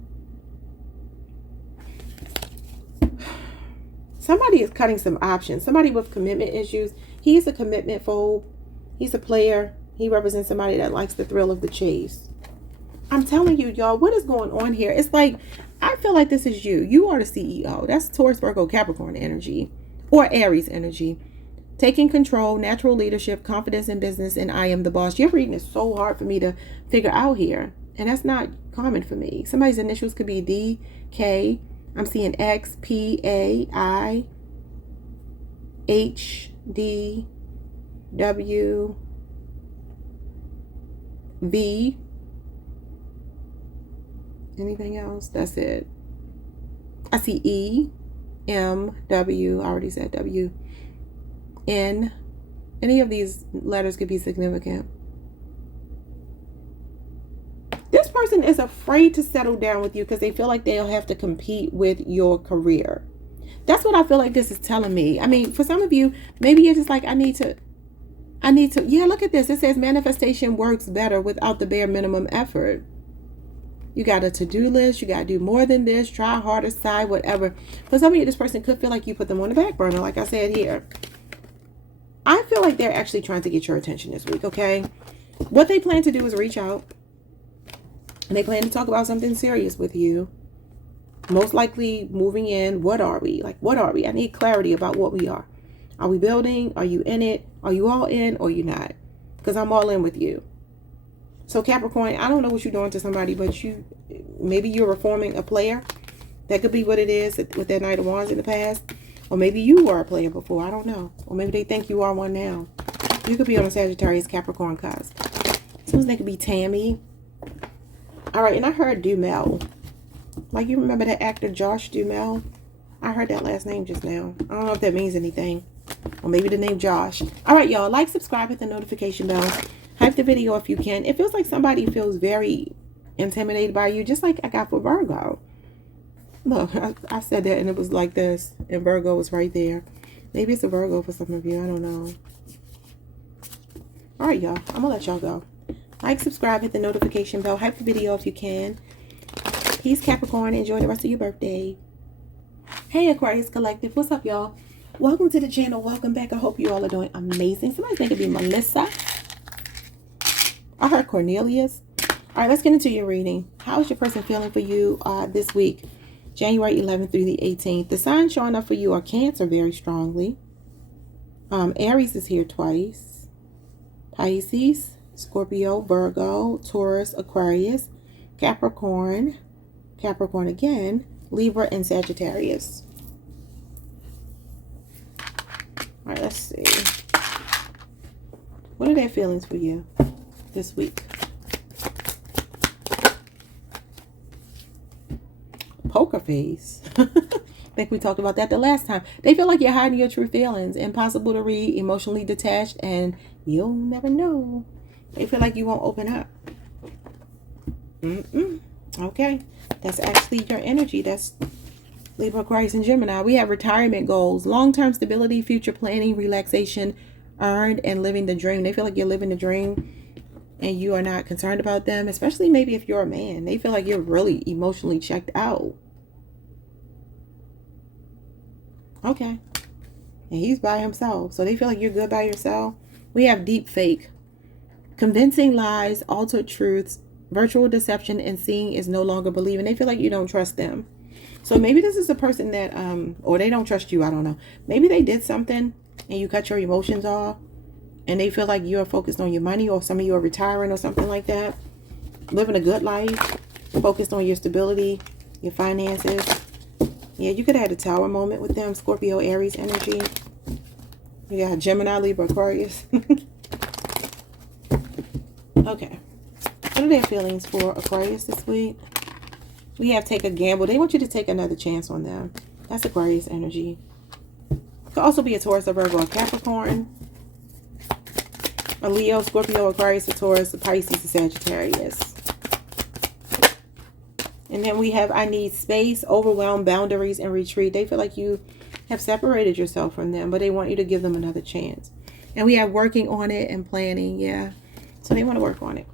Somebody is cutting some options. Somebody with commitment issues. He's a commitment phobe. He's a player. He represents somebody that likes the thrill of the chase. I'm telling you, y'all, what is going on here? It's like, I feel like this is you. You are the CEO. That's Taurus, Virgo, Capricorn energy. Or Aries energy. Taking control, natural leadership, confidence in business, and I am the boss. Your reading is so hard for me to figure out here. And that's not common for me. Somebody's initials could be D, K. I'm seeing X, P, A, I, H, D, W, V. Anything else? That's it. I see E, M, W. I already said W. N. Any of these letters could be significant. This person is afraid to settle down with you because they feel like they'll have to compete with your career. That's what I feel like this is telling me. I mean, for some of you, maybe you're just like, I need to, yeah, look at this. It says manifestation works better without the bare minimum effort. You got a to-do list. You got to do more than this. Try harder, side, whatever. For some of you, this person could feel like you put them on the back burner, like I said here. I feel like they're actually trying to get your attention this week, okay? What they plan to do is reach out. And they plan to talk about something serious with you. Most likely moving in. What are we? Like, what are we? I need clarity about what we are. Are we building? Are you in it? Are you all in or you not? Because I'm all in with you. So Capricorn, I don't know what you're doing to somebody, but maybe you're reforming a player. That could be what it is with that Knight of Wands in the past. Or maybe you were a player before. I don't know. Or maybe they think you are one now. You could be on a Sagittarius Capricorn cusp. Sometimes they could be Tammy. All right, and I heard Dumel. Like, you remember that actor Josh Dumel? I heard that last name just now. I don't know if that means anything. Or maybe the name Josh. All right, y'all. Like, subscribe, hit the notification bell. Hype the video if you can. It feels like somebody feels very intimidated by you, just like I got for Virgo. Look, I said that and it was like this. And Virgo was right there. Maybe it's a Virgo for some of you. I don't know. All right, y'all. I'm going to let y'all go. Like, subscribe, hit the notification bell. Hype the video if you can. Peace, Capricorn. Enjoy the rest of your birthday. Hey, Aquarius Collective. What's up, y'all? Welcome to the channel. Welcome back. I hope you all are doing amazing. Somebody think it'd be Melissa. I heard Cornelius. All right, let's get into your reading. How is your person feeling for you this week? January 11th through the 18th. The signs showing up for you are Cancer very strongly. Aries is here twice. Pisces, Scorpio, Virgo, Taurus, Aquarius, Capricorn, Capricorn again, Libra, and Sagittarius. All right, let's see. What are their feelings for you this week? Poker face. I think we talked about that the last time. They feel like you're hiding your true feelings. Impossible to read, emotionally detached, and you'll never know. They feel like you won't open up. Okay. That's actually your energy. That's Libra, Aquarius, and Gemini. We have retirement goals, long-term stability, future planning, relaxation, earned, and living the dream. They feel like you're living the dream and you are not concerned about them, especially maybe if you're a man. They feel like you're really emotionally checked out. Okay. And he's by himself. So they feel like you're good by yourself. We have deep fake, convincing lies, altered truths, virtual deception, and seeing is no longer believing. They feel like you don't trust them. So maybe this is a person that, or they don't trust you. I don't know. Maybe they did something and you cut your emotions off and they feel like you're focused on your money, or some of you are retiring or something like that. Living a good life, focused on your stability, your finances. Yeah, you could have had a tower moment with them. Scorpio, Aries energy. You got Gemini, Libra, Aquarius. Okay. What are their feelings for Aquarius this week? We have take a gamble. They want you to take another chance on them. That's Aquarius energy. Could also be a Taurus, a Virgo, a Capricorn, a Leo, Scorpio, Aquarius, a Taurus, a Pisces, a Sagittarius. And then we have I need space, overwhelm, boundaries, and retreat. They feel like you have separated yourself from them, but they want you to give them another chance. And we have working on it and planning. Yeah. So they want to work on it.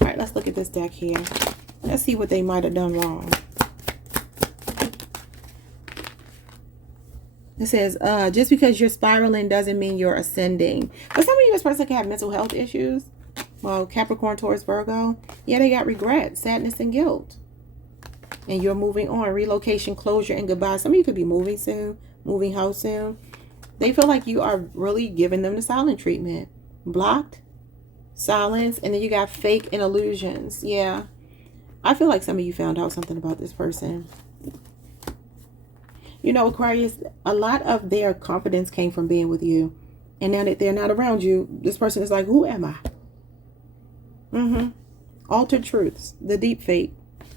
All right, let's look at this deck here. Let's see what they might have done wrong. It says, just because you're spiraling doesn't mean you're ascending. But some of you, this person can have mental health issues. Well, Capricorn, Taurus, Virgo. Yeah, they got regret, sadness, and guilt. And you're moving on. Relocation, closure, and goodbye. Some of you could be moving soon, moving house soon. They feel like you are really giving them the silent treatment. Blocked, silence, and then you got fake and illusions. Yeah. I feel like some of you found out something about this person. You know, Aquarius, a lot of their confidence came from being with you. And now that they're not around you, this person is like, who am I? Altered truths, the deep fake.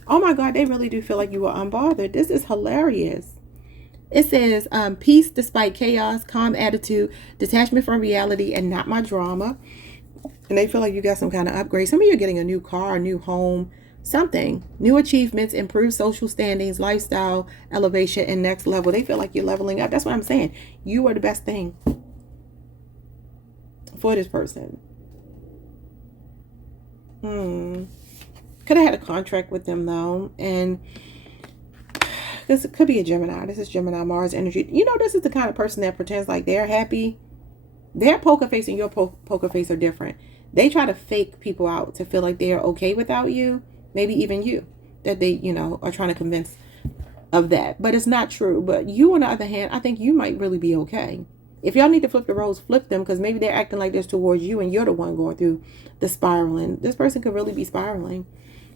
Oh my God, they really do feel like you were unbothered. This is hilarious. It says, peace despite chaos, calm attitude, detachment from reality, and not my drama. And they feel like you got some kind of upgrade. Some of you are getting a new car, a new home, something. New achievements, improved social standings, lifestyle, elevation, and next level. They feel like you're leveling up. That's what I'm saying. You are the best thing for this person. Could have had a contract with them though. And this could be a Gemini. This is Gemini, Mars energy. You know, this is the kind of person that pretends like they're happy. Their poker face and your poker face are different. They try to fake people out to feel like they're okay without you. Maybe even you. That they, you know, are trying to convince of that. But it's not true. But you, on the other hand, I think you might really be okay. If y'all need to flip the roles, flip them. Because maybe they're acting like this towards you and you're the one going through the spiraling. This person could really be spiraling.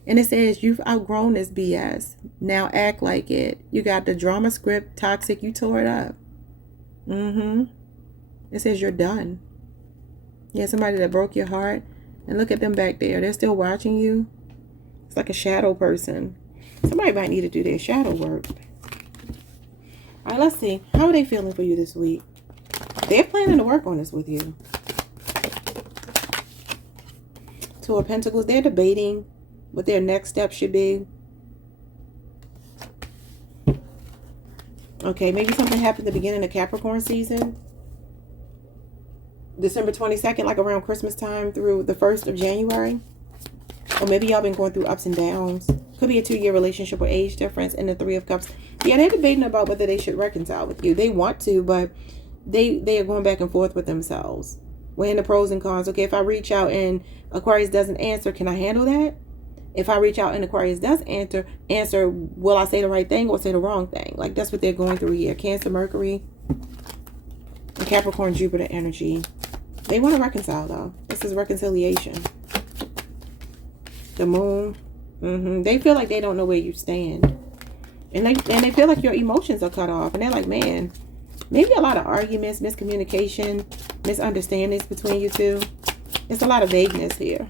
And it says, you've outgrown this BS. Now act like it. You got the drama script, toxic. You tore it up. It says you're done. Yeah, somebody that broke your heart. And look at them back there. They're still watching you. It's like a shadow person. Somebody might need to do their shadow work. All right, let's see. How are they feeling for you this week? They're planning to work on this with you. Two of Pentacles. They're debating what their next step should be. Okay, maybe something happened at the beginning of Capricorn season. December 22nd, like around Christmas time through the 1st of January. Or maybe y'all been going through ups and downs. Could be a 2-year relationship or age difference in the Three of Cups. Yeah, they're debating about whether they should reconcile with you. They want to, but they are going back and forth with themselves. Weighing the pros and cons. Okay, if I reach out and Aquarius doesn't answer, can I handle that? If I reach out and Aquarius does answer, will I say the right thing or say the wrong thing? Like, that's what they're going through here. Cancer, Mercury, and Capricorn, Jupiter energy. They want to reconcile, though. This is reconciliation. The moon. They feel like they don't know where you stand. And they feel like your emotions are cut off. And they're like, man, maybe a lot of arguments, miscommunication, misunderstandings between you two. There's a lot of vagueness here.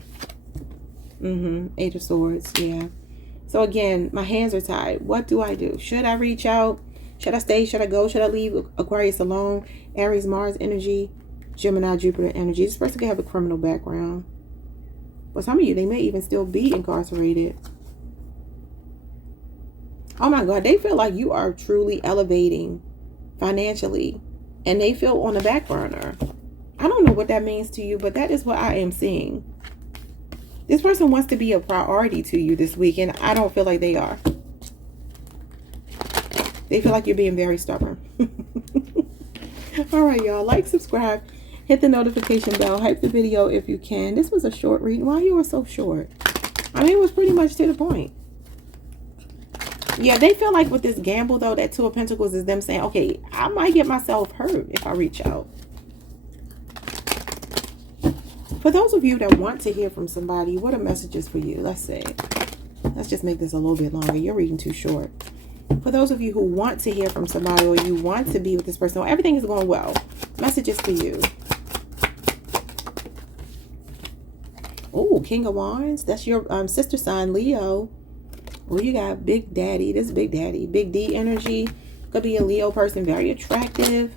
Eight of Swords, yeah. So again, my hands are tied. What do I do? Should I reach out? Should I stay? Should I go? Should I leave Aquarius alone? Aries, Mars energy, Gemini, Jupiter energy. This person could have a criminal background. For some of you, they may even still be incarcerated. Oh my God, they feel like you are truly elevating financially. And they feel on the back burner. I don't know what that means to you, but that is what I am seeing. This person wants to be a priority to you this week, and I don't feel like they are. They feel like you're being very stubborn. All right, y'all. Like, subscribe, hit the notification bell, hype the video if you can. This was a short read. Why you were so short? I mean, it was pretty much to the point. Yeah, they feel like with this gamble, though, that Two of Pentacles is them saying, okay, I might get myself hurt if I reach out. For those of you that want to hear from somebody, what are messages for you? Let's see. Let's just make this a little bit longer. You're reading too short. For those of you who want to hear from somebody or you want to be with this person, or everything is going well, messages for you. Oh, King of Wands. That's your sister sign, Leo. Oh, you got Big Daddy. This is Big Daddy. Big D energy. Could be a Leo person. Very attractive.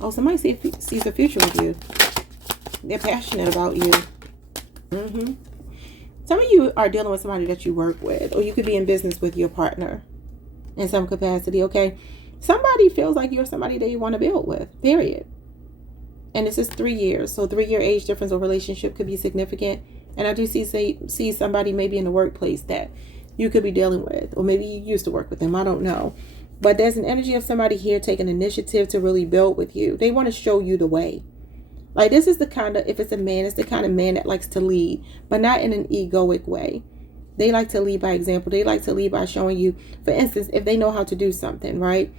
Oh, somebody sees a future with you. They're passionate about you. Some of you are dealing with somebody that you work with, or you could be in business with your partner in some capacity, okay? Somebody feels like you're somebody that you want to build with, period. And this is 3 years, so 3-year age difference or relationship could be significant. And I do see somebody maybe in the workplace that you could be dealing with, or maybe you used to work with them, I don't know. But there's an energy of somebody here taking initiative to really build with you. They want to show you the way. Like, this is the kind of, if it's a man, it's the kind of man that likes to lead, but not in an egoic way. They like to lead by example. They like to lead by showing you, for instance, if they know how to do something, right?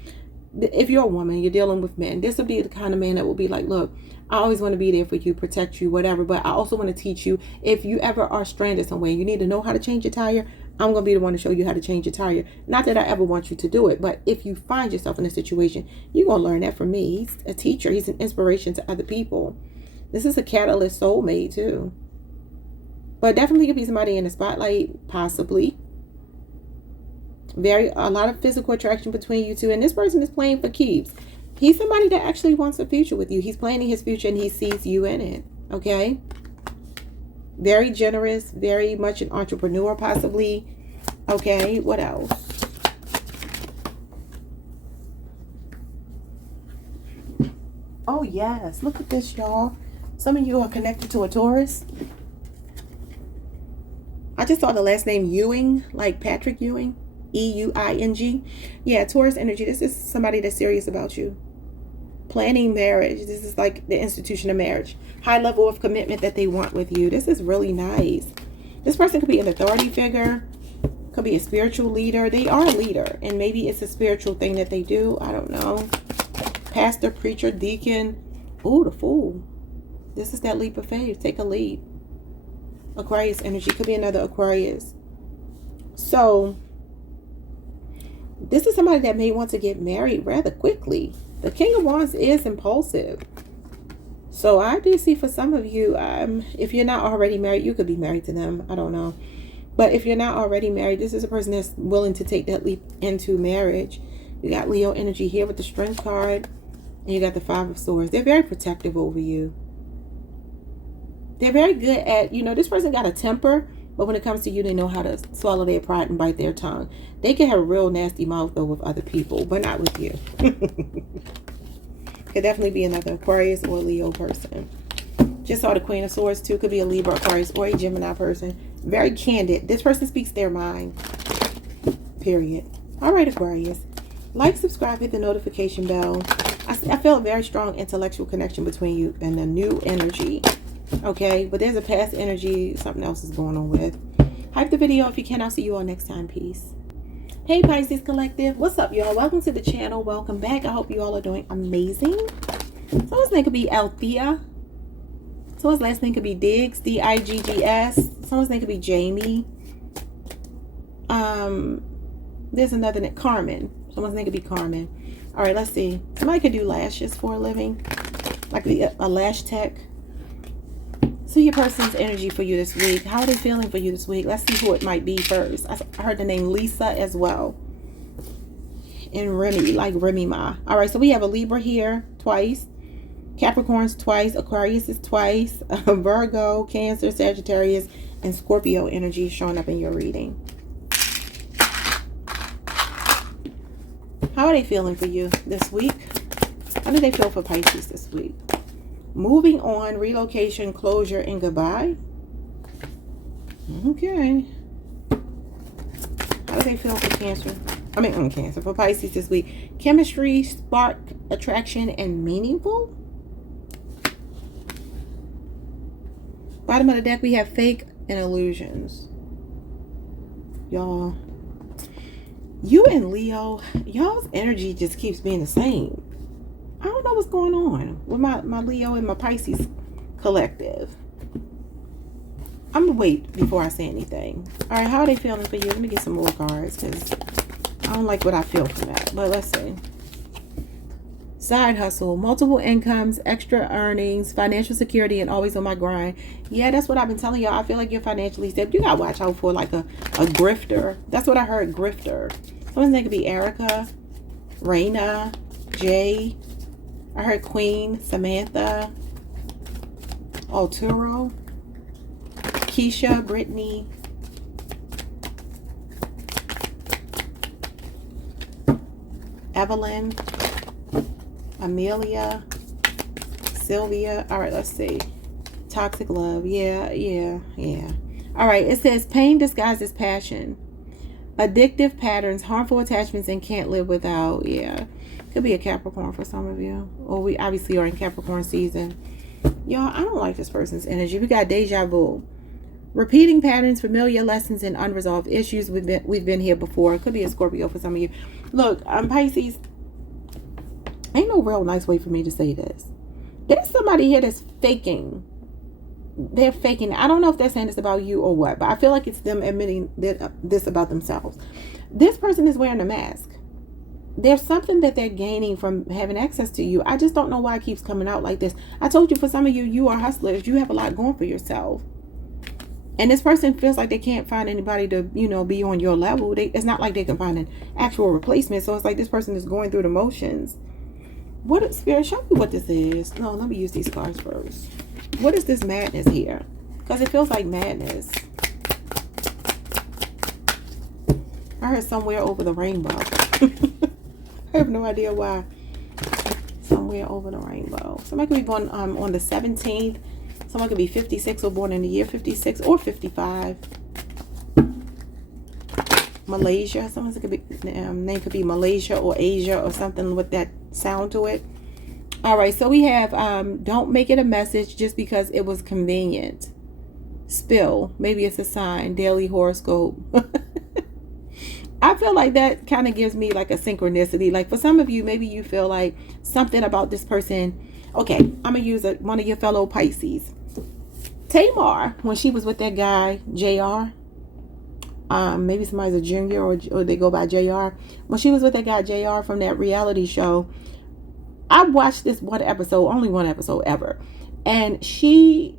If you're a woman, you're dealing with men, this will be the kind of man that will be like, look, I always want to be there for you, protect you, whatever. But I also want to teach you, if you ever are stranded somewhere, you need to know how to change your tire. I'm going to be the one to show you how to change your tire. Not that I ever want you to do it, but if you find yourself in a situation, you're going to learn that from me. He's a teacher. He's an inspiration to other people. This is a catalyst soulmate too. But definitely could be somebody in the spotlight, possibly. A lot of physical attraction between you two. And this person is playing for keeps. He's somebody that actually wants a future with you. He's planning his future and he sees you in it. Okay? Very generous, very much an entrepreneur, possibly. Okay, what else? Oh, yes. Look at this, y'all. Some of you are connected to a Taurus. I just saw the last name Ewing, like Patrick Ewing. E-U-I-N-G. Yeah, Taurus energy. This is somebody that's serious about you. Planning marriage. This is like the institution of marriage. High level of commitment that they want with you. This is really nice. This person could be an authority figure. Could be a spiritual leader. They are a leader. And maybe it's a spiritual thing that they do. I don't know. Pastor, preacher, deacon. Ooh, the Fool. This is that leap of faith. Take a leap. Aquarius energy. Could be another Aquarius. So, this is somebody that may want to get married rather quickly. The King of Wands is impulsive. So I do see for some of you, if you're not already married, you could be married to them. I don't know. But if you're not already married, this is a person that's willing to take that leap into marriage. You got Leo energy here with the Strength card. And you got the Five of Swords. They're very protective over you. They're very good at, you know, this person got a temper, but when it comes to you, they know how to swallow their pride and bite their tongue. They can have a real nasty mouth, though, with other people, but not with you. Could definitely be another Aquarius or Leo person. Just saw the Queen of Swords, too. Could be a Libra, Aquarius, or a Gemini person. Very candid. This person speaks their mind. Period. All right, Aquarius. Like, subscribe, hit the notification bell. I feel a very strong intellectual connection between you and the new energy. Okay, but there's a past energy something else is going on with. Hype the video if you can. I'll see you all next time. Peace. Hey, Pisces Collective. What's up, y'all? Welcome to the channel. Welcome back. I hope you all are doing amazing. Someone's name could be Althea. Someone's last name could be Diggs, D-I-G-G-S. Someone's name could be Jamie. There's another name, Carmen. Someone's name could be Carmen. All right, let's see. Somebody could do lashes for a living, like a lash tech. See your person's energy for you this week. How are they feeling for you this week? Let's see who it might be first. I heard the name Lisa as well. And Remy, like Remy Ma. All right, so we have a Libra here twice. Capricorn's twice. Aquarius is twice. Virgo, Cancer, Sagittarius, and Scorpio energy showing up in your reading. How are they feeling for you this week? How do they feel for Pisces this week? Moving on, relocation, closure, and goodbye. Okay. How do they feel for Cancer? Cancer, for Pisces this week. Chemistry, spark, attraction, and meaningful. Bottom of the deck, we have fake and illusions. Y'all. You and Leo, y'all's energy just keeps being the same. I don't know what's going on with my Leo and my Pisces collective. I'm going to wait before I say anything. All right, how are they feeling for you? Let me get some more cards because I don't like what I feel from that. But let's see. Side hustle, multiple incomes, extra earnings, financial security, and always on my grind. Yeah, that's what I've been telling y'all. I feel like you're financially stable. You got to watch out for like a grifter. That's what I heard, grifter. Someone's name could be Erica, Raina, Jay. I heard Queen, Samantha, Arturo, Keisha, Brittany, Evelyn, Amelia, Sylvia. All right, let's see. Toxic love. Yeah. All right, it says pain disguised as passion. Addictive patterns, harmful attachments, and can't live without. Yeah. Could be a Capricorn for some of you. Or we obviously are in Capricorn season. Y'all, I don't like this person's energy. We got deja vu. Repeating patterns, familiar lessons, and unresolved issues. We've been here before. It could be a Scorpio for some of you. Look, Pisces. Ain't no real nice way for me to say this. There's somebody here that's faking. They're faking. I don't know if they're saying this about you or what, but I feel like it's them admitting this about themselves. This person is wearing a mask. There's something that they're gaining from having access to you. I just don't know why it keeps coming out like this. I told you, for some of you, you are hustlers. You have a lot going for yourself. And this person feels like they can't find anybody to, you know, be on your level. It's not like they can find an actual replacement. So it's like this person is going through the motions. What, Spirit, show me what this is. No, let me use these cards first. What is this madness here? Because it feels like madness. I heard somewhere over the rainbow. I have no idea why. Somewhere over the rainbow. Somebody could be born on the 17th. Someone could be 56 or born in the year 56 or 55. Malaysia. Someone could be name could be Malaysia or Asia or something with that sound to it. All right, so we have don't make it a message just because it was convenient. Spill. Maybe it's a sign. Daily horoscope. I feel like that kind of gives me like a synchronicity. Like for some of you, maybe you feel like something about this person. Okay, I'm going to use one of your fellow Pisces. Tamar, when she was with that guy, JR. Maybe somebody's a junior or they go by JR. When she was with that guy, JR, from that reality show, I watched this one episode, only one episode ever. And she...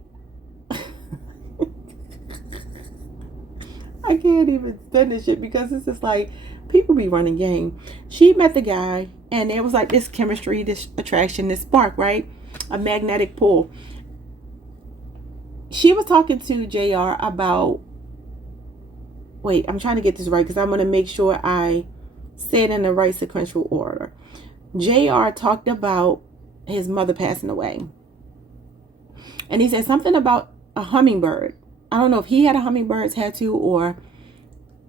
I can't even finish it because it's just like people be running game. She met the guy, and there was like this chemistry, this attraction, this spark, right? A magnetic pull. She was talking to JR about, wait, I'm trying to get this right because I'm going to make sure I say it in the right sequential order. JR talked about his mother passing away. And he said something about a hummingbird. I don't know if he had a hummingbird tattoo or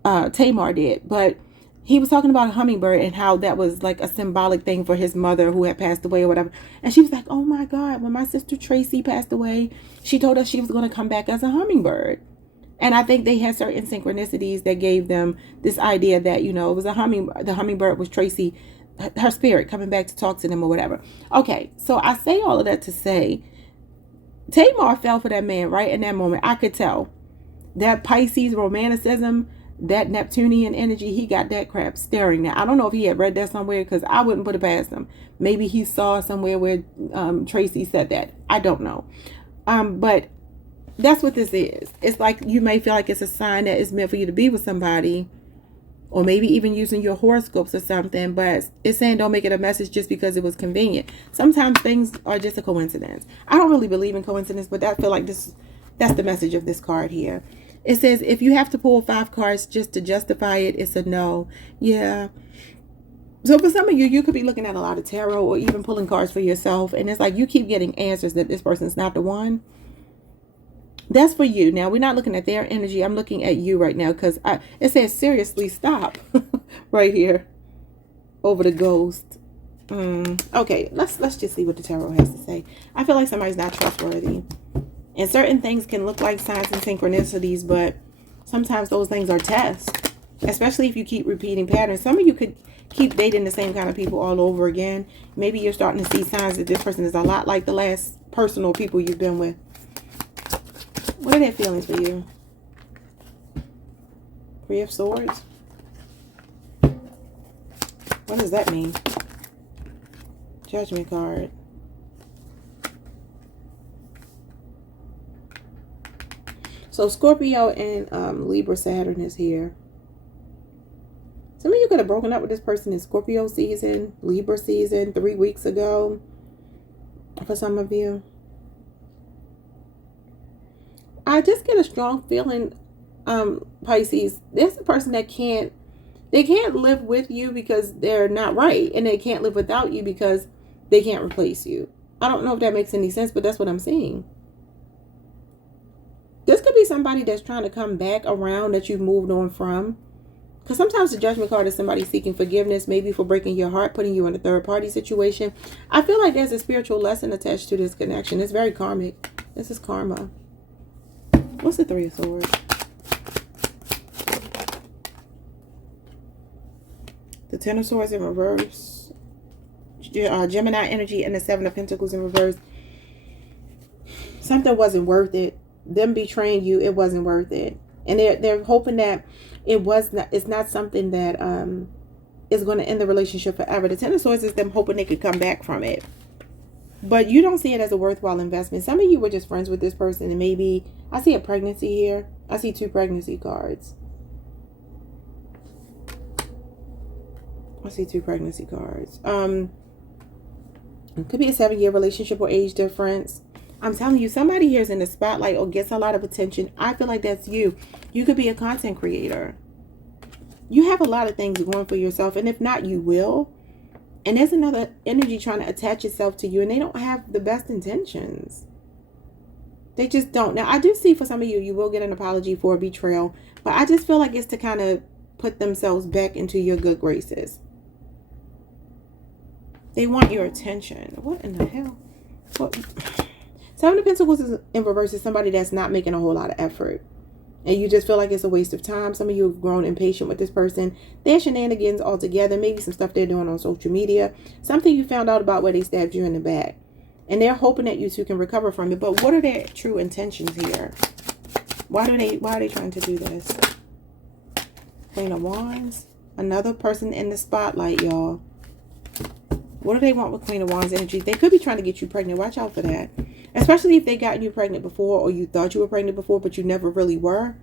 Tamar did, but he was talking about a hummingbird and how that was like a symbolic thing for his mother who had passed away or whatever. And she was like, oh my God, when my sister Tracy passed away, she told us she was going to come back as a hummingbird. And I think they had certain synchronicities that gave them this idea that, you know, it was the hummingbird was Tracy, her spirit coming back to talk to them or whatever. Okay, so I say all of that to say, Tamar fell for that man right in that moment. I could tell that Pisces romanticism, that Neptunian energy, he got that crap staring now. I don't know if he had read that somewhere because I wouldn't put it past him. Maybe he saw somewhere where Tracy said that. I don't know. But that's what this is. It's like you may feel like it's a sign that it's meant for you to be with somebody, or maybe even using your horoscopes or something, but it's saying don't make it a message just because it was convenient. Sometimes things are just a coincidence. I don't really believe in coincidence, but I feel like that's the message of this card here. It says if you have to pull 5 cards just to justify it, it's a no. Yeah. So for some of you, you could be looking at a lot of tarot or even pulling cards for yourself, and it's like you keep getting answers that this person's not the one. That's for you. Now, we're not looking at their energy. I'm looking at you right now because it says seriously stop right here over the ghost. Okay, let's just see what the tarot has to say. I feel like somebody's not trustworthy. And certain things can look like signs and synchronicities, but sometimes those things are tests, especially if you keep repeating patterns. Some of you could keep dating the same kind of people all over again. Maybe you're starting to see signs that this person is a lot like the last person or people you've been with. What are their feelings for you? 3 of Swords. What does that mean? Judgment card. So Scorpio and Libra Saturn is here. Some of you could have broken up with this person in Scorpio season, Libra season, 3 weeks ago. For some of you. I just get a strong feeling, Pisces, there's a person that can't live with you because they're not right. And they can't live without you because they can't replace you. I don't know if that makes any sense, but that's what I'm seeing. This could be somebody that's trying to come back around that you've moved on from. Because sometimes the Judgment card is somebody seeking forgiveness, maybe for breaking your heart, putting you in a third-party situation. I feel like there's a spiritual lesson attached to this connection. It's very karmic. This is karma. What's the 3 of Swords? The 10 of Swords in reverse. Gemini energy and the 7 of Pentacles in reverse. Something wasn't worth it. Them betraying you, it wasn't worth it. And they're hoping that it's not something that is going to end the relationship forever. The 10 of Swords is them hoping they could come back from it. But you don't see it as a worthwhile investment. Some of you were just friends with this person, and maybe I see a pregnancy here. I see 2 pregnancy cards. I see 2 pregnancy cards. It could be a 7-year relationship or age difference. I'm telling you, somebody here is in the spotlight or gets a lot of attention. I feel like that's you. You could be a content creator. You have a lot of things going for yourself, and if not, you will. And there's another energy trying to attach itself to you, and they don't have the best intentions. They just don't. Now, I do see for some of you, you will get an apology for a betrayal, but I just feel like it's to kind of put themselves back into your good graces. They want your attention. What in the hell? What? 7 of Pentacles is in reverse is somebody that's not making a whole lot of effort. And you just feel like it's a waste of time. Some of you have grown impatient with this person. Their shenanigans altogether. Maybe some stuff they're doing on social media. Something you found out about where they stabbed you in the back. And they're hoping that you two can recover from it. But what are their true intentions here? Why are they trying to do this? Queen of Wands. Another person in the spotlight, y'all. What do they want with Queen of Wands energy? They could be trying to get you pregnant. Watch out for that. Especially if they got you pregnant before, or you thought you were pregnant before, but you never really were.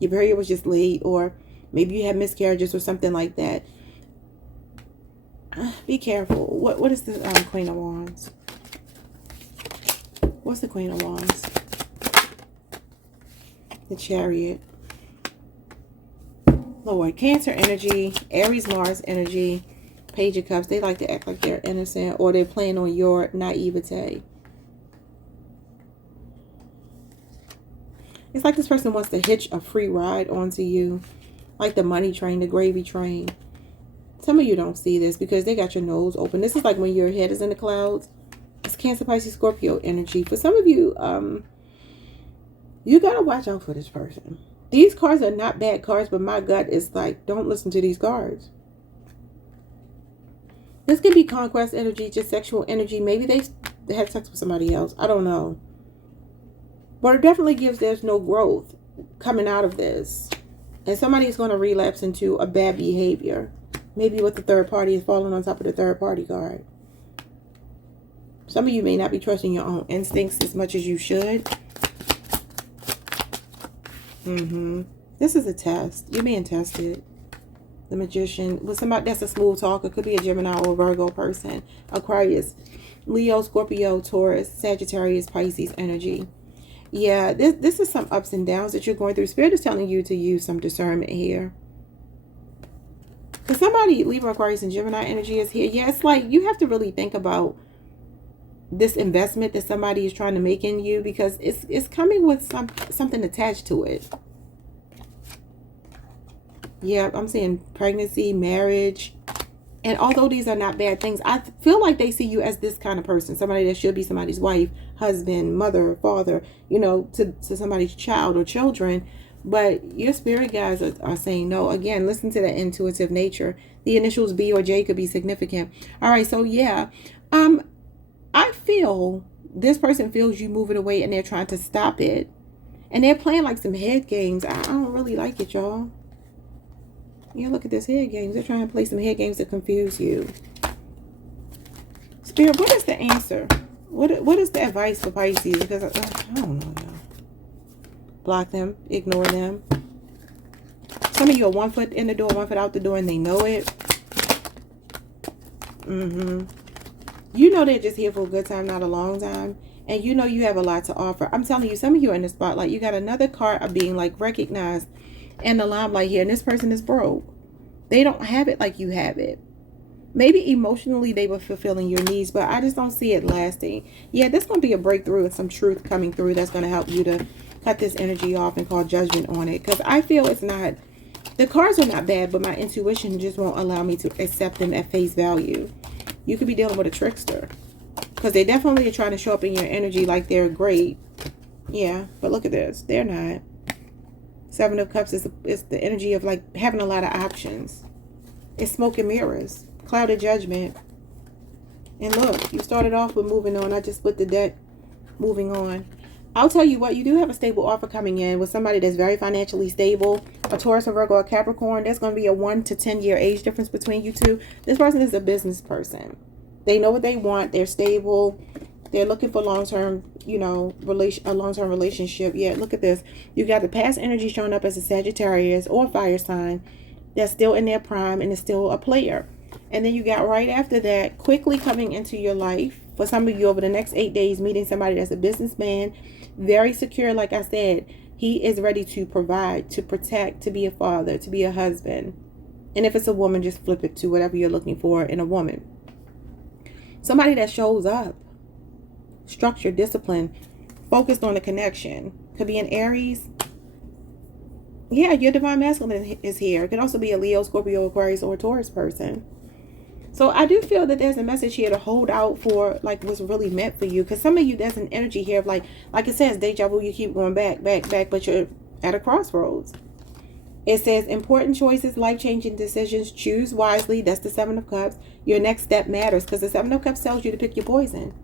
Your period was just late, or Maybe you have miscarriages or something like that. Be careful. What is the Queen of Wands? What's the Queen of Wands? The Chariot. Lord, Cancer energy, Aries, Mars energy, Page of Cups. They like to act like they're innocent, or they're playing on your naivete. It's like this person wants to hitch a free ride onto you, like the money train, the gravy train. Some of you don't see this because they got your nose open. This is like when your head is in the clouds. It's Cancer, Pisces, Scorpio energy. For some of you, you got to watch out for this person. These cards are not bad cards, but my gut is like, don't listen to these cards. This could be conquest energy, just sexual energy. Maybe they had sex with somebody else. I don't know. But it definitely gives there's no growth coming out of this. And somebody's going to relapse into a bad behavior. Maybe with the third party is falling on top of the third party card. Some of you may not be trusting your own instincts as much as you should. This is a test. You're being tested. The Magician. With somebody that's a smooth talker. Could be a Gemini or a Virgo person. Aquarius. Leo, Scorpio, Taurus, Sagittarius, Pisces energy. Yeah, this is some ups and downs that you're going through. Spirit is telling you to use some discernment here. Because somebody, Libra, Aquarius, and Gemini energy is here. Yeah, it's like you have to really think about this investment that somebody is trying to make in you, because it's coming with something attached to it. Yeah, I'm seeing pregnancy, marriage. And although these are not bad things, I feel like they see you as this kind of person. Somebody that should be somebody's wife, husband, mother, father, you know, to somebody's child or children. But your spirit guides are saying no. Again, listen to that intuitive nature. The initials B or J could be significant. All right, so yeah. I feel this person feels you moving away and they're trying to stop it. And they're playing like some head games. I don't really like it, y'all. Yeah, look at this head games. They're trying to play some head games to confuse you. Spirit, what is the answer? What is the advice for Pisces? Because I don't know, y'all. Block them. Ignore them. Some of you are 1 foot in the door, 1 foot out the door, and they know it. You know they're just here for a good time, not a long time. And you know you have a lot to offer. I'm telling you, some of you are in the spotlight. You got another card of being like recognized in the limelight here. And this person is broke. They don't have it like you have it. Maybe emotionally they were fulfilling your needs, but I just don't see it lasting. Yeah, there's going to be a breakthrough and some truth coming through that's going to help you to cut this energy off and call judgment on it. Because I feel it's not, the cards are not bad, but my intuition just won't allow me to accept them at face value. You could be dealing with a trickster, because they definitely are trying to show up in your energy like they're great. Yeah, but look at this. They're not. 7 of Cups is the energy of like having a lot of options. It's smoke and mirrors. Cloud of judgment. And look, you started off with moving on. I just split the deck. Moving on. I'll tell you what, you do have a stable offer coming in with somebody that's very financially stable. A Taurus, a Virgo, a Capricorn. There's going to be a 1 to 10 year age difference between you two. This person is a business person. They know what they want. They're stable. They're looking for long-term, you know, a long-term relationship. Yeah, look at this. You got the past energy showing up as a Sagittarius or a fire sign that's still in their prime and is still a player. And then you got right after that, quickly coming into your life. For some of you over the next 8 days, meeting somebody that's a businessman, very secure. Like I said, he is ready to provide, to protect, to be a father, to be a husband. And if it's a woman, just flip it to whatever you're looking for in a woman. Somebody that shows up, structure, discipline, focused on the connection. Could be an Aries. Yeah, your divine masculine is here. It could also be a Leo, Scorpio, Aquarius, or a Taurus person. So I do feel that there's a message here to hold out for like what's really meant for you. Because some of you, there's an energy here of like it says, deja vu, you keep going back, but you're at a crossroads. It says important choices, life-changing decisions, choose wisely. That's the 7 of Cups. Your next step matters, because the 7 of Cups tells you to pick your poison.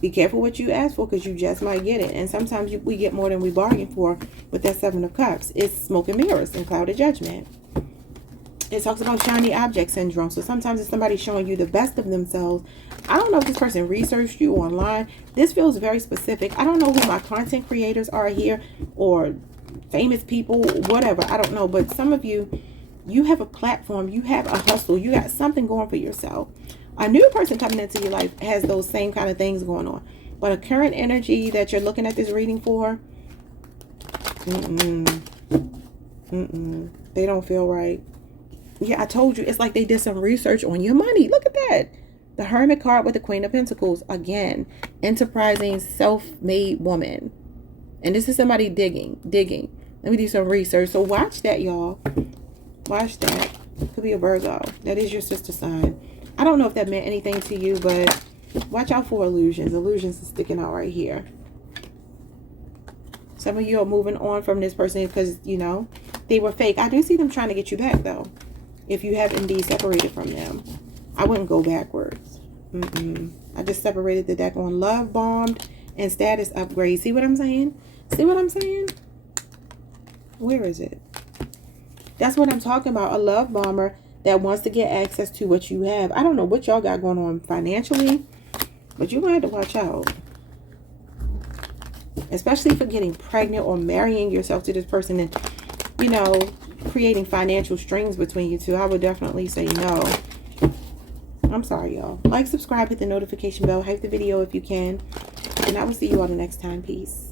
Be careful what you ask for, because you just might get it. And sometimes we get more than we bargain for with that 7 of Cups. It's smoke and mirrors and cloud of judgment. It talks about shiny object syndrome. So sometimes it's somebody showing you the best of themselves. I don't know if this person researched you online. This feels very specific. I don't know who my content creators are here, or famous people, whatever. I don't know. But some of you, You have a platform. You have a hustle. You got something going for yourself. A new person coming into your life has those same kind of things going on. But a current energy that you're looking at this reading for, they don't feel right. Yeah, I told you. It's like they did some research on your money. Look at that. The Hermit card with the Queen of Pentacles. Again, enterprising, self-made woman. And this is somebody digging. Let me do some research. So watch that, y'all. Watch that. Could be a Virgo. That is your sister sign. I don't know if that meant anything to you, but watch out for illusions. Illusions are sticking out right here. Some of you are moving on from this person because, you know, they were fake. I do see them trying to get you back, though. If you have indeed separated from them. I wouldn't go backwards. I just separated the deck on love bombed and status upgrade. See what I'm saying? See what I'm saying? Where is it? That's what I'm talking about. A love bomber that wants to get access to what you have. I don't know what y'all got going on financially, but you're going to have to watch out. Especially for getting pregnant or marrying yourself to this person and, you know, creating financial strings between you two. I would definitely say no. I'm sorry, y'all. Like, subscribe, hit the notification bell, hype the video if you can. And I will see you all the next time. Peace.